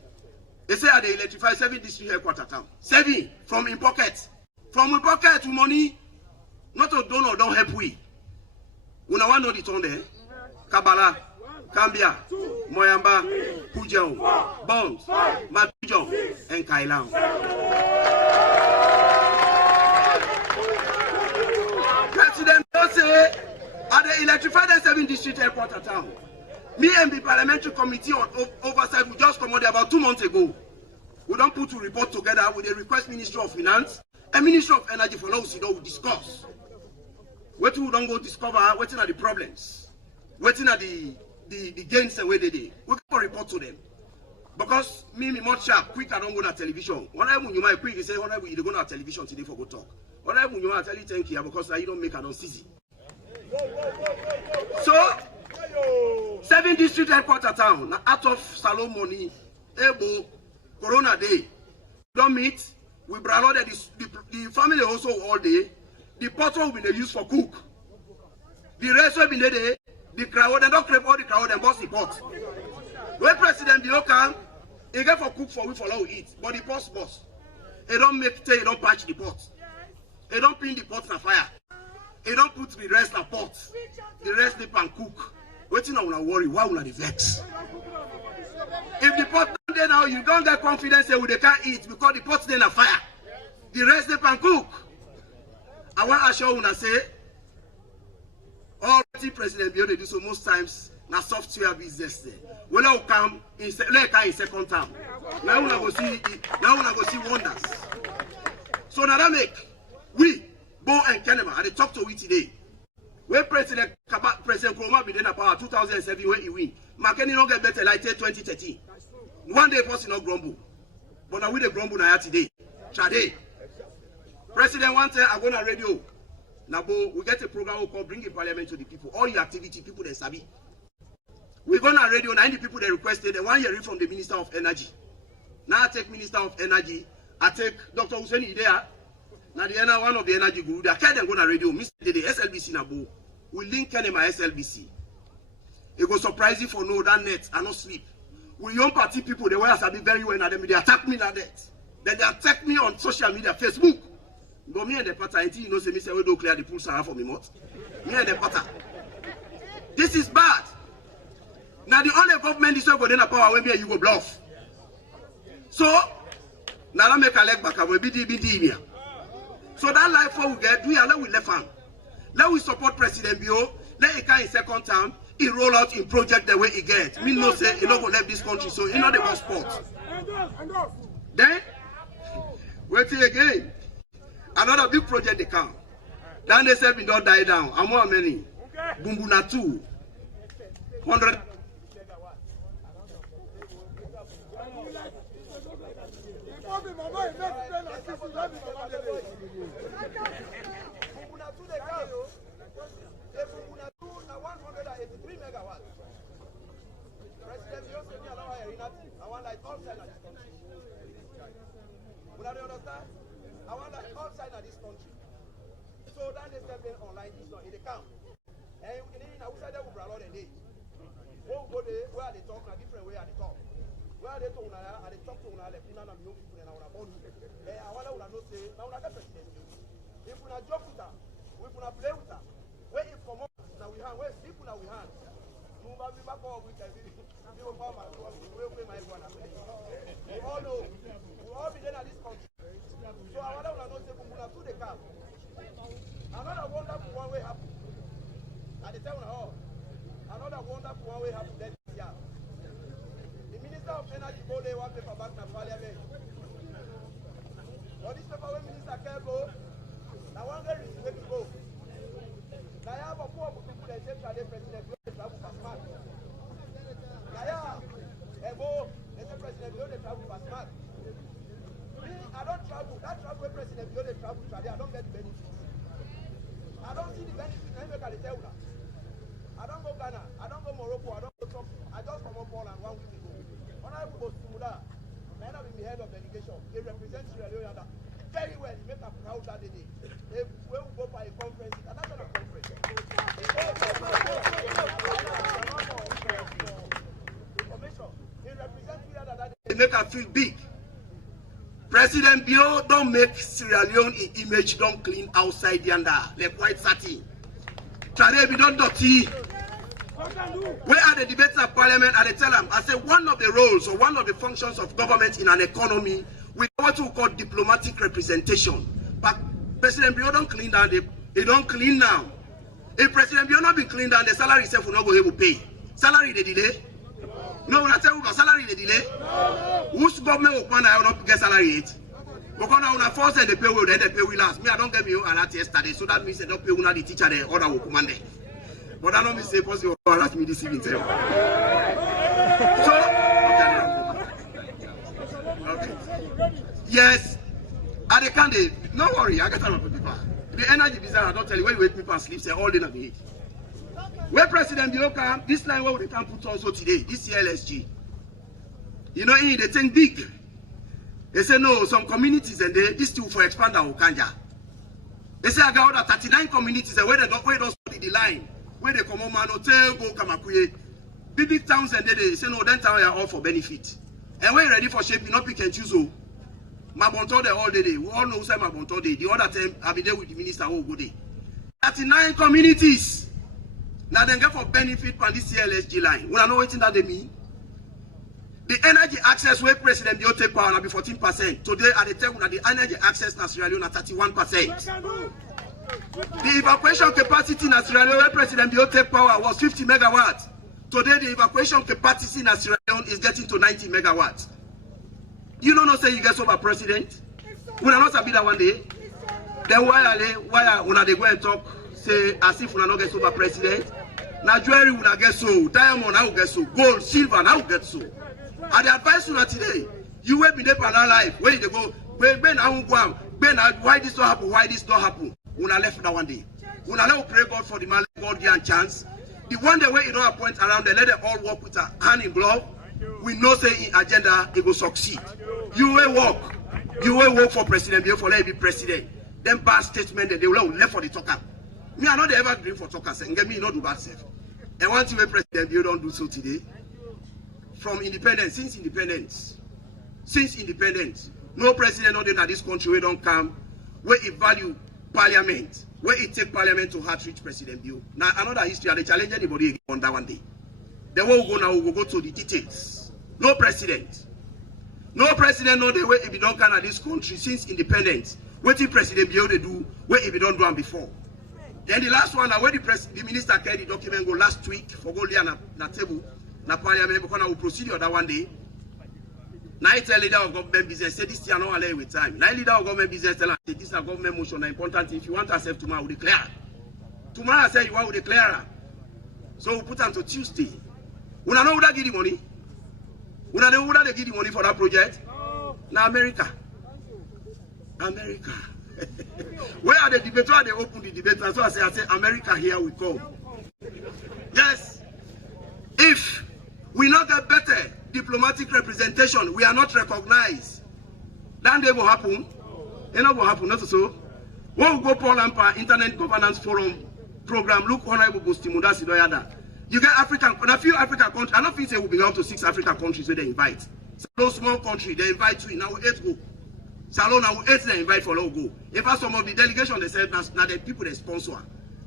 they say they electrify 7 district headquarter town. 7 from in pocket. From in pocket to money, not to don't help we. We no one know the town there. Kabala, Kambia, Moyamba, Kujao, Bones, Matujo, and Kailang. President say, they electrify the 7 district headquarter town. Me and the parliamentary committee on oversight, we just come out there about 2 months ago. We don't put to report together with the request Ministry of Finance and Ministry of Energy for us to discuss. What we don't go discover, waiting at the problems, waiting at the gains and where they did. We can report to them. Because me much sharp, quick, I don't go to television. Whenever you might quick, you say, whenever you go to television today for go talk. Whenever you want to tell you thank you because you don't make an easy. So, 7 district headquarter town, out of Salon money, Ebo, Corona Day, don't meet, we brought the family also all day, the pot will be used for cook. The rest will be there, the crowd, and don't crave all the crowd and boss the pot. When President Bioka, he get for cook for we follow eat, but the boss, he don't make tea, he don't patch the pot. He don't pin the pot in fire. He don't put the rest in pot. The rest they can cook. Waiting on worry, why will they vex? If the pot there now, you don't get confidence that they can't eat because the pot's there in fire. The rest they can cook. I want to show you say, all President Bio they do so most times na software business there. When I come in second term, now we go see wonders. So now that make we Bo and Kenema, and they talk to we today. When President Kroma be in power 2007 when he win, Makeni not get better like 2013. One day person not grumble. But now we the grumble now today. Chade. President one time I go on radio. Now Bo, we get a program called Bringing Parliament to the People. All your activity, people they sabi. We go on radio, 90 people they requested, they want hearing from the Minister of Energy. Now I take Minister of Energy, I take Dr. Hussein Idea. Now the one of the energy guru, they can't go on radio. Mr. The SLBC Nabo, we link my SLBC. It was surprising for no that net and not sleep. We young party people, they were sabi very well. They attack me like that. Then they attack me on social media, Facebook. But me and the party, you know, say me say we don't clear the pool Sarah for me much. Me and the party. This is bad. Now the only government is going to power when you go bluff. So now I make a leg back. I will be here. So that life we get, we allow we left hand. Let we support President Bio. Let it come in second term. He roll out in project the way he get. Me no say he not go leave this country. So he not the best sport. Then wait till again. Another big project they come. Then they said we don't die down. And more many. Bumbuna 2. 100. So then they step online this one in the camp. And in outside there will be a lot of days. Won't go there where they talk a different way at the top. Where they talk and they talk to una like people and our bond. I want to know say now we president. If we not joke with her, if we not play with her, where if come up now we hand, where people now we hand. Move back forward we can we all know we all be there at this country. So I want to know say we not to the camp. Another wonderful one way happen. At the town hall. Another wonderful one way happen this year. The Minister of Energy go there one paper back to Parliament. For this paper when Minister can go, now one day we go. Now I have a poor people that say to President travel for smart. Now I go, they say President they travel for smart. Me, I don't travel. That travel where President they travel today, I don't get the benefits. I don't see the benefits. I don't go Ghana. I don't go Morocco. I don't go Turkey. I just come represent Sierra Leone very well. He make a proud that day. When we go for a conference, a national conference. They make her feel big. President Bio don't make Sierra Leone in image, don't clean outside the under like white satin. Today we don't dirty. Where are the debates at Parliament? And they tell them, I say one of the roles or one of the functions of government in an economy with what we call diplomatic representation. But President Bio don't clean down. They don't clean now. If President Bio not be clean down, the salary itself will not go able to pay. Salary they delay. No, when I tell you about salary they delay. Whose government will plan I will not get salary yet? Because now when I force them, they pay well, then they pay will last. Me, I don't get me a lot yesterday, so that means they don't pay una the teacher the order will command them. But I don't mean say because you harass me this evening. So, okay. Yes, at the candidate, no worry, I get time for people. The energy business, I don't tell you when you wait people and sleep, say all day na be. Where President Bio come, this line where they can put also today, this LSG. You know, they think big. They say no, some communities and this still for expand our Okanja. They say I got other 39 communities and where they don't study the line. Where they come on man hotel, go Kamakuye. Big towns and they say no, then town are all for benefit. And when you're ready for shaping, not pick and choose. Mabonto they all day. We all know who say Mabonto day. The other time I'll be there with the minister who go day. 39 communities. Now they get for benefit from this CLSG line. We don't know what that they mean. The energy access where President Bio take power now be 14%. Today at the time the energy access in Sierra Leone at 31%. The evacuation capacity in Sierra Leone where President Bio take power was 50 megawatts. Today the evacuation capacity in Sierra Leone is getting to 90 megawatts. You don't know say you get over president? We are not be that one day. Then why are they go and talk say as if we are not get over president? Now jewelry will not get so, diamond I will get so, gold, silver I will get so. And the advice you today, you will be there for our life. Where they go, why this don't happen, why this don't happen. We are left that one day. We are not pray God for the man, God give a chance. The one day where you don't appoint around, they let them all work with a hand in glove. We know say in agenda it will succeed. You will work for President Bio for let be president. Then bad statement that they will left for the talker. Me I know they ever dream for talkers and get me not do bad self. And one thing where President Bio don't do so today. From independence, since independence, no president other than this country where don't come, where it value parliament, where it take parliament to heart reach President Bio. Now another history, they challenge anybody on that one day. Then we will go now, we will go to the details. No president know the way if you don't come at this country since independence. What the President Bio they do, where if you don't do them before. Then the last one, where the minister carried the document go last week for go there na table. Na parliament because I will proceed that one day. Now I tell leader of government business say this year not alley with time. Now leader of government business tell us this is a government motion important. If you want to accept tomorrow, we declare. Tomorrow I say you want to declare. So we put them to Tuesday. We don't know who that give the money. We don't know who that give the money for that project. Now America. Where are the debaters? Where they open the debate? And so I say America here we come. Yes. If we not get better diplomatic representation, we are not recognized. That day will happen. It not will happen, not so. When we go Paul Ampa Internet Governance Forum program, look Honorable Bostimuda Sidoyada. You get African, a few African countries. I don't think they will belong to 6 African countries where they invite. So small country, they invite you. Now we 8 go. Salon now 8 they invite for all go. In fact, some of the delegation they said now the people they sponsor.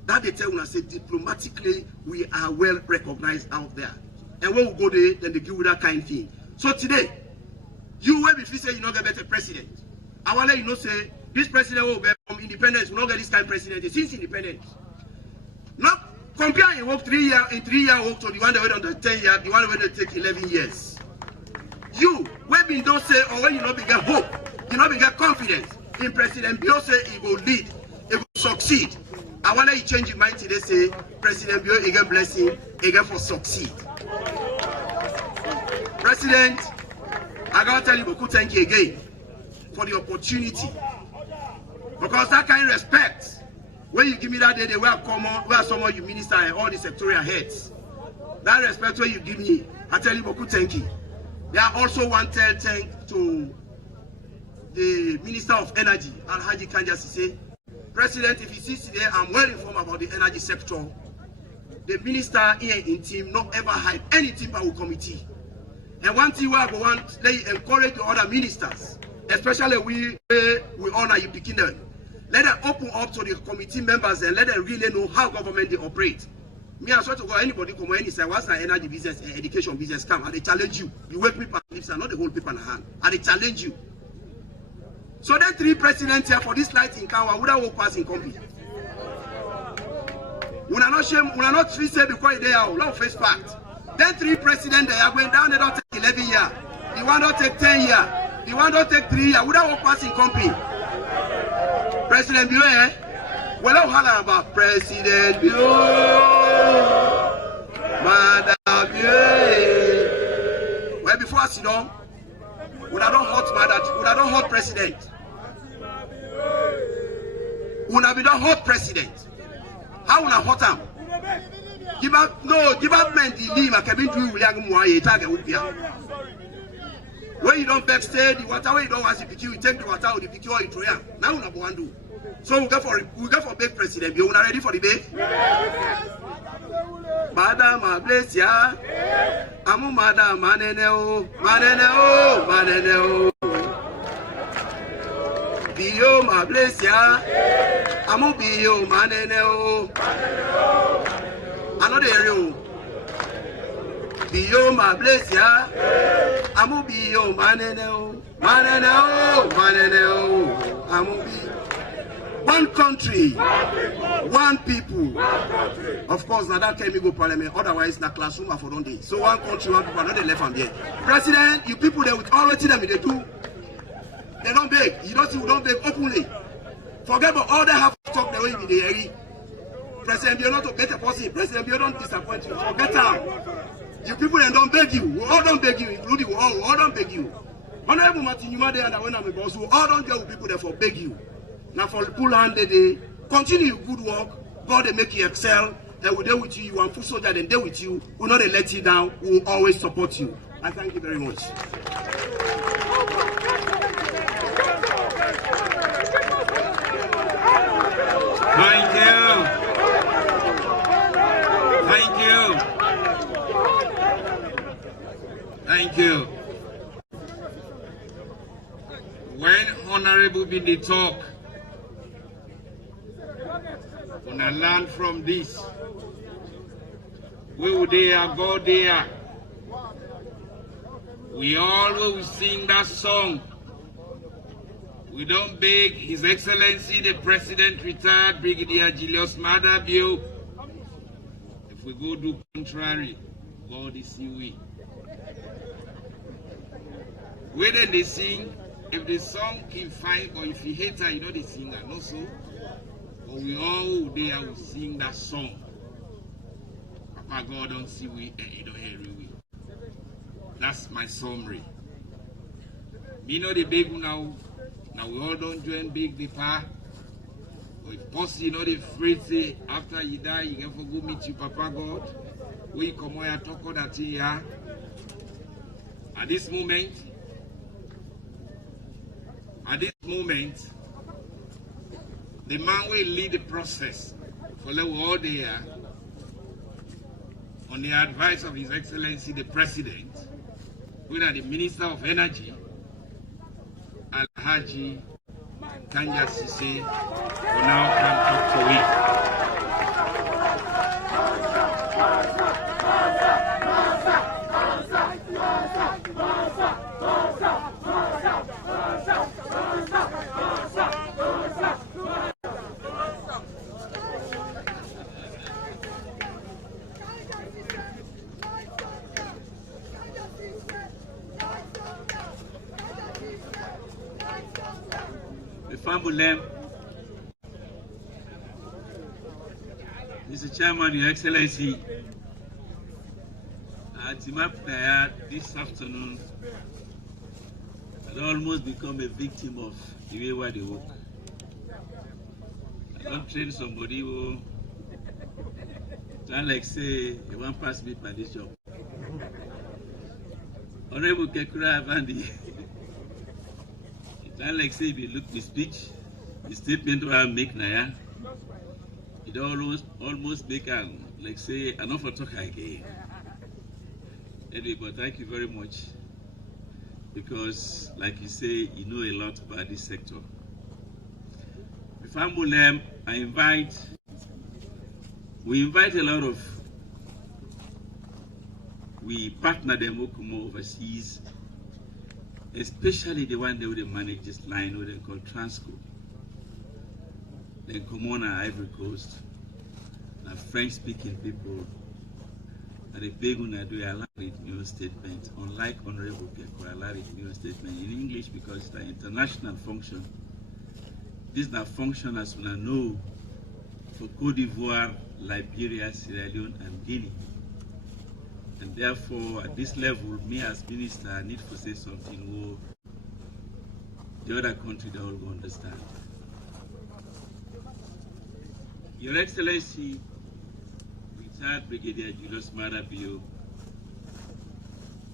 That they tell us say diplomatically we are well recognized out there. And when we go there, then they give you that kind of thing. So today, you will be say you not get better president. I want to let you know say this president will get from independence, will not get this kind of president since independence. Not compare in work 3 years in 3 year work to the one that went on the 10 years, the one that take 11 years. You when you don't say or when you not get hope, you not get confidence in President Bio say he will lead, he will succeed. I want to change your mind today. Say President Bio again blessing again for succeed. President, I gotta tell you, thank you again for the opportunity. Because that kind of respect, when you give me that day, we are someone you minister and all the sectorial heads. That respect when you give me, I tell you, thank you. There are also one thank to the Minister of Energy, Alhaji Kanja Sise. President, if you see today, I'm well informed about the energy sector. The minister here in team not ever hide anything by the committee. And one thing we want, they encourage the other ministers, especially we honor you picking them. Let them open up to the committee members and let them really know how government they operate. Me, I swear to God, anybody come any say, what's the energy business and education business come, and they challenge you. You wake people lips and not the whole people in the hand. And they challenge you. So then 3 presidents here for this light in Kawa would have walked past in company. We are not shame, we are not free say because they are all face fact. Then 3 presidents they are going down, they don't take 11 years. The one don't take 10 years. The one don't take 3 years. Would have walked past in company. President Bio, eh? Well, I'm hollering about President Bio. Madam Bio. Well, before I sit down, we are not hot, madam. We are not hot president. We are not hot president. How we are hot am? Give up men the name. I can be doing William Mwaye target with you. When you don't backstage the water, when you don't want to pick you take the water or the pick you or you throw it. Now we are do. So we go for big president. You are ready for the big? Madam, I bless ya. Amu madam, maneneo. Bio, my bless ya. Amu bio, maneneo. Another area. Bio, my bless ya. Amu bio, maneneo. Amu bio. One country, one people. Of course, now that can we go parliament. Otherwise, na classroom for one day. So one country, one people, not they left from there. President, you people there with already them they do. They don't beg. You don't see, we don't beg openly. Forget about all they have to talk the way they are. President, you're not a better person. President, you don't disappoint you. Forget how. You people they don't beg you. We all don't beg you, including we all don't beg you. Honorable Martin, you are there and when I'm a boss, we all don't get with people there for beg you. Now for pull hand they continue good work. God they make you excel. And we're there with you. You are full soldier. Then there with you. We'll not let you down. We will always support you. I thank you very much. Thank you. Thank you. When Honorable be the talk, when I learn from this, we would there, go there. We always sing that song. We don't beg His Excellency the President retired Brigadier Julius Maada Bio. If we go do contrary, God is see we. Where then they sing, if the song can fine or if you hate her, you know they sing that, not so. But we all there will sing that song. Papa God don't see we and He don't hear we. That's my summary. Me know the big now. Now we all don't join big the pa. Or if possible, you know the phrase say after you die, you can go meet you, Papa God. We come here talk about that here. At this moment, the man will lead the process for the all there on the advice of His Excellency the President, who is the Minister of Energy, Alhaji Kanja Sise, will now come up to it. Fambulem, Mr. Chairman, Your Excellency, at Timapaya this afternoon, I almost become a victim of the way where they work. I don't train somebody who try like say they won't pass me by this job. Honorable Kekura Avandi. Then, like say, if you look the speech, the statement I make now, it almost make like say enough for talk again. Anyway, but thank you very much, because like you say, you know a lot about this sector. Before we invite a lot of, we partner them who come overseas, especially the one that would manage this line, what they call Transco. Then come on Ivory Coast, French-speaking people, and the big one do a lot of new statement, unlike Honorable Pieko, a lot of new statement in English because it's an international function. This is a function as we know for Cote d'Ivoire, Liberia, Sierra Leone, and Guinea. And therefore, at this level, me as minister, I need to say something the other country they all go understand. Your Excellency, retired Brigadier Julius Marabio,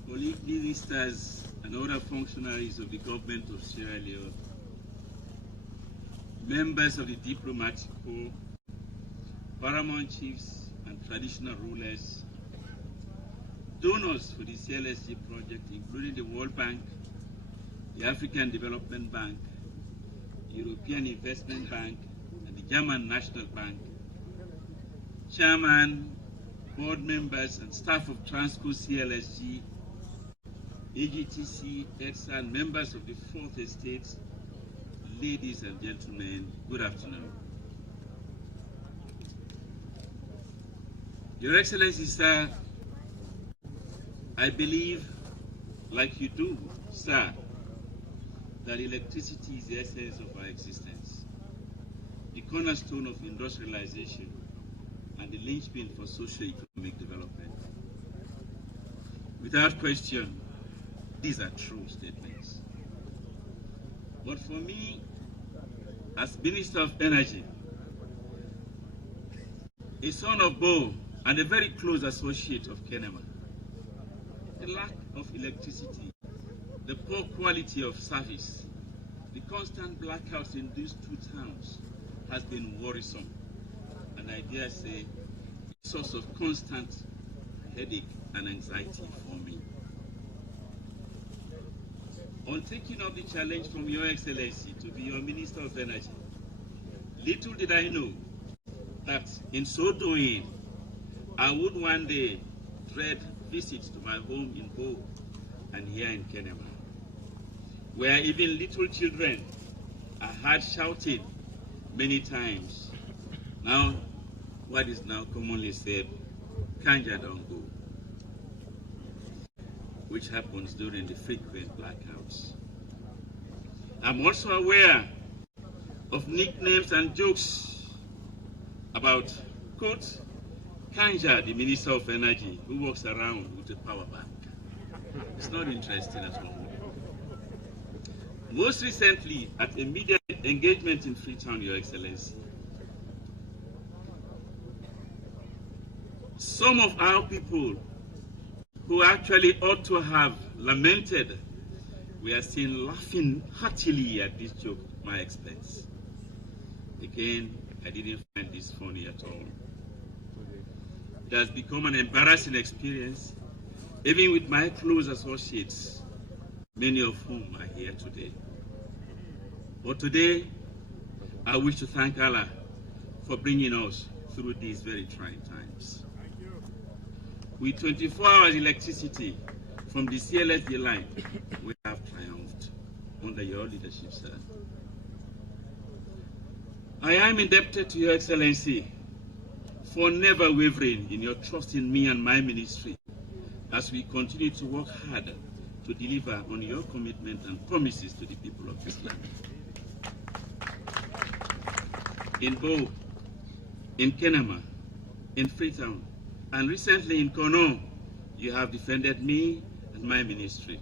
colleague ministers and other functionaries of the government of Sierra Leone, members of the diplomatic corps, paramount chiefs and traditional rulers, donors for the CLSG project, including the World Bank, the African Development Bank, the European Investment Bank, and the German National Bank, chairman, board members, and staff of Transco CLSG, AGTC, Edsa, and members of the Fourth Estate, ladies and gentlemen, good afternoon. Your Excellency, sir, I believe, like you do, sir, that electricity is the essence of our existence, the cornerstone of industrialization, and the linchpin for socio-economic development. Without question, these are true statements. But for me, as Minister of Energy, a son of Bo and a very close associate of Kenema, the lack of electricity, the poor quality of service, the constant blackouts in these two towns has been worrisome, and I dare say a source of constant headache and anxiety for me. On taking up the challenge from Your Excellency to be your Minister of Energy, little did I know that in so doing, I would one day dread visits to my home in Bo and here in Kenema, where even little children are heard shouting many times, now what is now commonly said, Kanja don't go, which happens during the frequent blackouts. I'm also aware of nicknames and jokes about, quote, Kanja, the Minister of Energy, who walks around with a power bank. It's not interesting at all. Most recently, at a media engagement in Freetown, Your Excellency, some of our people who actually ought to have lamented, we are seen laughing heartily at this joke at my expense. Again, I didn't find this funny at all. It has become an embarrassing experience, even with my close associates, many of whom are here today. But today, I wish to thank Allah for bringing us through these very trying times. With 24 hours electricity from the CLSG line, we have triumphed under your leadership, sir. I am indebted to Your Excellency for never wavering in your trust in me and my ministry as we continue to work hard to deliver on your commitment and promises to the people of this land. In Bo, in Kenema, in Freetown, and recently in Kono, you have defended me and my ministry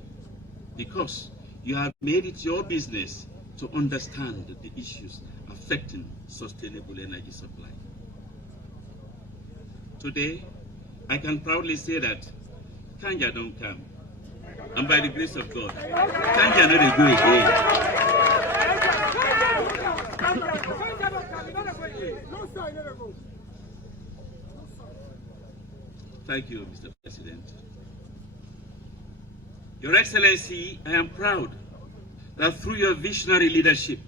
because you have made it your business to understand the issues affecting sustainable energy supply. Today, I can proudly say that Kanja don't come, and by the grace of God, Kanja not go again. Thank you, Mr. President. Your Excellency, I am proud that through your visionary leadership,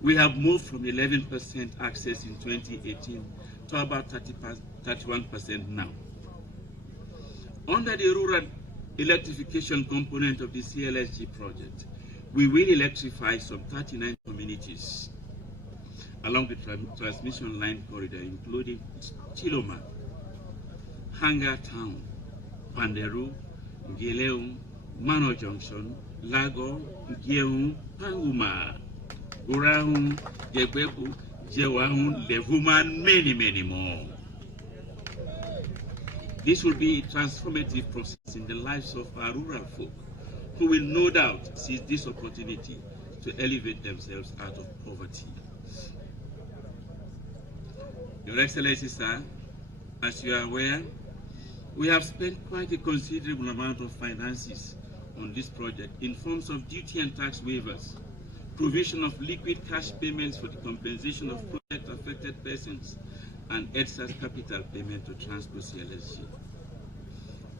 we have moved from 11% access in 2018 to about 31% now. Under the rural electrification component of the CLSG project, we will electrify some 39 communities along the transmission line corridor, including Chiloma, Hanga Town, Panderu, Ngeleung, Mano Junction, Lago, Ngeung, Panguma, Gurahun, Jegbebu, Jewahun, Levuma, and many, many more. This will be a transformative process in the lives of our rural folk, who will no doubt seize this opportunity to elevate themselves out of poverty. Your Excellency, sir, as you are aware, we have spent quite a considerable amount of finances on this project in forms of duty and tax waivers, provision of liquid cash payments for the compensation of project-affected persons, and Edsa's capital payment to Transco CLSG.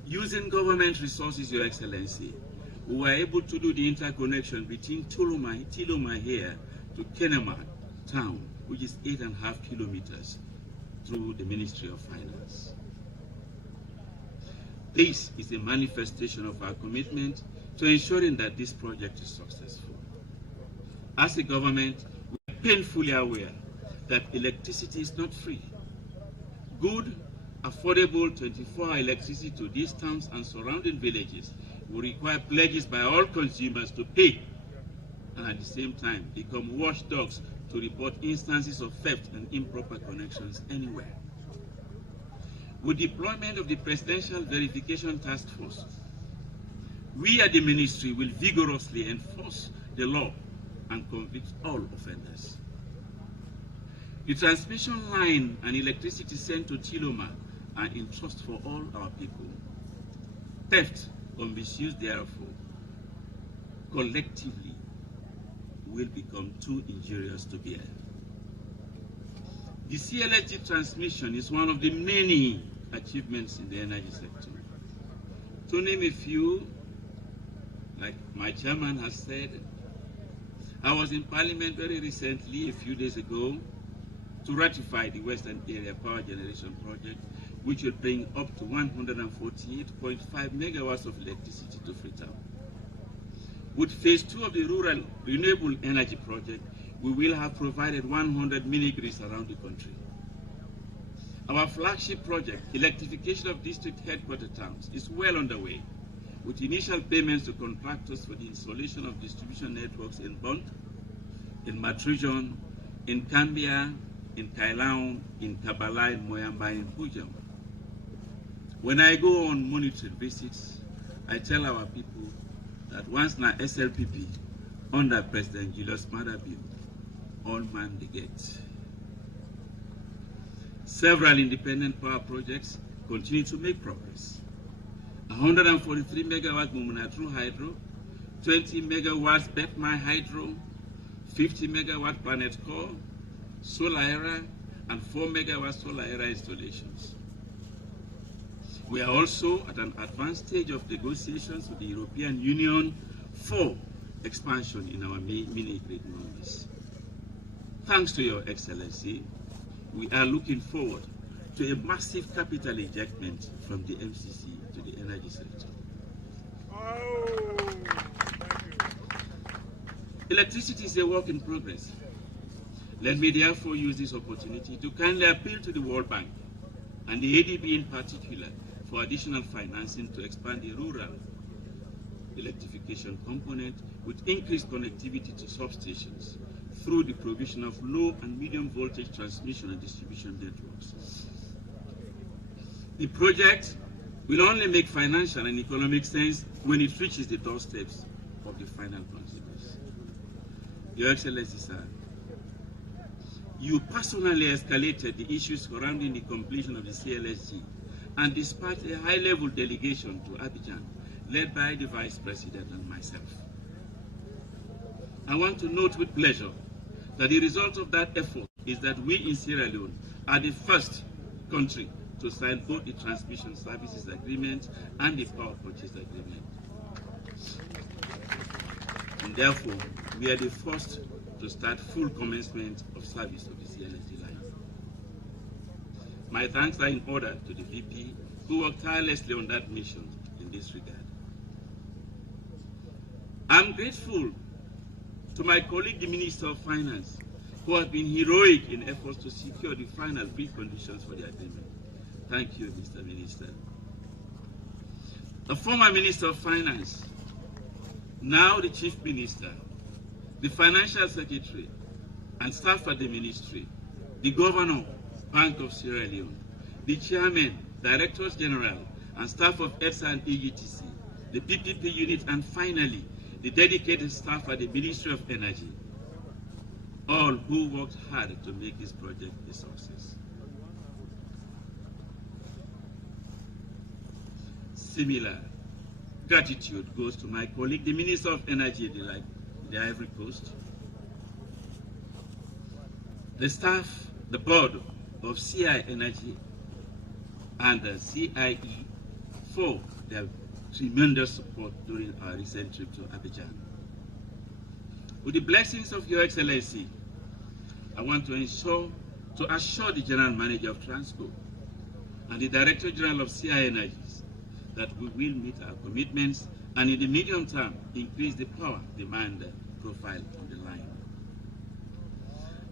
Using government resources, Your Excellency, we were able to do the interconnection between Tiloma here to Kenema town, which is 8.5 kilometers, through the Ministry of Finance. This is a manifestation of our commitment to ensuring that this project is successful. As a government, we are painfully aware that electricity is not free. Good, affordable 24-hour electricity to these towns and surrounding villages will require pledges by all consumers to pay, and at the same time become watchdogs to report instances of theft and improper connections anywhere. With deployment of the Presidential Verification Task Force, we at the Ministry will vigorously enforce the law and convict all offenders. The transmission line and electricity sent to Chiloma are in trust for all our people. Theft or misuse therefore collectively will become too injurious to bear. The CLSG transmission is one of the many achievements in the energy sector. To name a few, like my chairman has said, I was in Parliament very recently, a few days ago, to ratify the Western Area Power Generation Project, which will bring up to 148.5 megawatts of electricity to Freetown. With phase 2 of the Rural Renewable Energy Project, we will have provided 100 mini-grids around the country. Our flagship project, electrification of district headquarter towns, is well underway, with initial payments to contractors for the installation of distribution networks in Bont, in Matrujon, in Cambia, in Kailaon, in Kabala, in Moyamba, in Pujam. When I go on monitoring visits, I tell our people that once na SLPP under President Julius Maada built, all man they get. Several independent power projects continue to make progress. 143 megawatts Mumunatru Hydro, 20 megawatts Betmai Hydro, 50 megawatt Planet Core, Solar Era, and 4 megawatt Solar Era installations. We are also at an advanced stage of negotiations with the European Union for expansion in our mini-grid nodes. Thanks to Your Excellency, we are looking forward to a massive capital injectment from the MCC to the energy sector. Electricity is a work in progress. Let me therefore use this opportunity to kindly appeal to the World Bank and the ADB in particular for additional financing to expand the rural electrification component with increased connectivity to substations through the provision of low and medium voltage transmission and distribution networks. The project will only make financial and economic sense when it reaches the doorsteps of the final consumers. Your Excellency, sir, you personally escalated the issues surrounding the completion of the CLSG and dispatched a high-level delegation to Abidjan, led by the Vice President and myself. I want to note with pleasure that the result of that effort is that we in Sierra Leone are the first country to sign both the transmission services agreement and the power purchase agreement. And therefore, we are the first to start full commencement of service of the CLSG line. My thanks are in order to the VP who worked tirelessly on that mission in this regard. I'm grateful to my colleague, the Minister of Finance, who has been heroic in efforts to secure the final preconditions for the agreement. Thank you, Mr. Minister. The former Minister of Finance, now the Chief Minister, the Financial Secretary, and staff at the Ministry, the Governor, Bank of Sierra Leone, the Chairman, Directors General, and staff of Edsa and EGTC, the PPP unit, and finally, the dedicated staff at the Ministry of Energy, all who worked hard to make this project a success. Similar gratitude goes to my colleague, the Minister of Energy in the Ivory Coast, the staff, the board of CI Energy and the CIE for their tremendous support during our recent trip to Abidjan. With the blessings of Your Excellency, I want to assure the General Manager of Transco and the Director General of CI Energies that we will meet our commitments and in the medium term increase the power demand profile on the line.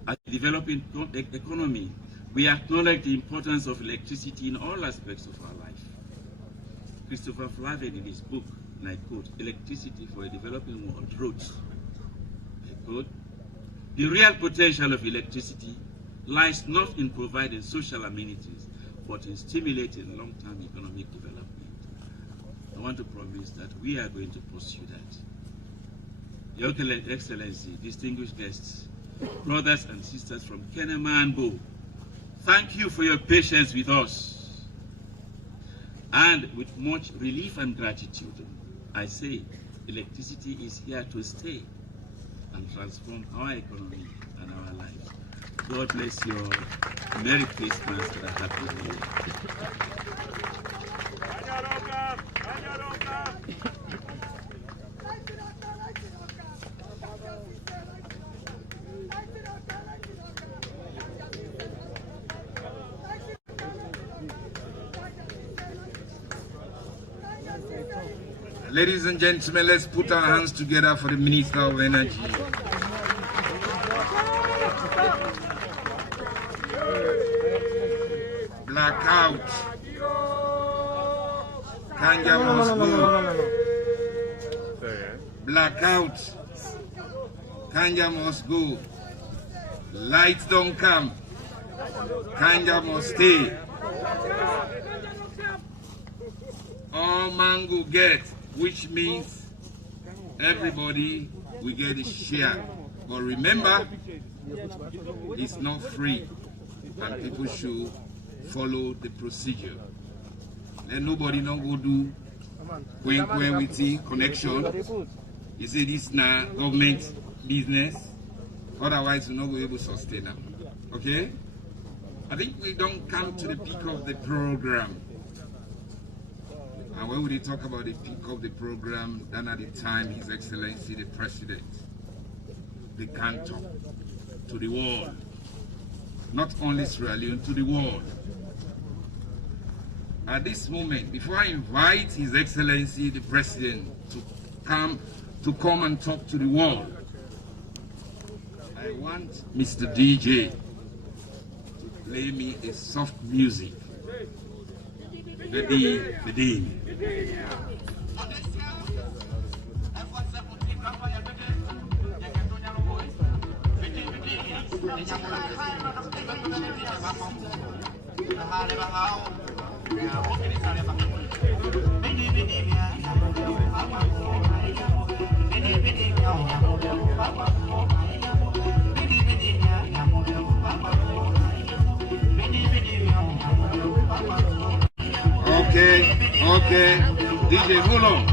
As a developing economy, we acknowledge the importance of electricity in all aspects of our life. Christopher Flavin in his book, and I quote, "Electricity for a Developing World," wrote, I quote, "The real potential of electricity lies not in providing social amenities, but in stimulating long-term economic development." I want to promise that we are going to pursue that. Your Excellency, distinguished guests, brothers and sisters from Kenema and Bo, thank you for your patience with us. And with much relief and gratitude, I say electricity is here to stay and transform our economy and our lives. God bless you all. Merry Christmas and a Happy New Year. Ladies and gentlemen, let's put our hands together for the Minister of Energy. Blackout. Kanja must go. Blackout. Kanja must go. Lights don't come. Kanja must stay. All mango get, which means everybody will get a share. But remember, it's not free, and people should follow the procedure. Let nobody not go do when with the connection. You say this now government business, otherwise we're not going to be able to sustain them. Okay? I think we don't come to the peak of the program. And when we talk about the peak of the program, then at the time His Excellency the President began to talk to the world, not only Sierra Leone, to the world. At this moment, before I invite His Excellency the President to come and talk to the world, I want Mr. DJ to play me a soft music. The day. Okay. DJ, hold on.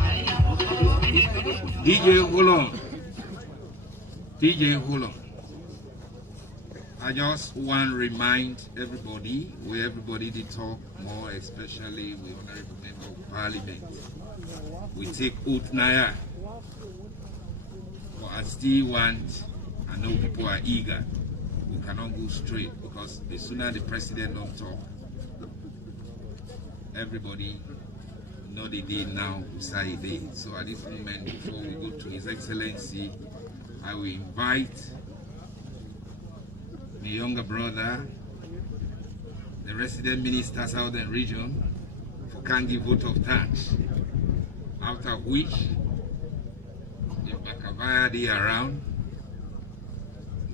DJ, hold on. I just want to remind everybody, where everybody did talk more, especially with Honorable Member of Parliament. We take oath now. But I still want, I know people are eager. We cannot go straight because the sooner the president don't talk, everybody know the day now, say a day. So at this moment, before we go to His Excellency, I will invite my younger brother, the resident minister Southern Region, for Kangi vote of thanks. After which, if Bakavaya is around,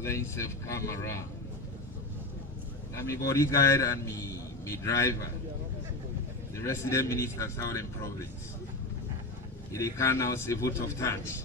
let himself come around. Now my bodyguard and me driver, the resident minister Southern Province, they can now say vote of thanks.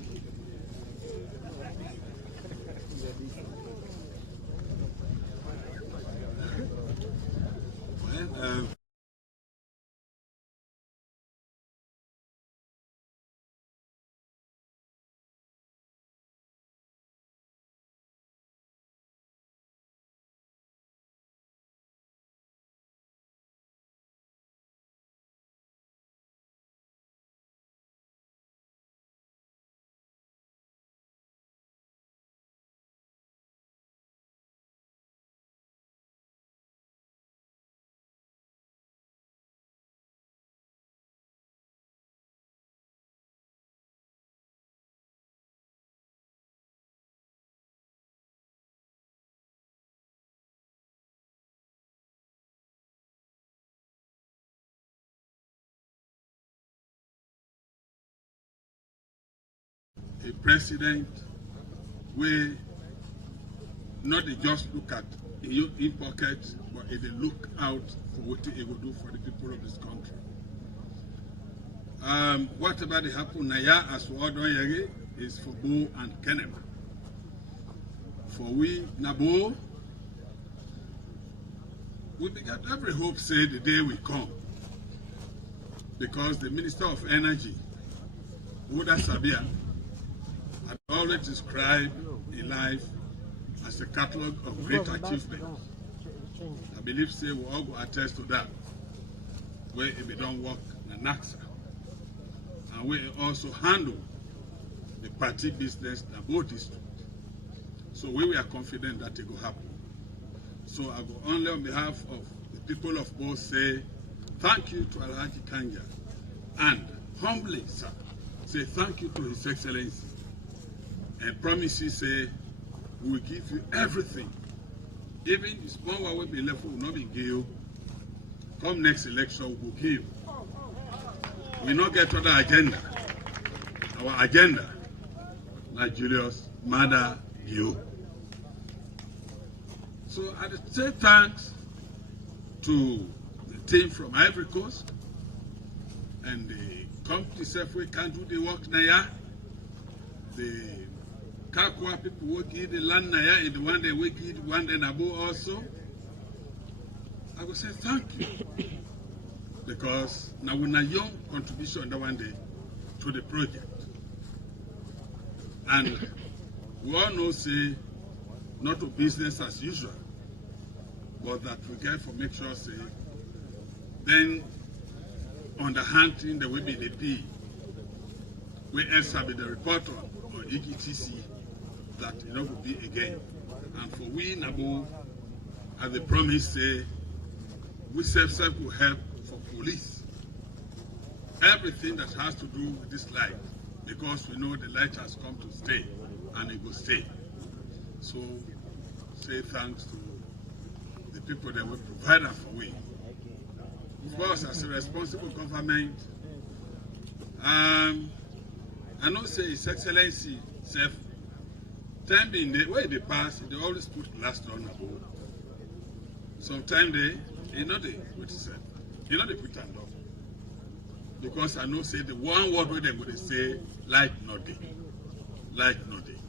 A president will not just look at in pocket, but they look out for what he will do for the people of this country. Whatever they happen now, as for Odon is for Bo and Kenema. For we, Nabo, we began every hope say the day will come. Because the Minister of Energy, Uda Sabia, had always described a life as a catalogue of great achievements. I believe say we all go attest to that. Where if we don't work in Naxa. And we also handle the party business in both districts. So we are confident that it will happen. So I go only on behalf of the people of both say thank you to Alhaji Kanja and humbly, sir, say thank you to His Excellency. And promise you say we will give you everything. Even the small one will be left will not be given. Come next election, we will give. We not get other agenda. Our agenda, like Julius, Mother, you. So I say thanks to the team from Ivory Coast and the company itself we can do the work now. The Kakwa people work in the land now and the one day we give one day Nabo also. I will say thank you. Because now we have a young contribution that one day to the project. And we all know say not to business as usual, but that we get for make sure say then on the hunting there will be the P where Edsa be the reporter on EGTC that it will be again. And for we Nabo, as the promise say, we self will help for police. Everything that has to do with this light, because we know the light has come to stay and it will stay. So say thanks to the people that will provide us for we. Of course, as a responsible government, I know say His Excellency self, time being the way they pass, they always put last on about. Sometimes they not the what is it? They not the pretend of. Because I know say the one word where they would say light not day. Light not day.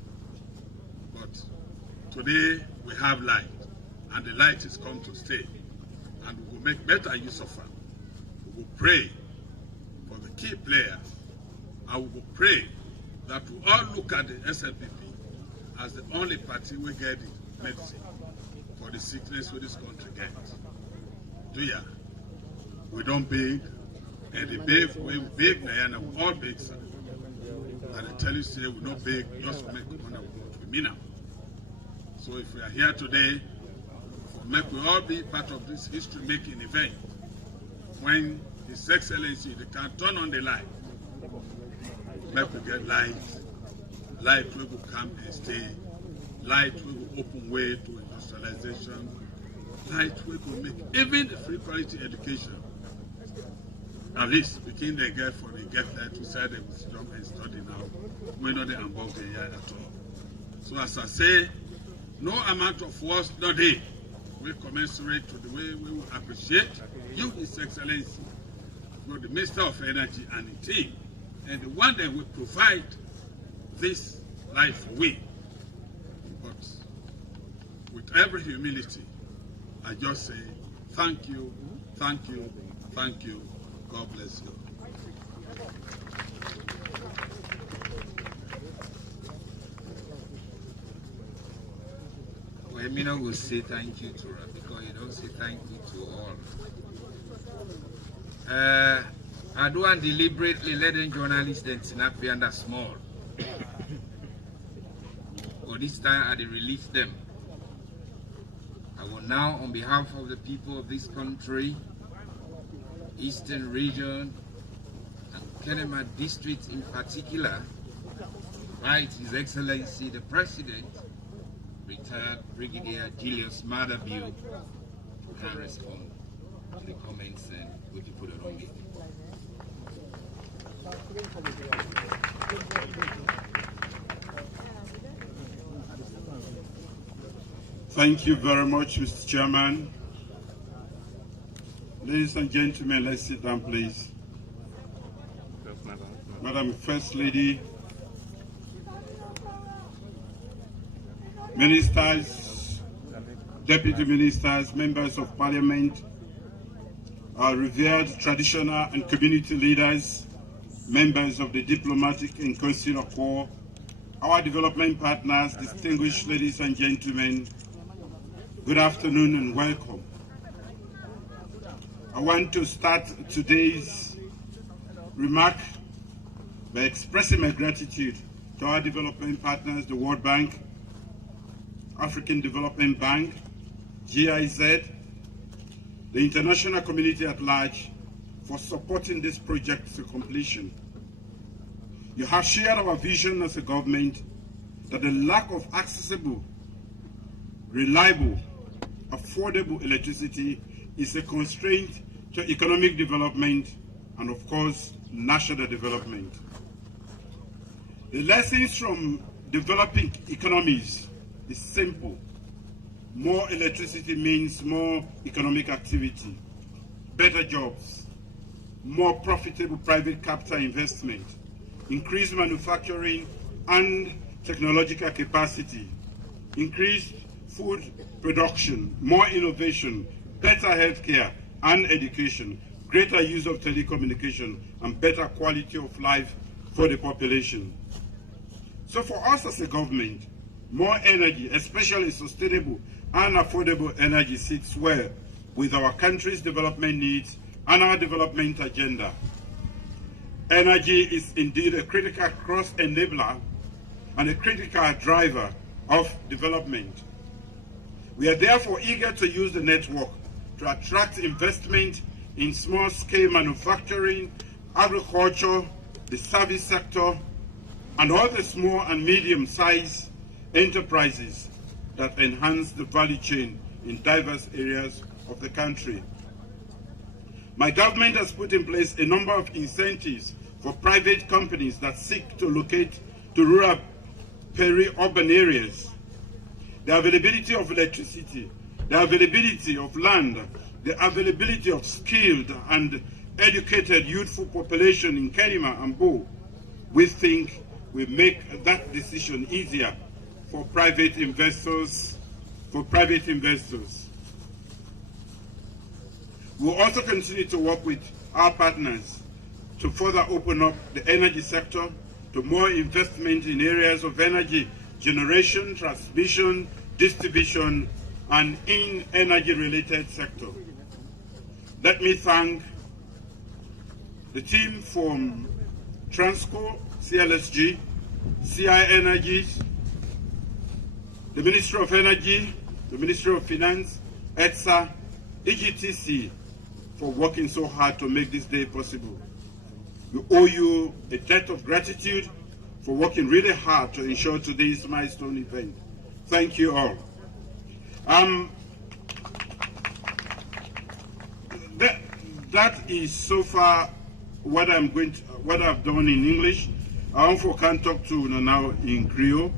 But today we have light, and the light is come to stay. And we will make better use of it. We will pray for the key players. And we will pray that we all look at the SLPP as the only party we get it medicine. for the sickness where this country gets. Do ya? We don't beg, and the beg, we beg, and we all beg, sir. And I tell you, say, we don't beg just to make money, we want to be now. So if we are here today, make we all be part of this history-making event, when His Excellency, they can turn on the light, make we get light will come and stay, light will open way to industrialization, light will make even the free quality education. At least begin they get for they get there to say they will jump and study now. We know they involve the year at all. So as I say, no amount of words no day will commensurate to the way we will appreciate you, His Excellency, for the Minister of Energy and the team, and the one that will provide this life for we. But with every humility, I just say thank you, thank you, thank you. God bless you. Well, Emina will say thank you to her because you don't say thank you to all. I do and deliberately let the journalists then snap be under small. But this time I did release them. I will now, on behalf of the people of this country, Eastern region, and Kenema district in particular, invite His Excellency the President, retired Brigadier Julius Madabiu, to respond to the comments and we can put it on me. Thank you very much, Mr. Chairman. Ladies and gentlemen, let's sit down, please. Madam First Lady, Ministers, Deputy Ministers, Members of Parliament, our revered traditional and community leaders, members of the Diplomatic and Consular Corps, our development partners, distinguished ladies and gentlemen, good afternoon and welcome. I want to start today's remark by expressing my gratitude to our development partners, the World Bank, African Development Bank, GIZ, the international community at large, for supporting this project to completion. You have shared our vision as a government that the lack of accessible, reliable, affordable electricity is a constraint to economic development and, of course, national development. The lessons from developing economies is simple. More electricity means more economic activity, better jobs, more profitable private capital investment, increased manufacturing and technological capacity, increased food production, more innovation, better healthcare and education, greater use of telecommunication, and better quality of life for the population. So for us as a government, more energy, especially sustainable and affordable energy, sits well with our country's development needs and our development agenda. Energy is indeed a critical cross-enabler and a critical driver of development. We are therefore eager to use the network to attract investment in small-scale manufacturing, agriculture, the service sector, and all the small and medium-sized enterprises that enhance the value chain in diverse areas of the country. My government has put in place a number of incentives for private companies that seek to locate to rural peri-urban areas. The availability of electricity, the availability of land, the availability of skilled and educated youthful population in Kenema and Bo, we think will make that decision easier for private investors. We'll also continue to work with our partners to further open up the energy sector to more investment in areas of energy generation, transmission, distribution, and in energy-related sector. Let me thank the team from Transco, CLSG, CI Energies, the Ministry of Energy, the Ministry of Finance, Edsa, EGTC for working so hard to make this day possible. We owe you a debt of gratitude for working really hard to ensure today's milestone event. Thank you all. That is so far what I've done in English. I also can talk to you now in Creole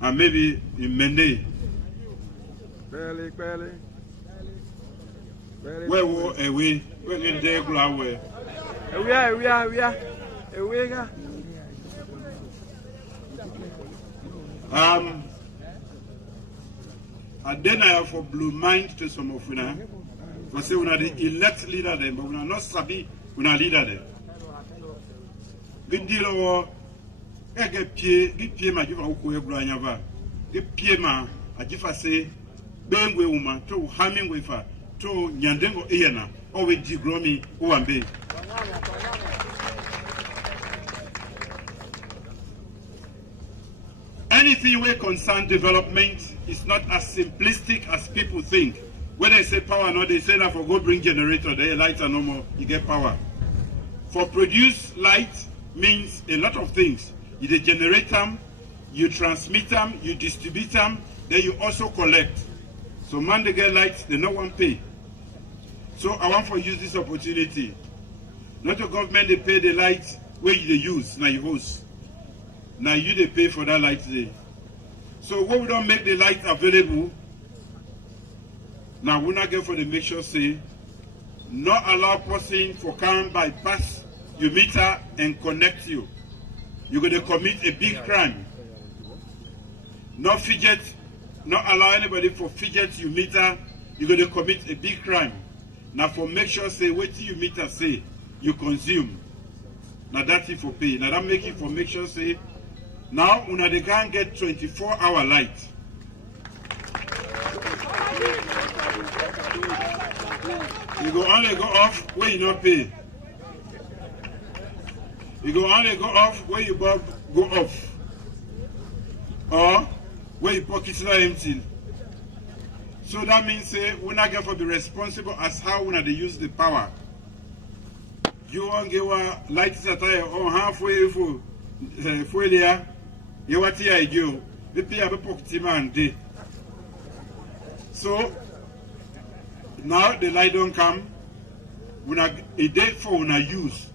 and maybe in Mende. Where were away? Where did they go away? And then I have a blue mind to some of you. Because we are the elect leader them, but we are not sabi, we are leader them. Good deal of get pie ma jifa uko egura nyava. Get pie ma ajifa say bengwe uma to hamingwe fa to nyandengo eyana owe jigromi uambe. Anything we concern development is not as simplistic as people think. When they say power, no, they say that for go bring generator, the lights are no more, you get power. For produce light means a lot of things. You generate them, you transmit them, you distribute them, then you also collect. So man, they get lights, they no one pay. So I want to use this opportunity. Not the government, they pay the lights where you use, now you host. Now you they pay for that light today. So when we don't make the light available, now we not get for the make sure say, not allow person for can bypass your meter and connect you. You're going to commit a big crime. Not fidget, not allow anybody for fidget your meter, you're going to commit a big crime. Now for make sure say, what your meter say, you consume. Now that's it for pay. Now that make it for make sure say, now they can't get 24-hour light. You go only go off where you not pay. You go only go off where you go off. Or where your pockets are empty. So that means we not going to be responsible as how we not use the power. You won't get lights at all halfway for there. You what I do? The pay a pocket man day. So now the light don't come. We not a day for we not use,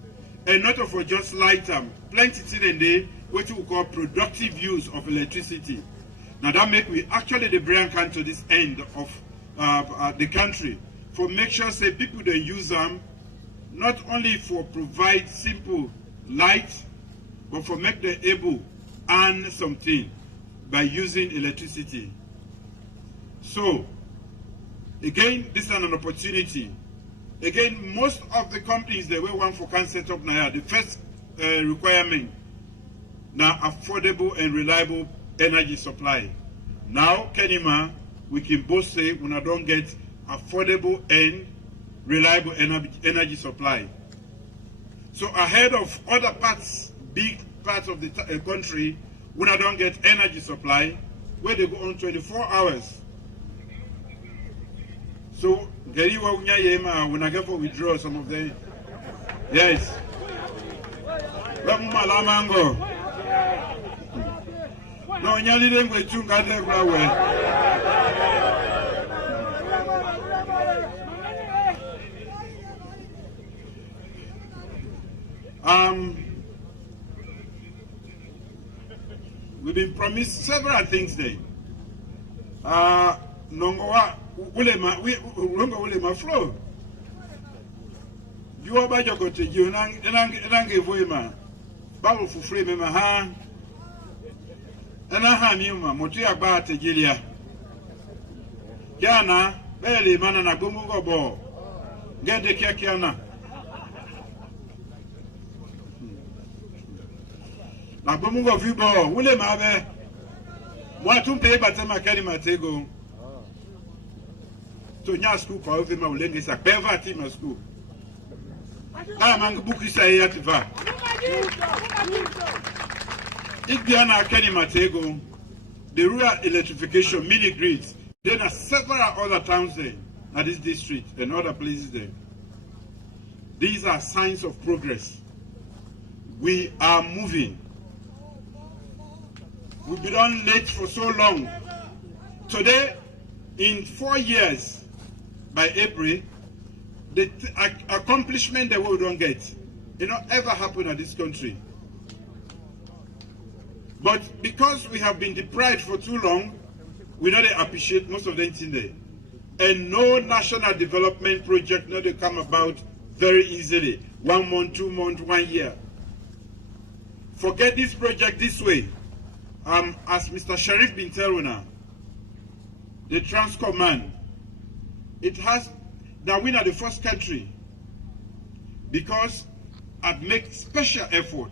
and not for just light them. Plenty thing in there what we call productive use of electricity. Now that make we actually the brain can to this end of the country for make sure say people they use them not only for provide simple light, but for make them able earn something by using electricity. So again, this is an opportunity. Again, most of the companies that we want for can set up now, the first requirement now affordable and reliable energy supply. Now, Kenima, we can both say when I don't get affordable and reliable energy supply. So ahead of other parts, big parts of the country, when I don't get energy supply, where they go on 24 hours. So, when I get for withdraw some of them, yes. No, nyali dem we chunga dem brawe. We've been promised several things there. Nongowa ulema flow. You are by your go to you and give way ma. Babu for free me ma. And I have you, Motia Bar Tegilia. Yana, barely man and a gumugo ball. Get the Kakiana. Na gumugo of you ball, William Abe. What to pay but my carry my tego. to nya school kwa ove ma ulenge sa beva team school mang buku sa ya tiva Igbiana Kenny Matego, the rural electrification mini grids, then are several other towns there at this district and other places there. These are signs of progress. We are moving. We've been on late for so long. Today, in 4 years, by April, the accomplishment that we don't get, it not ever happen at this country. But because we have been deprived for too long, we not appreciate most of them today. And no national development project not to come about very easily. 1 month, 2 months, 1 year. Forget this project this way. As Mr. Sharif been telling now, the Transcommand, it has, now we are the first country because I've made special effort.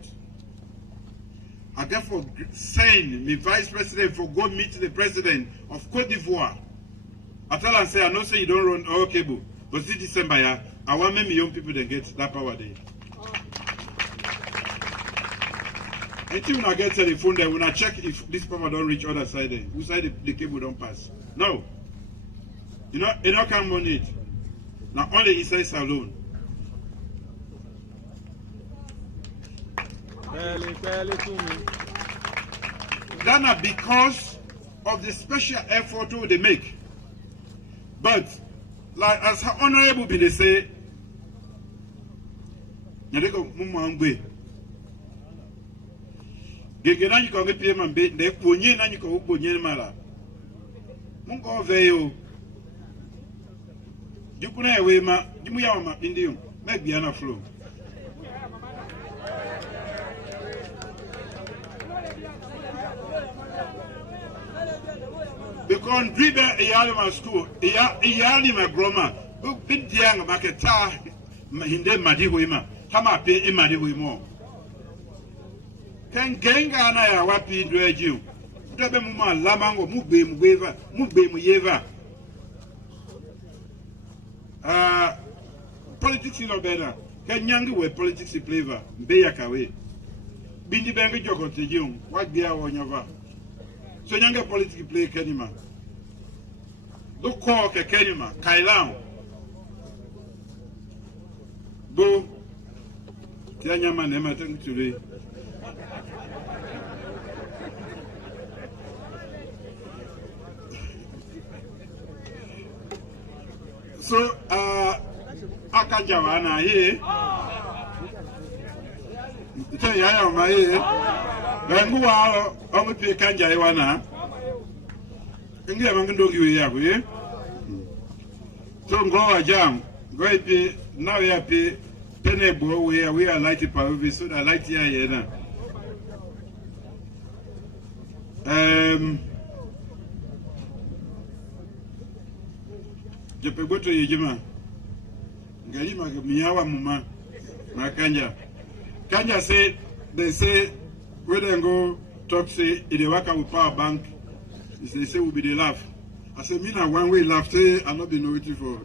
I therefore send my vice president for go meet the president of Cote d'Ivoire. I tell him, say, I know say you don't run all cable, but this December, yeah, I want many young people to get that power there. Until when I get telephone there, when I check if this power don't reach other side there, who side the cable don't pass. No. You know, it don't come on it. Now only inside salon. That's because of the special effort they make. But, like as Honorable be they say, Gegena you can get payment be the ponye na you can ponye mala. Mungo veyo. Jukuna ewe ma, jimu ya ma indium, make biana flow. Because dribe iyali ma school, iyali ma groma, binti yang maketa hinde madiho ima, hama pe imadiho imo. Can genga na ya wapi ndweju. Utabe muma lamango mugbe mugweva, mugbe muyeva. Politics is not better. Can yangi we politics flavor, mbeya kawe. Bindi bengi joko tejung, what be our nyava. So younger politics play Kenima. Look call Kenima, Kailan. Bo Tianyama Nema thank today. So Akajawana here. Yaya ma here. Benguwa only pay Kanja Iwana. Ingia mangindo kiwe we. So go jam. Go pay now we pay penebo we are light power so that light here na. Jepeboto yejima. Ngali miyawa muma na Kanja. Kanja say they say when they go talk say if they work out with power bank, they say will be the laugh. I say me na one way laugh say I'm not been waiting for.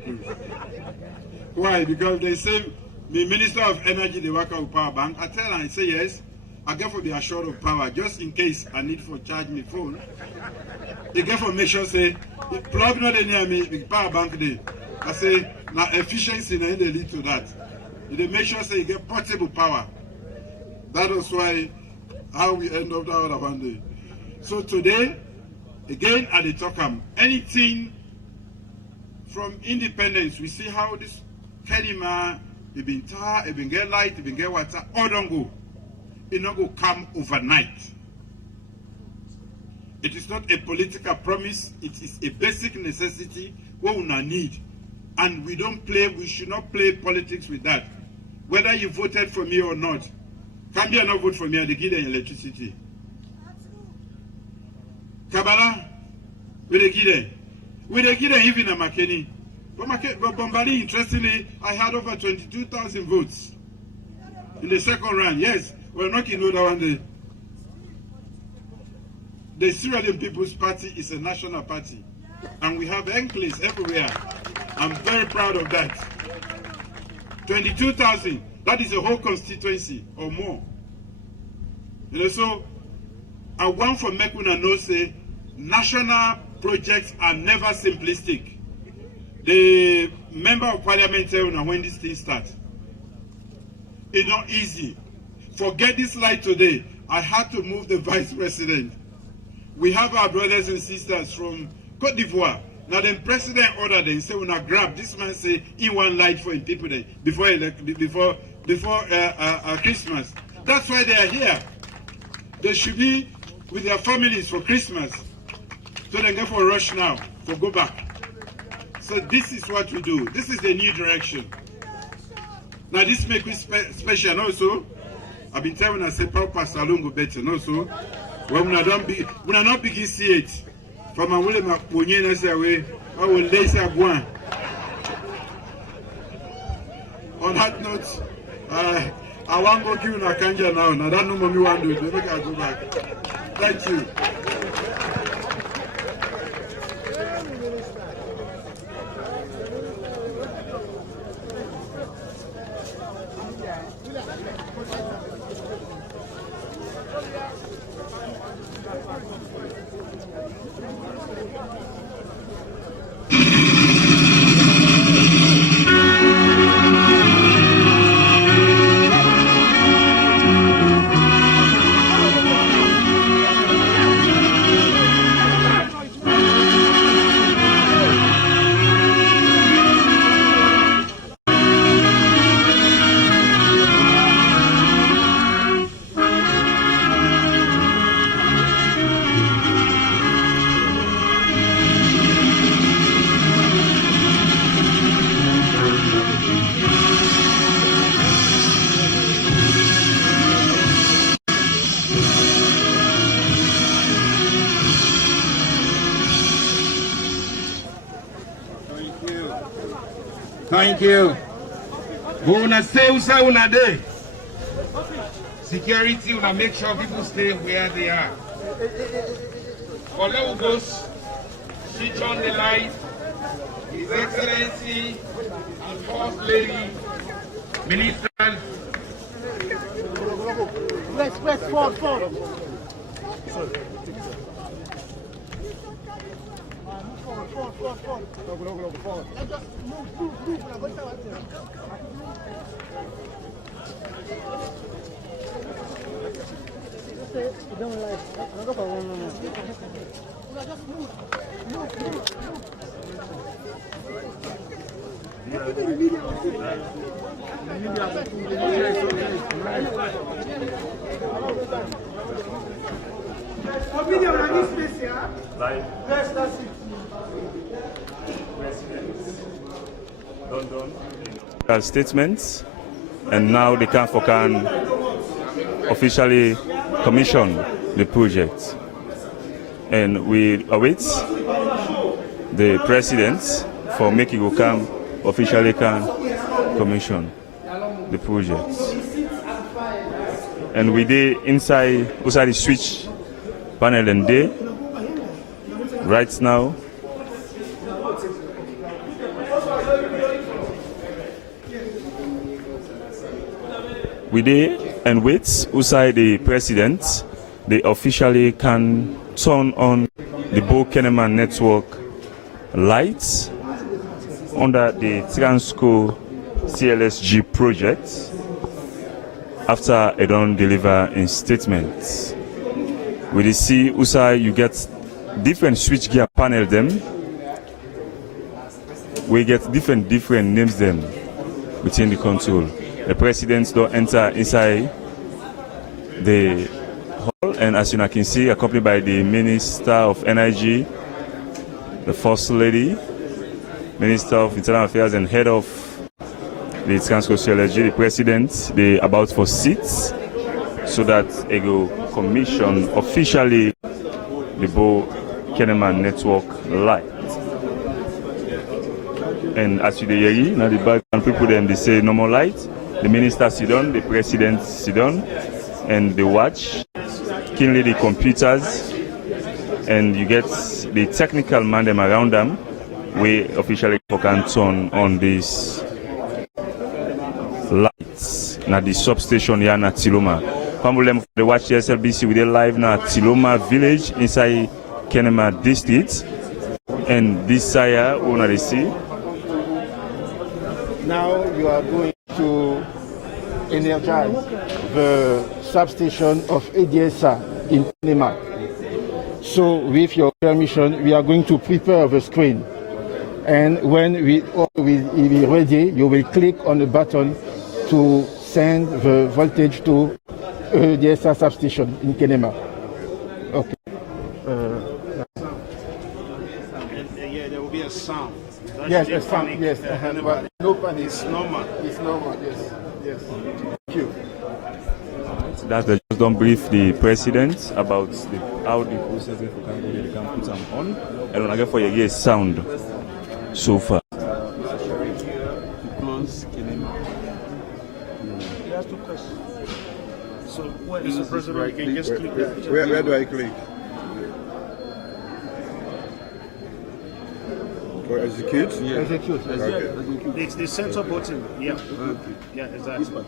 Why? Because they say the Minister of Energy they work out with power bank. I tell her I say yes. I get for be assured of power just in case I need for charge my phone. They get for make sure say plug not near me with power bank there. I say now efficiency na they lead to that. They make sure say you get portable power. That is why how we end up that other one day. So today, again at the Tokam, anything from independence, we see how this Kenima, it been tar, it been get light, it been get water, all don't go. It not go come overnight. It is not a political promise, it is a basic necessity what we need. And we don't play, we should not play politics with that. Whether you voted for me or not, can be not vote for me, they give them electricity. Kabbalah, we they give them. We they give them even a Makeni. But Bombali, interestingly, I had over 22,000 votes in the second round. Yes, we're not in that one day. The Sierra Leone People's Party is a national party, and we have enclaves everywhere. I'm very proud of that. 22,000, that is a whole constituency or more. You know, so I want for Mekuna know say national projects are never simplistic. The member of parliament tell you when this thing starts. It's not easy. Forget this light today. I had to move the vice president. We have our brothers and sisters from Cote d'Ivoire. Now the president ordered them, say, when I grab, this man say, he want light for him people there before Christmas. That's why they are here. They should be with their families for Christmas. So they go for a rush now, for go back. So this is what we do. This is the new direction. Now this makes me special also. I've been telling I say Papa Salon go better also. When we are not begin see it. From my will my ponye na say away, I will lay say one. On that note, I want to give you a kanja now. Now that no mommy want to do it. Make I go back. Thank you. Thank you. Una stay una day. Security una make sure people stay where they are. For Lagos, switch on the light. His Excellency and First Lady, Minister. Let's forward. Forward. Let's just move. Statements, and now the CANFO can officially commission the project, and we await the president for making it come officially can commission the project. And we did inside the switch panel and day right now. We did and wait outside the president. They officially can turn on the Bo Kenneman network lights under the Transco CLSG project after it don't deliver in statements. We see outside you get different switchgear panel them. We get different names them within the control. The president don't enter inside the hall, and as you can see, accompanied by the Minister of Energy, the First Lady, Minister of Internal Affairs, and Head of the Transco CLSG, the President, they about for seats, so that they go commission officially the Bo Kenneman network light. And as you hear, now the background people then they say no more light. The minister sit down, the president sit down, and they watch keenly the computers, and you get the technical man them around them we officially can turn on these lights na the substation here na Tiloma. Family they watch SLBC with live na Tiloma village inside Kenema district, and this side una they see. Now you are going to energize the substation of Edsa in Kenema. So with your permission, we are going to prepare the screen. And when we will be ready, you will click on the button to send the voltage to the Edsa substation in Kenema. Okay. Yeah, there will be a sound. Yes, a sound. Yes. No panic. It's normal. It's normal. Yes. Yes. Thank you. That's the just don't brief the president about how the processing for Cambodia can put them on. And when I get for your sound so far. Close Kenema. He has two questions. So where is the president? You can just click that. Where do I click? For execute? Yeah. Execute. Okay. It's the center button. Yeah. Okay. Yeah, exactly.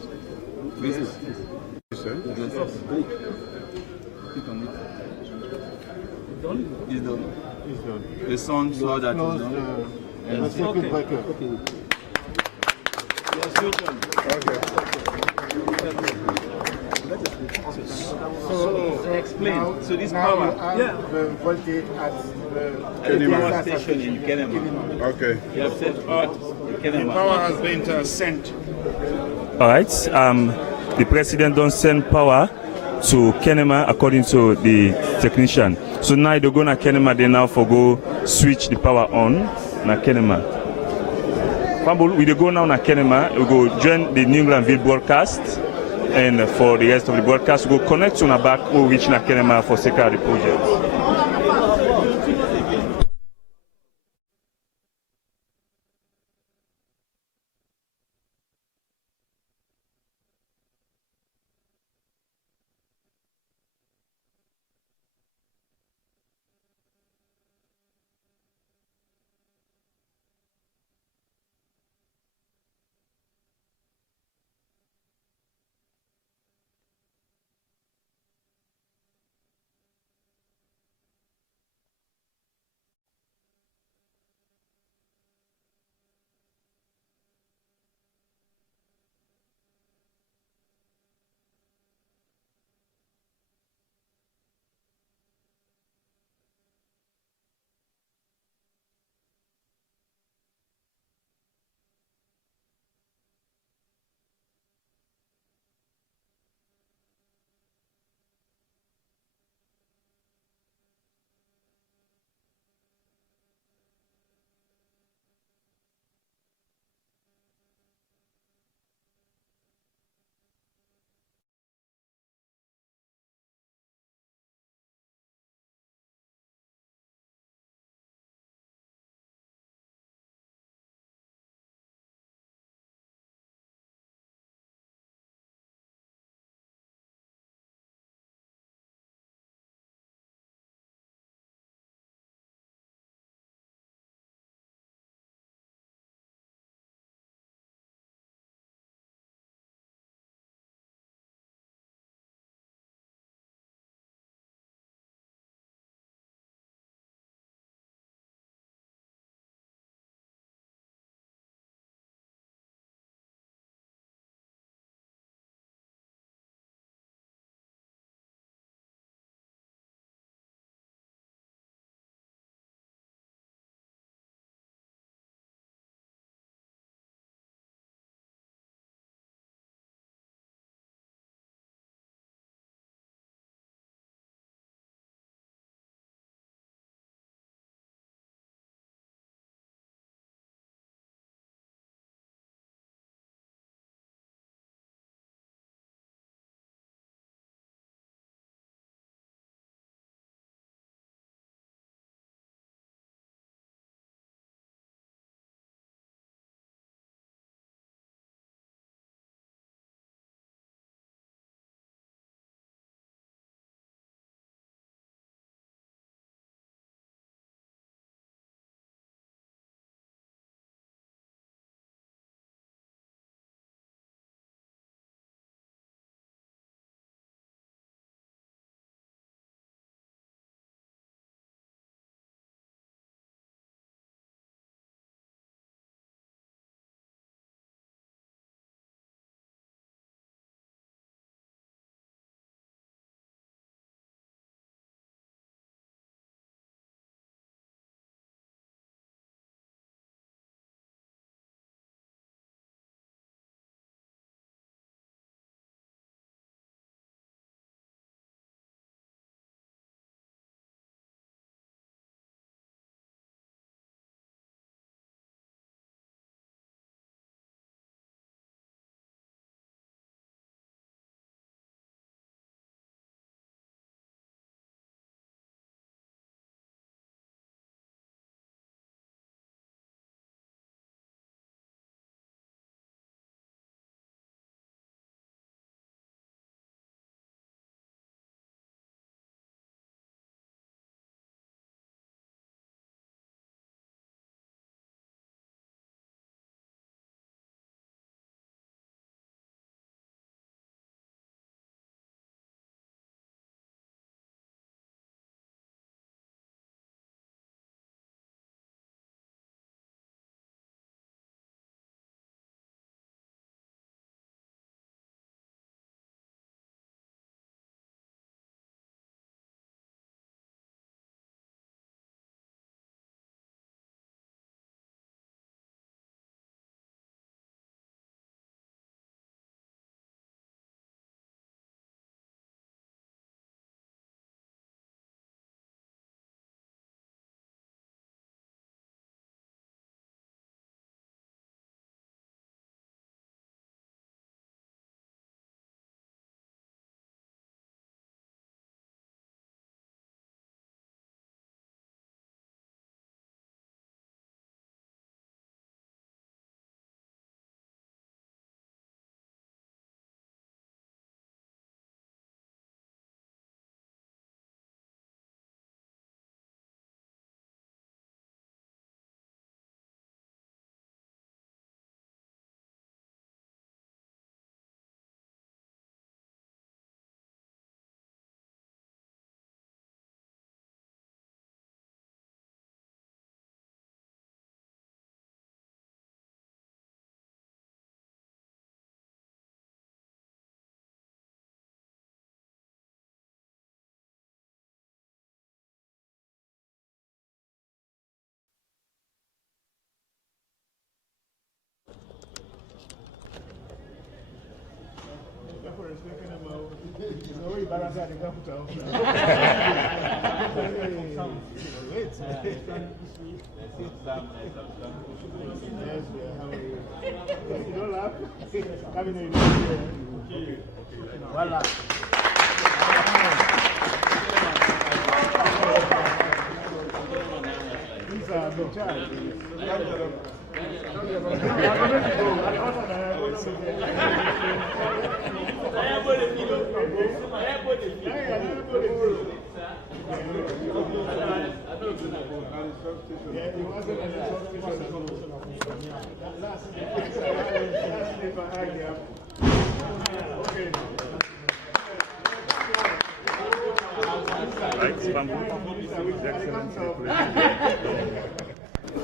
This is. Sir? Click on it. Done? It's done. It's done. The sound so that Close is done. the circuit breaker. Okay. So explain. Now, So this now power. you have the voltage at the Kenema Edsa station in Kenema. Okay. You have set power to The Kenema. power has been sent. All right. The president don't send power to Kenema according to the technician. So now they go na Kenema, they now for go switch the power on na Kenema. Fambul, we go now na Kenema, we go join the New Englandville broadcast, and for the rest of the broadcast, we go connect to na back or reach na Kenema for security project.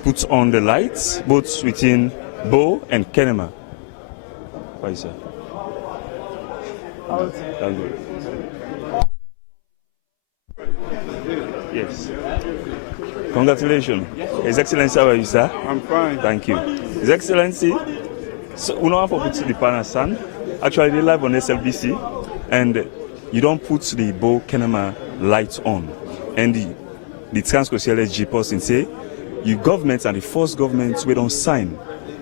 Put on the lights, both within Bo and Kenema. Why, sir? Thank you. Yes. Congratulations. His Excellency, how are you, sir? I'm fine. Thank you. His Excellency, so we know how to put the panel sun. Actually, they live on SLBC, and you don't put the Bo Kenema lights on. And the Transco CLSG person say, you governments and the first governments we don't sign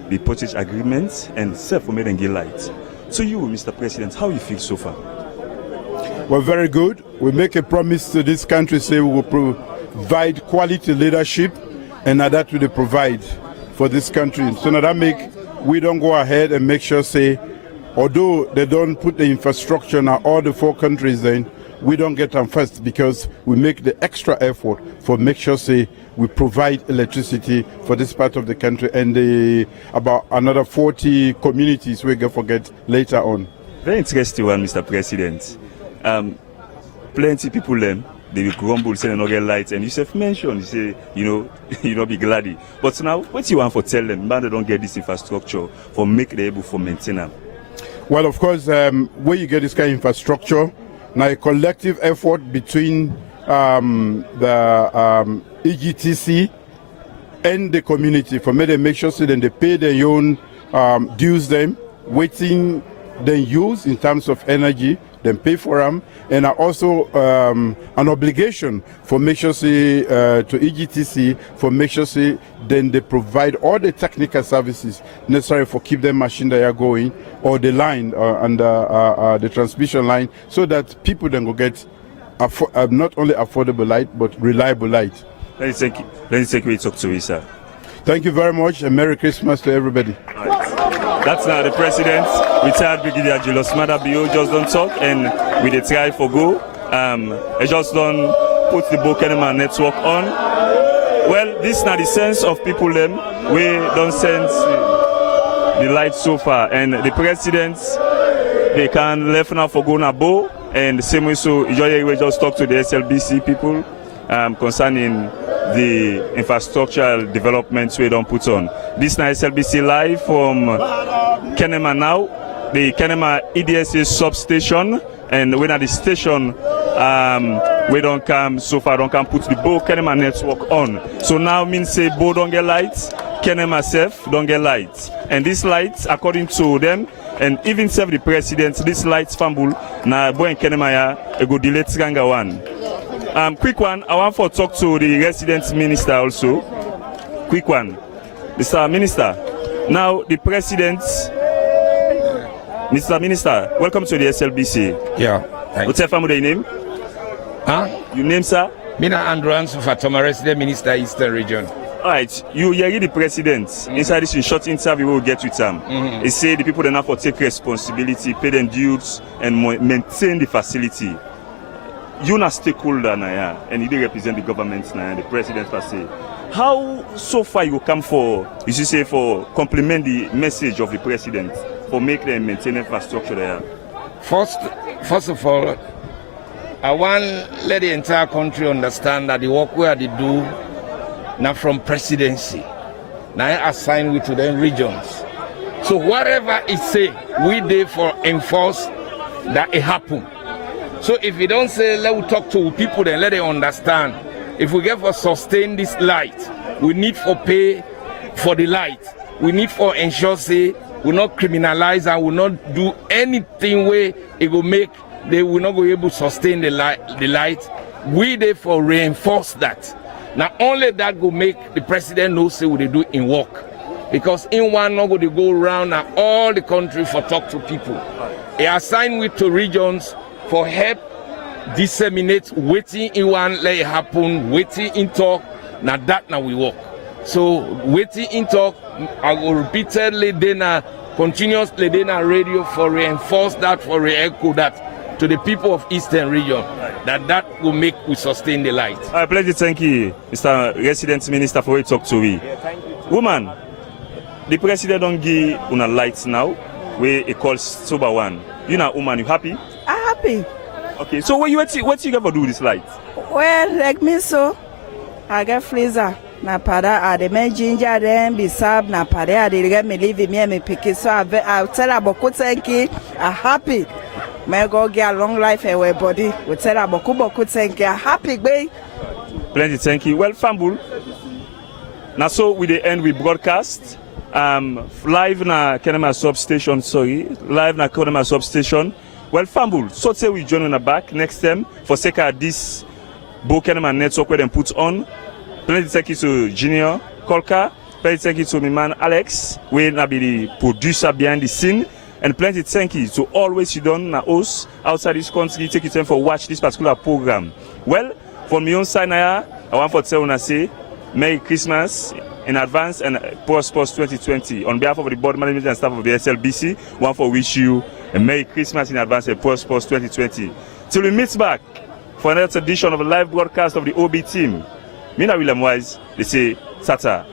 the purchase agreements and self-made and get lights. So you, Mr. President, how you feel so far? Well, very good. We make a promise to this country, say we will provide quality leadership, and that we provide for this country. So now that we don't go ahead and make sure, say, although they don't put the infrastructure in all the 4 countries, then we don't get them first, because we make the extra effort for make sure, say, we provide electricity for this part of the country and about another 40 communities we can forget later on. Very interesting one, Mr. President. Plenty people they will grumble, say they don't get lights, and you say mention, you say, you don't be glad. But now, what do you want for tell them, man, they don't get this infrastructure for make them able for maintain them? Well, of course, where you get this kind of infrastructure, now a collective effort between the EGTC and the community for me to make sure so then they pay their own dues them, waiting then use in terms of energy, then pay for them, and are also an obligation for make sure say, to EGTC for make sure say, then they provide all the technical services necessary for keep the machine they are going or the line and the transmission line, so that people then go get not only affordable light but reliable light. Let me take you talk to you, sir. Thank you very much, and Merry Christmas to everybody. Right. That's now the President, retired Brigadier Julius Madabio, just don't talk, and with the try for go. I just don't put the Bo Kenema network on. Well, this is not the sense of people them. We don't sense the light so far, and the President, they can left now for go na Bo, and the same way so we just talk to the SLBC people concerning the infrastructural developments we don't put on. This now SLBC live from Kenema now, the Kenema EDSA substation, and when at the station we don't come so far, don't come put the Bo Kenema network on. So now means say Bo don't get lights, Kenema self don't get lights, and these lights according to them, and even serve the President, these lights fumble na Bo and Kenema ya go delay Tranga one. Quick one, I want to talk to the resident minister also. Quick one. Mr. Minister, now the President, Mr. Minister, welcome to the SLBC. Yeah. What's your family name? Huh? Your name, sir? Mina Andrew Fatoma, resident minister, Eastern Region. All right, you hear the President. Inside this short interview, we will get with him. He say the people don't have to take responsibility, pay them dues, and maintain the facility. You're a stakeholder now, and you represent the government now, the President per se. How so far you come for, you should say, for complement the message of the President for make them maintain infrastructure there? First of all, I want to let the entire country understand that the work we are to do now from presidency, now I assign we to the regions. So whatever it say, we there for enforce that it happen. So if we don't say, let we talk to people, then let them understand. If we get for sustain this light, we need for pay for the light. We need for ensure, say, we not criminalize and we not do anything where it will make they will not be able to sustain the light. We therefore reinforce that. Not only that will make the president know say what they do in work. Because in one not going to go around and all the country for talk to people. He assigned with to regions for help disseminate waiting in one let it happen, waiting in talk, now that now we work. So waiting in talk, I will repeatedly then continuously then radio for reinforce that, for re-echo that to the people of Eastern region, that will make we sustain the light. I pledge thank you, Mr. Resident Minister, for what you talk to me. Woman, the president don't give una lights now, where it calls Sober One. You know, woman, you happy? I'm happy. Okay, so what you get for do with this light? Well, like me so, I get freezer. Na pada a de men ginger dem bisab na pada a de get me leave me and me pick it. So I tell about thank you. I'm happy. May God get a long life and our body. We tell about thank you. I'm happy, babe. Plenty thank you. Well, Fambul. Now so we the end we broadcast. Live na Kenema substation. Live na Kenema substation. Well, Fambul. So say we join on the back next time for sake this Bo Kenema network where them put on. Plenty thank you to Junior Kolka. Plenty thank you to my man Alex, we na be the producer behind the scene. And plenty thank you to always you done na us outside this country take your time for watch this particular program. Well, from my own side now, I want to tell you say Merry Christmas in advance and prosperous 2020. On behalf of the board management and staff of the SLBC, I want to wish you a Merry Christmas in advance and prosperous 2020. Till we meet back for another edition of a live broadcast of the OB team. Mina William Wise, they say, Tata.